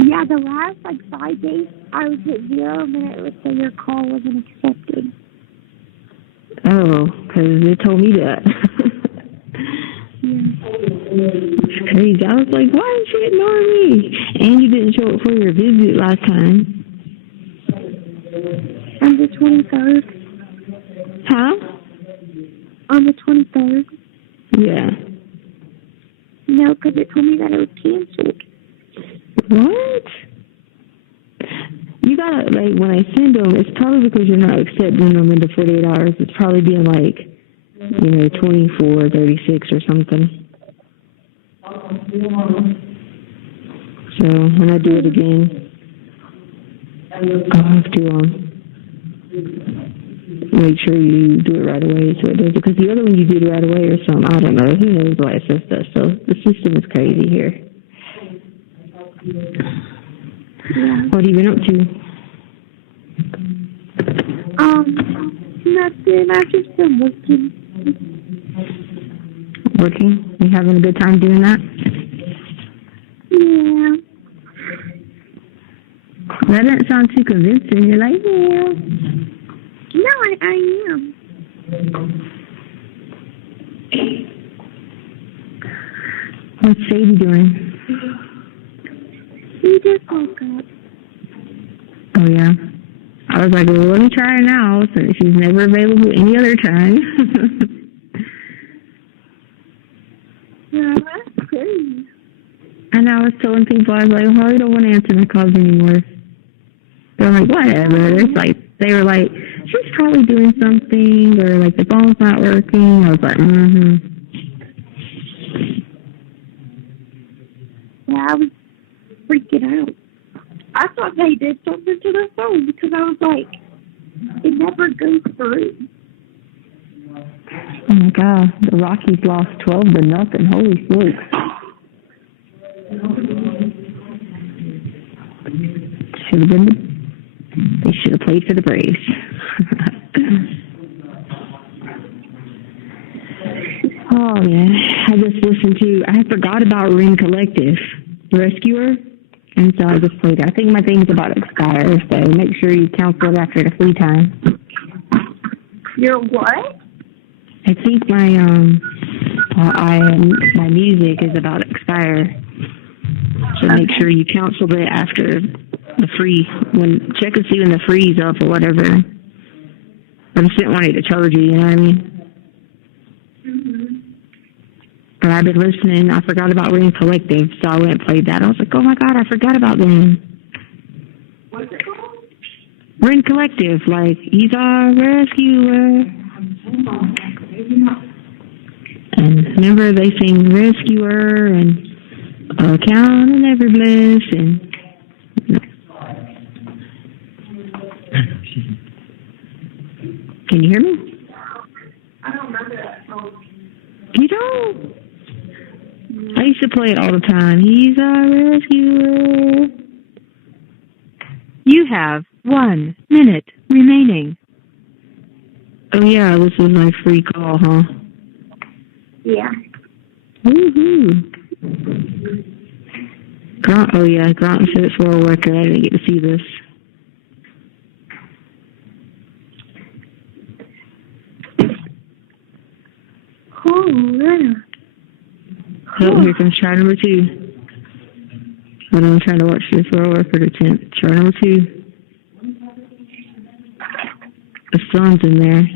Yeah, the last 5 days I was at 0, and then it would say your call wasn't accepted. Oh, because they told me that. It's crazy. I was like, why did she ignore me? And you didn't show up for your visit last time. On the 23rd. Huh? On the 23rd. Yeah. No, because it told me that it was canceled. What? You gotta, when I send them, it's probably because you're not accepting them in the 48 hours. It's probably being 24, 36 or something. So when I do it again, I'll have to make sure you do it right away so it does it. Because the other one you did right away or something, I don't know. Who knows why it says that? So the system is crazy here. Yeah. What have you been up to? Nothing. I've just been working. Working? You having a good time doing that? Yeah. That didn't sound too convincing. You're like, yeah. No, I am. What's Sadie doing? We just woke up. Oh, yeah. I was like, well, let me try her now since she's never available any other time. Yeah, that's crazy. And I was telling people, I was like, well, I don't want to answer my calls anymore. They're like, whatever. They were like, she's probably doing something, or the phone's not working. I was like, Yeah, I was freaking out. I thought they did something to their phone because I was like, it never goes through. Oh my God, the Rockies lost 12-0. Holy smokes. They should have played for the Braves. Oh yeah, I just listened to, I forgot about Ring Collective, Rescuer, and so I just played it. I think my thing's about to expire, so make sure you cancel it after the free time. You're what? I think my my music is about to expire, so make sure you cancel it after the free. Check and see when the free's up or whatever. I just didn't want it to charge you. You know what I mean? Mm-hmm. But I've been listening. I forgot about Ring Collective, so I went and played that. I was like, oh my God, I forgot about them. What's it called? Ring Collective, he's our rescuer. And remember, they sing Rescuer and Counting Every Blessing. Can you hear me? I don't remember that song. You don't? I used to play it all the time. He's our rescuer. You have 1 minute remaining. Oh, yeah, this was my free call, huh? Yeah. Woohoo. Grant, oh, yeah, Grant said it's for a worker. I didn't get to see this. Oh, here comes try number 2. Hold on, I'm trying to watch this for a worker to attempt. Try number 2. The son's in there.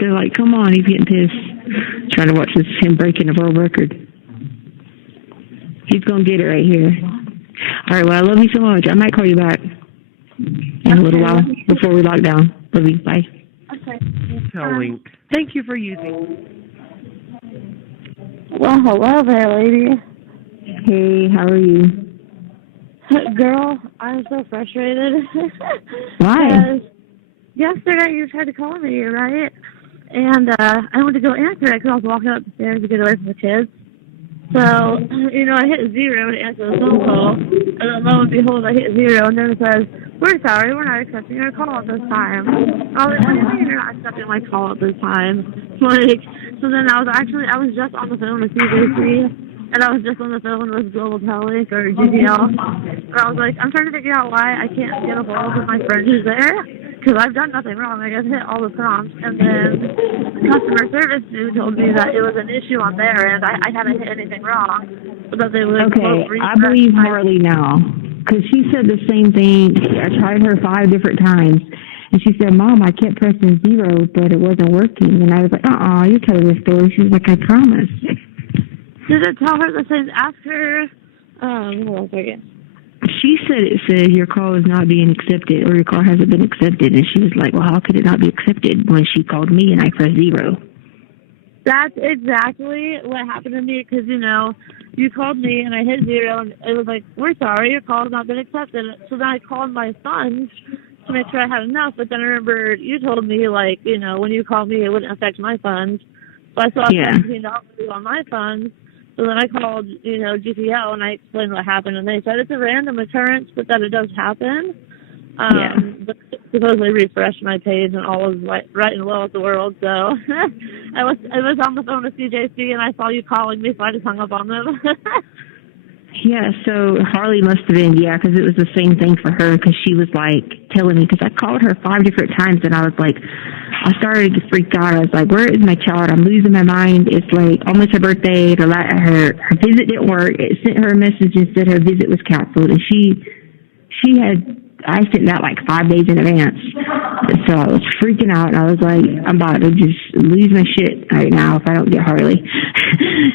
They're like, come on, he's getting pissed. Trying to watch this, him breaking a world record. He's going to get it right here. All right, well, I love you so much. I might call you back in a little while before we lock down. Love you. Bye. Okay. Link. Thank you for using. Well, hello there, lady. Hey, how are you? Girl, I'm so frustrated. Why? Because yesterday you tried to call me, right? And I went to go answer it because I was walking up the stairs to get away from the kids. So, I hit 0 to answer the phone call. And then lo and behold, I hit 0, and then it says, we're sorry, we're not accepting your call at this time. I was like, what do you mean you're not accepting my call at this time? So then I was just on the phone with CJC, and I was just on the phone with Global Telelink or GTL. And I was like, I'm trying to figure out why I can't get a hold of my friend who's there. Because I've done nothing wrong. I just hit all the prompts. And then the customer service dude told me that it was an issue on their end. I hadn't hit anything wrong. But that they would I believe Harley now. Because she said the same thing. I tried her 5 different times. And she said, Mom, I kept pressing 0, but it wasn't working. And I was like, you're telling the story. She was like, I promise. Did it tell her the same? Ask her. Hold on a second. She said it said your call is not being accepted or your call hasn't been accepted. And she was like, well, how could it not be accepted when she called me and I pressed 0? That's exactly what happened to me because, you called me and I hit 0 and it was like, we're sorry, your call has not been accepted. So then I called my funds to make sure I had enough. But then I remembered you told me, when you called me, it wouldn't affect my funds. So I still have $17 on my funds. So then I called, GTL, and I explained what happened, and they said it's a random occurrence, but that it does happen. But supposedly refreshed my page, and all was right and well with the world. So I was on the phone with CJC, and I saw you calling me, so I just hung up on them. Yeah, so Harley must have been, because it was the same thing for her, because she was, telling me, because I called her 5 different times, and I was like, I started to freak out. I was like, where is my child? I'm losing my mind. It's, almost her birthday. Her visit didn't work. It sent her a message and said her visit was canceled, and I sent that 5 days in advance. So I was freaking out, and I was like, I'm about to just lose my shit right now if I don't get Harley.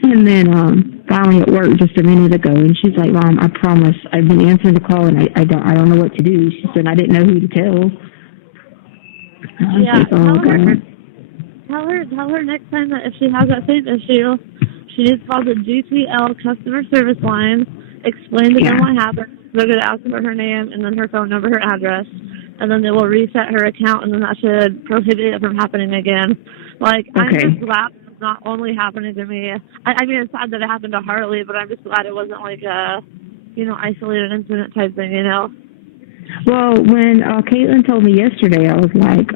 And then finally it worked just a minute ago, and she's like, Mom, I promise I've been answering the call, and I don't know what to do. She said I didn't know who to tell. Yeah, tell her next time that if she has that same issue, she needs to call the GTL customer service line, explain to them what happened. They're going to ask her her name and then her phone number, her address, and then they will reset her account, and then that should prohibit it from happening again. I'm just glad it's not only happening to me. I mean, it's sad that it happened to Harley, but I'm just glad it wasn't a, isolated incident type thing, Well, when Caitlin told me yesterday, I was like,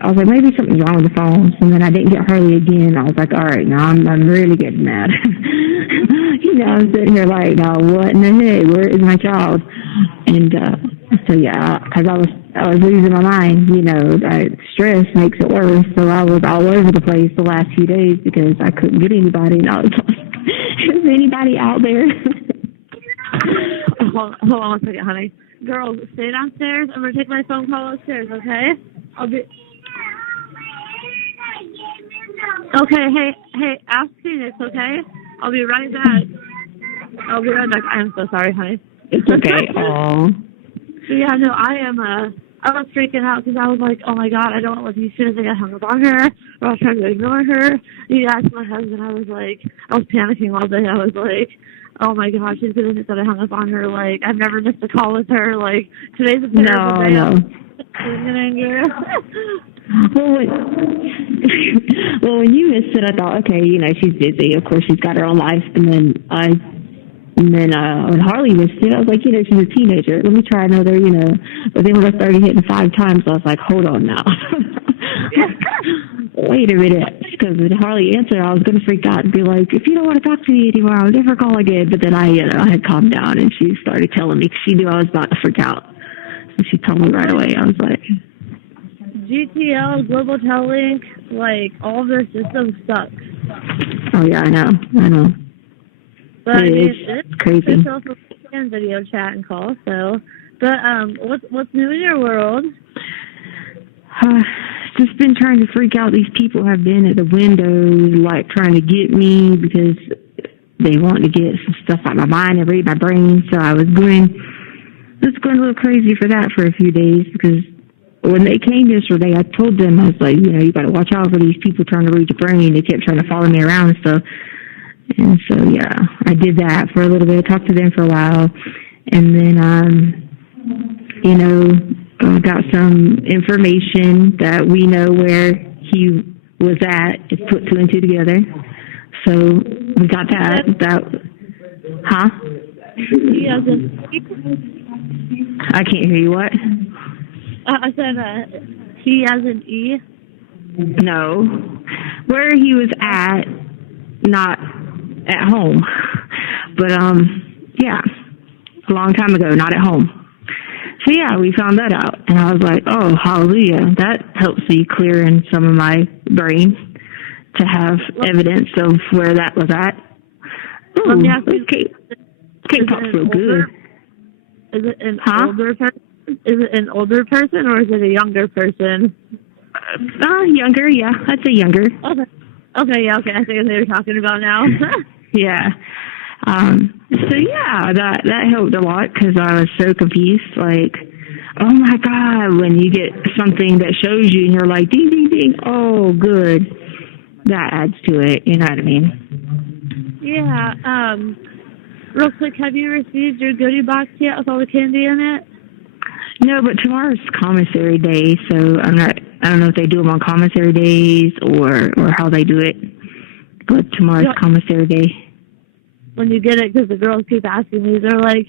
I was like, maybe something's wrong with the phones. And then I didn't get Harley again. I was like, all right, now I'm really getting mad. I'm sitting here like, now what in the heck? Where is my child? And so because I was losing my mind. Stress makes it worse. So I was all over the place the last few days because I couldn't get anybody. And I was like, is anybody out there? Hold on 1 second, honey. Girls, stay downstairs. I'm going to take my phone call upstairs, okay? I'll be... Okay, hey, ask Phoenix, okay? I'll be right back. I am so sorry, honey. It's okay. Aw. Yeah, no, I am I was freaking out because I was like, oh my God, I don't want Leticia to think I hung up on her or I was trying to ignore her. You asked my husband, I was panicking all day. I was like, oh my gosh, she's going to think that I hung up on her. Like, I've never missed a call with her. Like, today's a terrible day. No. Well, when you missed it, I thought, okay, she's busy. Of course, she's got her own life. And then when Harley missed it, I was like, she's a teenager. Let me try another, But then when I started hitting 5 times, I was like, hold on now. Wait a minute. Because when Harley answered, I was going to freak out and be like, if you don't want to talk to me anymore, I'll never call again. But then I had calmed down, and she started telling me, because she knew I was about to freak out. So she told me right away. I was like, GTL, Global Telelink, like, all their systems suck. Oh, yeah, I know. But it's crazy. It's also video chat and call, so. But what's new in your world? Just been trying to freak out. These people have been at the windows, like, trying to get me because they want to get some stuff out of my mind and read my brain. So I was going a little crazy for that for a few days because when they came yesterday, I told them, I was like, you got to watch out for these people trying to read your brain. They kept trying to follow me around and stuff. And so, yeah, I did that for a little bit. I talked to them for a while. And then, got some information that we know where he was at. It's put 2 and 2 together. So we got that. I can't hear you. What? I said he as an E. No, where he was at, not at home, but yeah, a long time ago, not at home. So yeah, we found that out, and I was like, oh, hallelujah, that helps me clear in some of my brain to have evidence of where that was at. Ooh, Kate talks so good. Is it an older person? Is it an older person or is it a younger person? Younger, yeah. I'd say younger. Okay, yeah, okay. I think I know what you're talking about now. Yeah. So yeah, that helped a lot because I was so confused. Like, oh my God, when you get something that shows you and you're like, ding, ding, ding. Oh, good. That adds to it. You know what I mean? Yeah. Real quick, have you received your goodie box yet with all the candy in it? No, but tomorrow's commissary day, so I don't know if they do them on commissary days or how they do it. But tomorrow's commissary day. When you get it, because the girls keep asking me, they're like,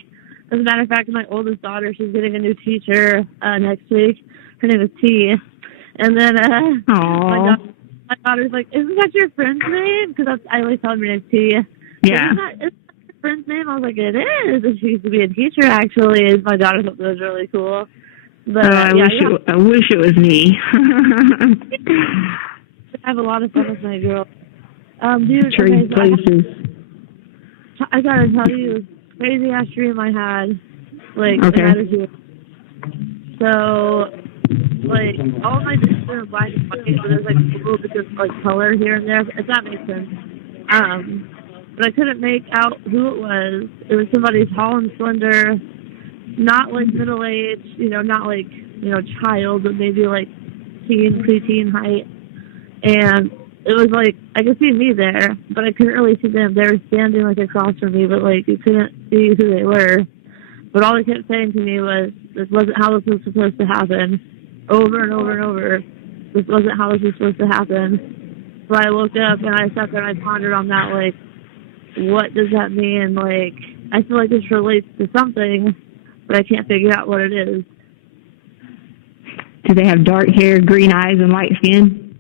as a matter of fact, my oldest daughter, she's getting a new teacher next week. Her name is T. And then my daughter's like, isn't that your friend's name? Because I always tell her her name's T. Yeah. Isn't that your friend's name? I was like, it is. And she used to be a teacher, actually. My daughter thought that was really cool. But I wish it was me. I have a lot of fun with my girl. Dude, trade places. I gotta tell you, this crazy ass dream I had. Like, okay. So, like, all my dreams are black and white, but there's like a little bit of like color here and there, if that makes sense. But I couldn't make out who it was. It was somebody tall and slender, not like middle age, not like, child, but maybe like preteen height. And it was like, I could see me there, but I couldn't really see them. They were standing like across from me, but like you couldn't see who they were. But all they kept saying to me was, this wasn't how this was supposed to happen. Over and over and over. This wasn't how this was supposed to happen. So I woke up and I sat there and I pondered on that, like, what does that mean? Like, I feel like this relates to something, but I can't figure out what it is. Do they have dark hair, green eyes, and light skin?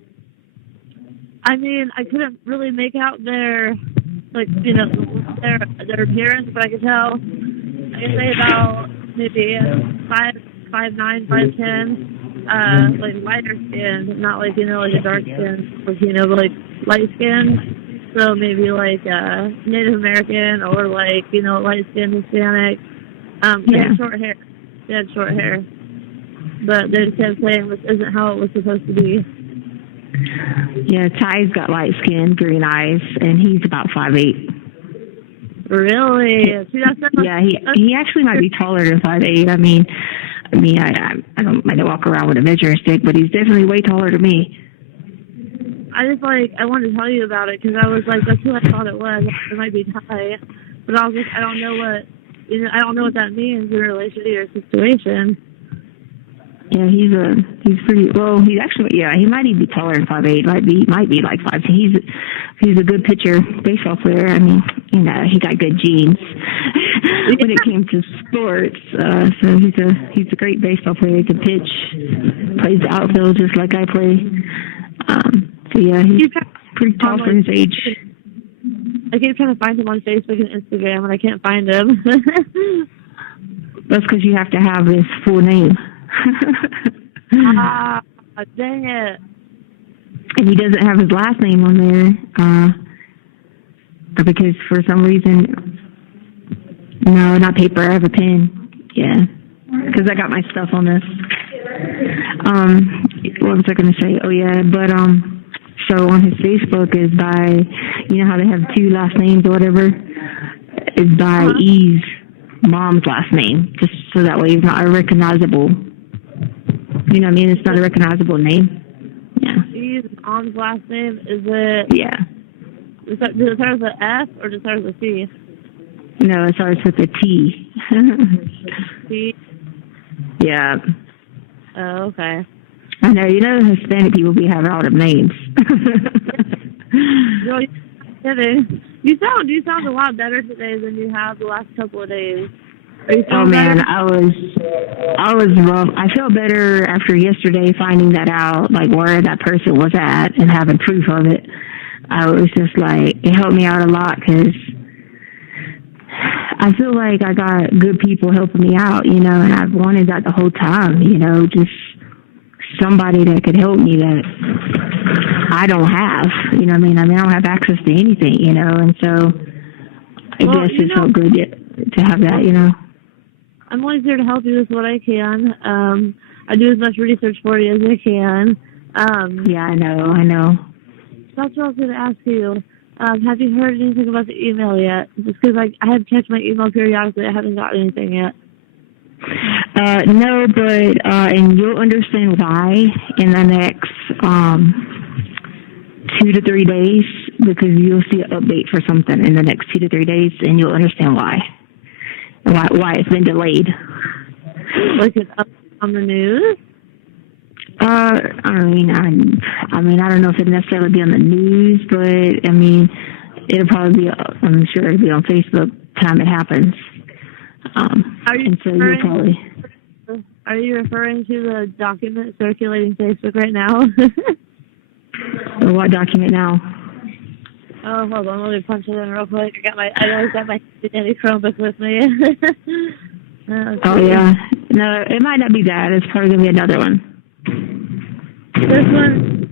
I mean, I couldn't really make out their, like, their appearance, but I could tell. I could say about maybe 5'9", 5'10", like lighter skin, not like, like a dark skin, like, but like light skin. So maybe like Native American or like, light skin Hispanic. They had short hair. But they just kept saying this isn't how it was supposed to be. Yeah, Ty's got light skin, green eyes, and he's about 5'8". Really? Yeah, he actually might be taller than 5'8". I mean, I mean, I don't walk around with a measuring stick, but he's definitely way taller than me. I just I wanted to tell you about it because I was like, that's who I thought it was. It might be Ty, but I was like, I don't know what that means in relation to your situation. Yeah, he's pretty. Well, he's actually, yeah, he might even be taller than 5'8". Might be like 5'10". He's a good pitcher, baseball player. I mean, you know, he got good genes when it came to sports. So he's a great baseball player. He can pitch, plays the outfield just like I play. So yeah, he's pretty tall for his age. I keep trying to find him on Facebook and Instagram, and I can't find him. That's because you have to have his full name. Dang it. And he doesn't have his last name on there, because for some reason, no, not paper, I have a pen. Yeah, because I got my stuff on this. What was I going to say? Oh yeah, but so on his Facebook is by, you know how they have two last names or whatever, is by Eve's mom's last name, just so that way he's not a recognizable. You know what I mean? It's not a recognizable name. Yeah. Eve's mom's last name, is it? Yeah. Does it start with an F or does it start with a C? No, it starts with a T. T? Yeah. Oh, okay. I know. You know, Hispanic people be having all them names. No, you're kidding. You sound a lot better today than you have the last couple of days. Oh man, I was rough. I felt better after yesterday finding that out, like where that person was at and having proof of it. I was just like, it helped me out a lot because I feel like I got good people helping me out, you know, and I've wanted that the whole time, you know, just somebody that could help me that I don't have, you know what I mean? I don't have access to anything, you know, and so I guess it felt good to have that, you know. I'm always here to help you with what I can. I do as much research for you as I can. Yeah, I know. That's what I was going to ask you. Have you heard anything about the email yet? Just because I have checked my email periodically. I haven't got anything yet. No, but and you'll understand why in the next 2 to 3 days, because you'll see an update for something in the next 2 to 3 days, and you'll understand why it's been delayed. Like it's up on the news? I don't know if it'll necessarily be on the news, but I mean, it'll probably be. I'm sure it'll be on Facebook time it happens. Are you referring to the document circulating Facebook right now? What document now? Oh, hold on, let me punch it in real quick. I always got my Danny Chromebook with me. Oh yeah, no, it might not be that. It's probably gonna be another one. This one.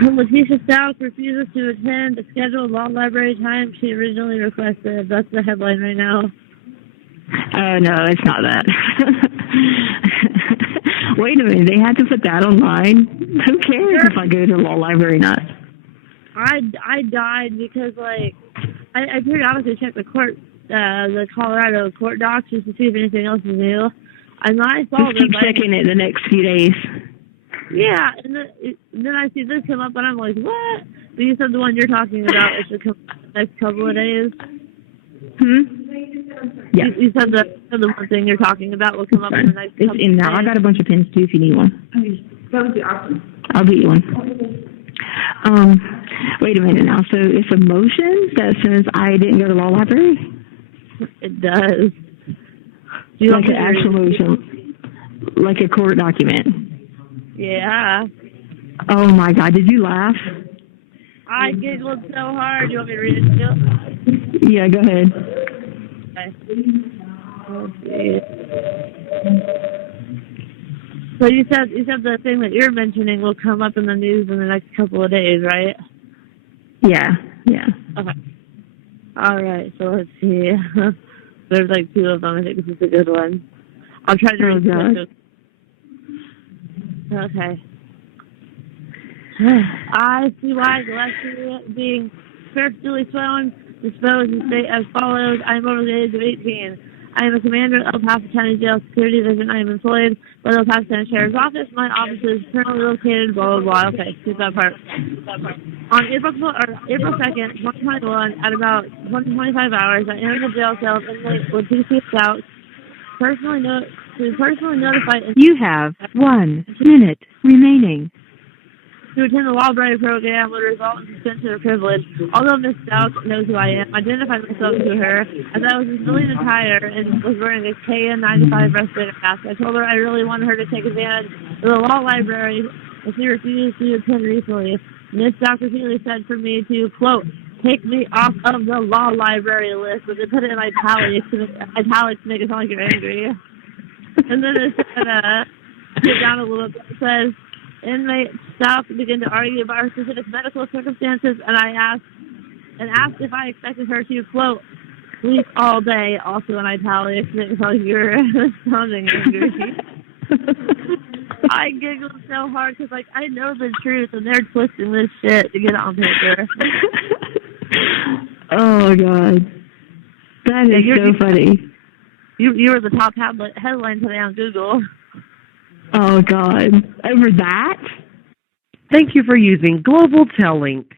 Leticia Stauch refuses to attend the scheduled law library time she originally requested. That's the headline right now. No, it's not that. Wait a minute, they had to put that online? Who cares if I go to the law library or not? I died because, I periodically check the Colorado court docs just to see if anything else is new. And I saw just keep checking it the next few days. Yeah, and then I see this come up, and I'm like, what? But you said the one you're talking about is to come up in the next couple of days. Yeah. You said the one thing you're talking about will come up in the next couple of days. It's in now. I got a bunch of pins, too, if you need one. That would be awesome. I'll get you one. Wait a minute now. So it's a motion that says I didn't go to the law library? It does. Like an actual motion. Like a court document. Yeah. Oh my God! Did you laugh? I giggled so hard. You want me to read it still? Yeah, go ahead. Okay. So you said the thing that you're mentioning will come up in the news in the next couple of days, right? Yeah. Okay. All right. So let's see. There's like two of them. I think this is a good one. I'll try to read it. Okay. I see why Gillespie being perfectly sworn disposed to state as follows. I'm over the age of 18. I am a commander of El Paso County Jail Security Division. I am employed by the El Paso County Sheriff's Office. My office is currently located, blah, blah, blah. Okay, keep that part. On April 2nd, 2021, at about 125 hours, I entered the jail cell of inmate Leticia Stauch, personally notified. You have 1 minute remaining. To attend the library program would result in suspension of privilege. Although Miss Stauch knows who I am, I identified myself to her as I was in civilian attire and was wearing a KN95 respirator mask. I told her I really wanted her to take advantage of the law library, and she refused to attend recently. Miss Stauch repeatedly said for me to, quote, take me off of the law library list, but they put it in italics to make it sound like you're angry. And then it said, get down a little bit, it says, inmate Stauch began to argue about her specific medical circumstances, and asked if I expected her to, quote, sleep all day, also in italics, make it sound like you're sounding angry. I giggled so hard because, like, I know the truth, and they're twisting this shit to get it on paper. Oh, my God. That is so funny. You were the top headline today on Google. Oh, God. Over that? Thank you for using Global Tel Link.